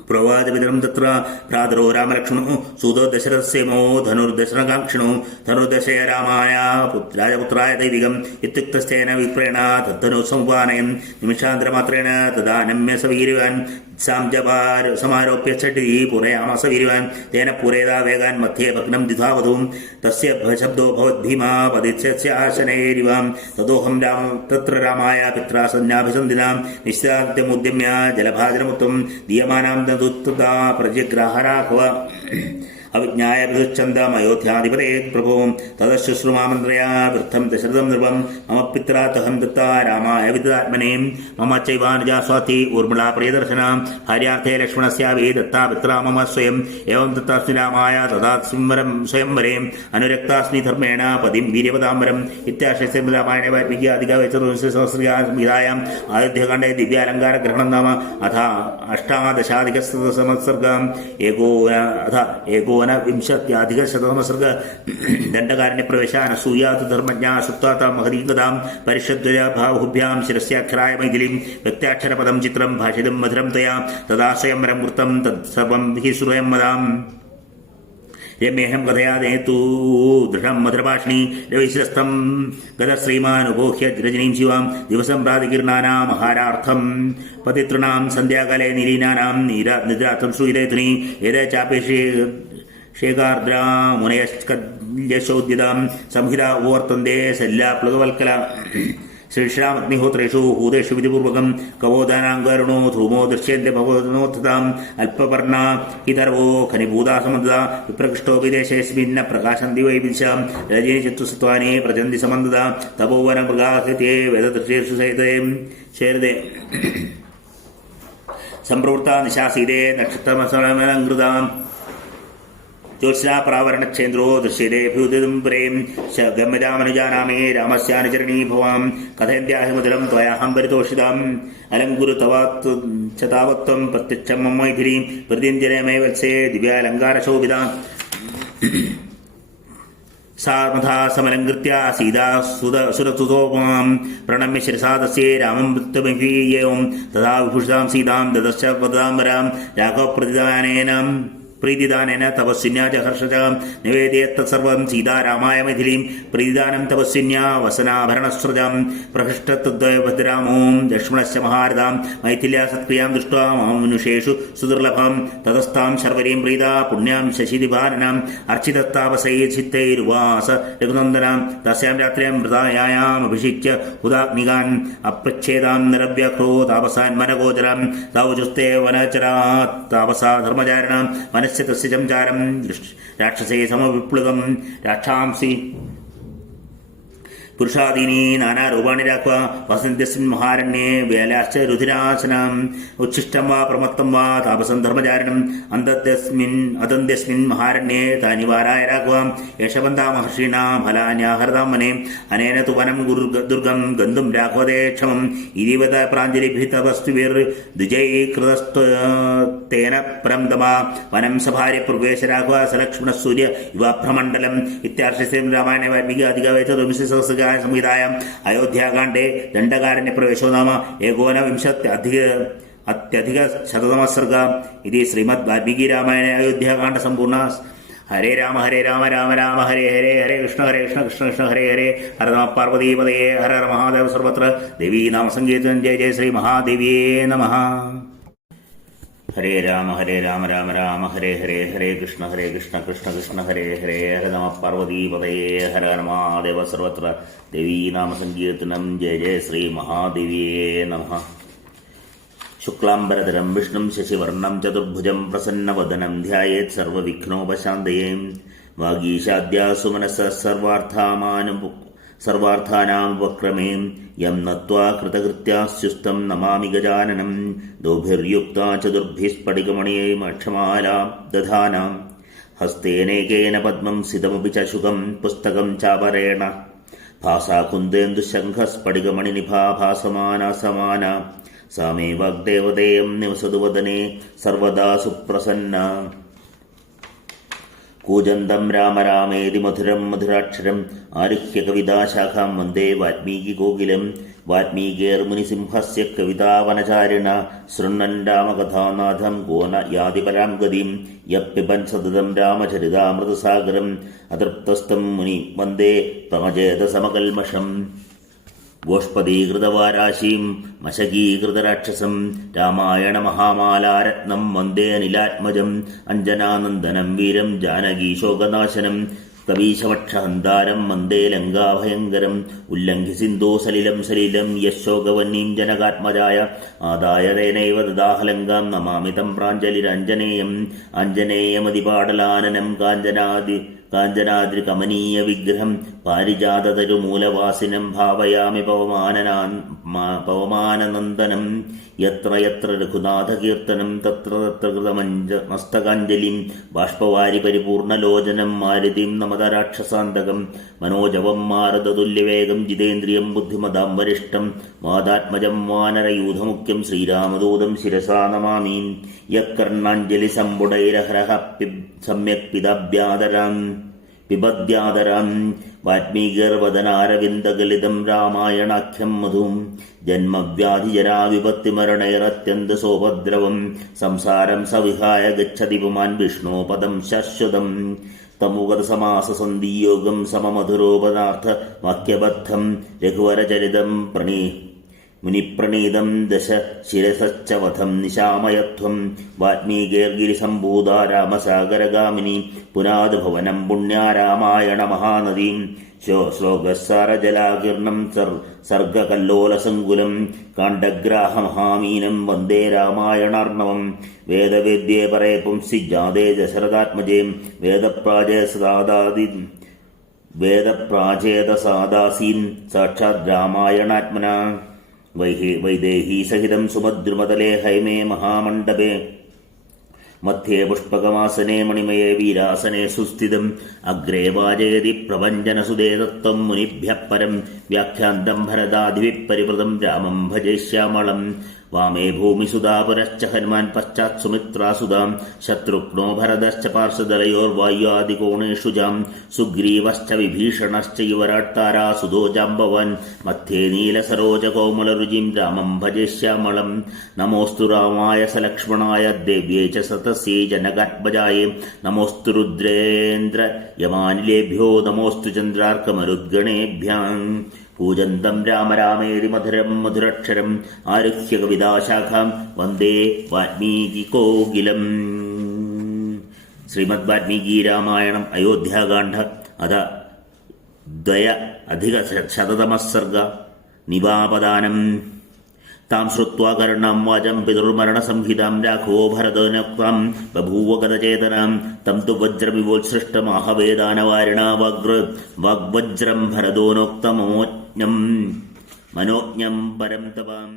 പ്രവാചപിതരം തത്ര ഭ്രാതരോ രാമലക്ഷ്മണോ സൂതോ ദശരഥസേമോ ധനുർദശനകാംക്ഷിണോ ധനുർദശയ രാമായ രാജപുത്രായ ദൈവികം ഇത്യുക്തസ്ഥേന വിപ്രേണ തദ്ധനു സമുപാനയൻ നിമിഷാന്തരമാത്രേണ തദാനമ്യ സവീര്യവാൻ സമാരോപ്യ ചട്ടി പൂരയാമാസ വീര്യവാൻ തേന പൂരേതാ വേഗാൻ മധ്യേ ഭഗ്നം ദ്വിധാവധൂം തസ്യ ശബ്ദോ ഭവദ്ഭീമാ പതിച്ഛാശനേരിവാം തദോഹം തത്ര രാമായ പിത്രാ സന്യാഭിസന്ധിനാം നിശ്ചാദ്യമുദ്യമ്യ ജലഭാജനമുക്തം ദീയമാനാം ദുത്തുതാ പ്രജഗ്രാഹരാഘവ അവിജ്ഞായ വിദുച്ഛന്ദമയോധ്യാധിപതേ പ്രഭുവും തദശുശ്രുമാമന്ത്രയാ വൃദ്ധം ദശരഥം നൃപം മമ പിത്രാത്തഹം ദത്താ രാമായ വിദാത്മനേ മമ ചൈവാനുജാ സ്വാതി ഊർമിളാ പ്രിയദർശന ഭാര്യാർത്ഥേ ലക്ഷ്മണസ്യാവി ദത്താ പിത്രാ മമ സ്വയം ഏവം ദത്താസ്മി രാമായ തഥാ സ്വയംവരേ അനുരക്താസ്മി ധർമ്മേണ പതിം വീര്യപദാംബരം ഇത്യാശ്രയ രാമായണ വാൽമീകിയാധികവചതുസഹസ്രയാം ആയുധ്യകാണ്ഡേ ദിവ്യാലങ്കാരഗ്രഹണം നാമ അഥ അഷ്ടാദശാധികസംസർഗം ഏകോനവിംശത്യധികശതമസർഗ ദണ്ഡകാരണ്യപ്രവേശ അനസൂയാത് ധർമ്മജ്ഞാ സുപ്താ മഹദീകതാം പരിഷദ്വയ ബാഹുഭ്യാം ശിരസ്യാക്ഷരായ മൈഥിലീം വ്യക്താക്ഷരപദം ചിത്രം ഭാഷിതം മധുരം തയാ തദാശ്രയം വൃത്തം തത്സർവം ഹി ശ്രുയം മദാം രമ്യേഹം കഥയാതേതൂ ദൃഢം മധുരഭാഷിണീ രവിശ്രസ്തം ഗതശ്രീമാനുബോഹ്യ രജനീം ശിവാം ദിവസം പ്രാതികീർണാനാം മഹാരാർത്ഥം പതിതൃണാം സന്ധ്യാകാലേ നിലീനാനാം നിദ്രാർത്ഥം ശ്രൂയതേ ധ്വനി ഏതേ ചാപേഷേ ശേഖാർദ്രാ മുനയശോദ്യതാം സംഹിത ഓവർത്തന്തേ ശല്യാപ്ലുതവൽക്കല ശ്രീശ്രാമഗ്നിഹോത്രേഷു ഹൂതേഷു വിധിപൂർവകം കവോദാനാങ്കരുണോ ധൂമോ ദൃശ്യന്തെ ഭഗവതനോത്ഥതാം അല്പവർണ ഹിതർവോ ഖനിഭൂതാസമന്ത വിപ്രകൃഷ്ടോ വിദേശേസ്മിന്ന പ്രകാശന്തി വൈവിശാം രജനി ചത്തുസത്വാനി പ്രജന്തി സമന്തത തപോവന മൃഗാഹൃത്യേ വേദദൃശ്യേഷു സഹിതേ ശേരദേ സംപ്രവൃത്ത നിശാസീതേ നക്ഷത്രമസമലങ്കൃതാം ജ്യോത്സ്നാപരാവരണക്ഷേന്ദ്രോ ദൃശ്യതേ ഭ്യൂതിം പ്രേം ഗമ്യതാമനുജാനാമേ രാമസ്യാനുചരണീ ഭവാം കഥയന്ത്യാഹിമധുരം ത്വയാഹം പരിതോഷിതാം അലങ്കുരു താവത്വം പ്രത്യക്ഷം മമ്മൈഥിരീ പ്രതിഞ്ജനമേ വത്സേ ദിവ്യാലങ്കാരശോഭിതാ സാമധാ സമലങ്കൃത്യ സീതാ സുരസുതോമാം പ്രണമ്യ ശിരസാ തസ്യേ രാമം വൃത്തമഭീയേവം തഥാ വിഭൂഷിതാം സീതാം ദദശ്ച വദാംബരാം രാഘവപ്രതിദാനേന പ്രീതിദാനേന തപസ്വിന്യാ ച ഹർഷജ നിവേദയത്തസർവം സീതാരാമായ മൈഥിലീം പ്രീതിദാനം തപസ്വിന്യാ വസനാഭരണസ്രജാം പ്രഹൃഷ്ടതദ്വയഭദ്രാമോം ലക്ഷ്മണശ്ച മഹാരഥാം മൈഥില്യാ സത്ക്രിയാം ദൃഷ്ട്വാ മനുഷേഷു സുദുർലഭം തതസ്താം ശർവരീം പ്രീതാ പുണ്യാം ശശിദിഭാനനാം അർച്ചിതത്താപസൈചിത്തൈരുവാസ രഘുനന്ദനാം തസ്യാം രാത്രിയാം മൃതായാം അഭിഷിച്യ ഉദാഗ്നികാൻ അപ്രച്ഛേദാം നിരവ്യക്രോ താപസാൻ മനഗോചരാം തൗജുസ്തേ വനചരാത് താപസാ ധർമ്മചാരണാം തസ്യ ചംചാരം രാക്ഷസേ സമവിപ്ലുതം രാക്ഷാംസി പുരുഷാദീനി നാനാരൂപാണി രാഘവ വസന്ത്യസ്മിൻ മഹാരണ്യേ വേലാശ്ച രുധിരാസനം ഉച്ഛിഷ്ടം വാ പ്രമത്തം വാ താപസം ധർമ്മചാരണം അദന്ത്യസ്മിൻ മഹാരണ്യേ താനിവാരായ രാഘവ യശവന്താ മഹർഷീണ ഫലാന്യാഹൃതാം വനേ അനേന തു വനം ദുർഗം ഗന്ധും രാഘവതേ ക്ഷമം ഇരിവത പ്രാഞ്ജലിഭിതവസ്തുവിർ ദ്വിജൈകൃതസ്തേന പരം തമാ വനം സഭാര്യ പ്രവേശ രാഘവ സലക്ഷ്മണ സൂര്യ യുവാഭ്രമണ്ഡലം ഇത്യാർഷ രാമായണ വാൽമീകി അധികവേദ സംഹിതായാം അയോധ്യാകാണ്ഡേ ദണ്ഡകാരണ്യ പ്രവേശോ നാമ ഏകോനവിംശത്യധിക ശതതമസർഗ ഇതി ശ്രീമദ് വാൽമീകി രാമായണ അയോധ്യാകാണ്ഡ സമ്പൂർണ്ണ. ഹരേ രാമ രാമ രാമ ഹരേ ഹരേ ഹരേ കൃഷ്ണ കൃഷ്ണ കൃഷ്ണ ഹരേ ഹരേ ഹര നമ പാർവതീപതയേ ഹര ഹര മഹാദേവ സർവത്ര ദേവീ നാമസങ്കീർത്തനം ജയ ജയ ശ്രീ മഹാദേവിയേ നമഃ. ഹരേ രാമ രാമ രാമ ഹരേ ഹരേ ഹരേ കൃഷ്ണ കൃഷ്ണ കൃഷ്ണ ഹരേ ഹരേ ഹര നമ പാർവതീപതയേ ഹര മഹാദേവ സർവത്ര ദേവീ നാമസങ്കീർത്തനം ജയ ജയ ശ്രീ മഹാദേവിയേ നമഃ. ശുക്ലാംബരധരം വിഷ്ണും ശശിവർണം ചതുർഭുജം പ്രസന്നവദനം ധ്യായേത് സർവവിഘ്നോപശാന്തയേ വാഗീശാദ്യാസു മനഃ സർവാർത്ഥാനാമുപക്രമേ യം നത്വാ കൃതകൃത്യാസ്യുസ്തം നമാമി ഗജാനനം ദൗഭിർയുക്താ ചതുർഭിः സ്ഫടികമണിമക്ഷമാലാ ദധാനാം ഹസ്തേനേകേന പദ്മം സിതമപി ച ശുകം പുസ്തകം ചാപരേണ ഭാസാ കുന്ദേന്ദുശംഖസ്ഫടികമണിനിഭാ ഭാസമാനാ സമാനാ സാ മേ വാഗ്ദേവതേയം നിവസതു വദനെ സർവദാ സുപ്രസന്ന. കൂജന്തം രാമ രാമേതി മധുരം മധുരാക്ഷരം ആരുഹ്യ കവിതാശാഖാം വന്ദേ വാൽമീകി കോകിലം വാൽമീകേർമുനിസിംഹസ്യ കവിതാവനചാരിണ ശൃണ്വൻ രാമകഥാനാഥം കോന യാതി പരാം ഗതിം യപ്പിബൻ സതതം രാമചരിതാമൃതസാഗരം അതൃപ്തസ്ഥം മുനി വന്ദേ പ്രമജേതസമകൽമഷം. ഗോഷ്പദീകൃതവാരാശീം മശകീകൃതരാക്ഷസം രാമായണ മഹാമാലാരത്നം വന്ദേ അനിലാത്മജം അഞ്ജനാനന്ദനം വീരം ജാനകീശോകനാശനം കവീശവക്ഷഹന്താരം വന്ദേ ലങ്കാഭയങ്കരം ഉല്ലംഘി സിന്ധോ സലിലം യശോകവന്നീം ജനകാത്മജായ ആദായ തേനൈവ ദദാഹലങ്കാം നമാമി തം പ്രാഞ്ജലിരഞ്ജനേയം അഞ്ജനേയമതിപാടലാനനം കാഞ്ചനാദ്രികമനീയ വിഗ്രഹം പാരിജാതതരുമൂലവാസിനം ഭാവയാമി പവമാനനന്ദനം യത്ര യത്ര രഘുനാഥകീർത്തനം തത്ര തത്ര കൃതമസ്തകാഞ്ജലിം ബാഷ്പവാരി പരിപൂർണലോചനം മാരുതിം നമത രാക്ഷസാന്തകം മനോജവം മാരതതുല്യവേഗം ജിതേന്ദ്രിയം ബുദ്ധിമതാം വരിഷ്ഠം വാദാത്മജം വാനരയൂഥമുഖ്യം ശ്രീരാമദൂതം ശിരസാ നമാമി. യക്കർണാഞ്ജലി സമ്പുടൈരഹരഃ സമ്യക് പിബദ്യാദരം വാൽമീകിർവദനാരവിന്ദഗലിതം രാമായണാഖ്യം മധും ജന്മവ്യാധിജരാവിപത്തിമരണൈരത്യന്തസോപദ്രവം സംസാരം സവിഹായ ഗച്ഛതി പുമാൻ വിഷ്ണോപദം ശാശ്വതം. തമുഗതസമാസസന്ധിയോഗം സമമധുരോപദാർത്ഥ വാക്യബദ്ധം രഘുവരചരിതം മുനിപ്രണീതം ദശ ശിരസശ്ച വധം നിശാമയത്വം വാൽമീകേർഗിരിസംഭൂതാ രാമസാഗരഗാമിനി പുനാത് ഭവനം പുണ്യാ രാമായണ മഹാനദീം ശ്ലോകസാരജലാകീർണം സർഗകല്ലോലസങ്കുലം കാണ്ഡഗ്രാഹമഹാമീനം വന്ദേ രാമായണാർണവം വേദവേദ്യേ പരേ പുംസി ജാതേ ദശരഥാത്മജേ വേദപ്രാചേതസാദാസീൻ സാക്ഷാത് രാമായണാത്മന വൈദേഹീ സഹിതം സുമദ്രുമതലേ ഹൈമേ മഹാമണ്ഡപേ മധ്യേ പുഷ്പകമാസനേ മണിമയേ വീരാസനേ സുസ്ഥിതം അഗ്രേ വാചയതി പ്രപഞ്ചനസുതേ തത്വം മുനിഭ്യഃ പരം വ്യാഖ്യാന്തം ഭരതാദിഭിഃ പരിവൃതം രാമം ഭജേ ശ്യാമളം വാമേ ഭൂമിസുതാ പുരശ്ച ഹനുമാൻ പശ്ചാത് സുമിത്രാസുതാം ശത്രുഘ്നോ ഭരതശ്ച പാർശ്വദലയോർവായുവാദികോണേഷു ജാം സുഗ്രീവശ്ച വിഭീഷണശ്ച യുവരാട് താരാസുതോ ജാംബവാൻ മധ്യേ നീലസരോജകൗമലരുചിം രാമം ഭജേ ശ്യാമളം നമോസ്തു രാമായ സലക്ഷ്മണായ ദേവ്യേ ച സതസ്യൈ ജനകാത്മജായേ നമോസ്തു രുദ്രേന്ദ്ര യമാനിലേഭ്യോ നമോസ്തു ചന്ദ്രാർക്കമരുദ്ഗണേഭ്യാം കൂജന്തം രാമ രാമേതി മധുരം മധുരക്ഷരം ആരുഹ്യ കവിതാശാഖാം വന്ദേ വാൽമീകികോകിലം. ശ്രീമദ് വാൽമീകി രാമായണം അയോധ്യാകാന്ഡ അഥ ദ്വയ-അധിക-ശതതമഃ സർഗ നിവാപദാനം. താം ശ്രുത്വാ കർണം വാചം പിതൃമരണസംഹിതാം രാഘവോ ഭരതോനോക്താം ബഭൂവ ഗതചേതനാം തം തു വജ്രമിവോത്സൃഷ്ടമാഹവേദാനവാരിണാ വാഗ്വജ്രം ഭരതോനോക്തമോജ്ഞം മനോജ്ഞം പരം തവാം.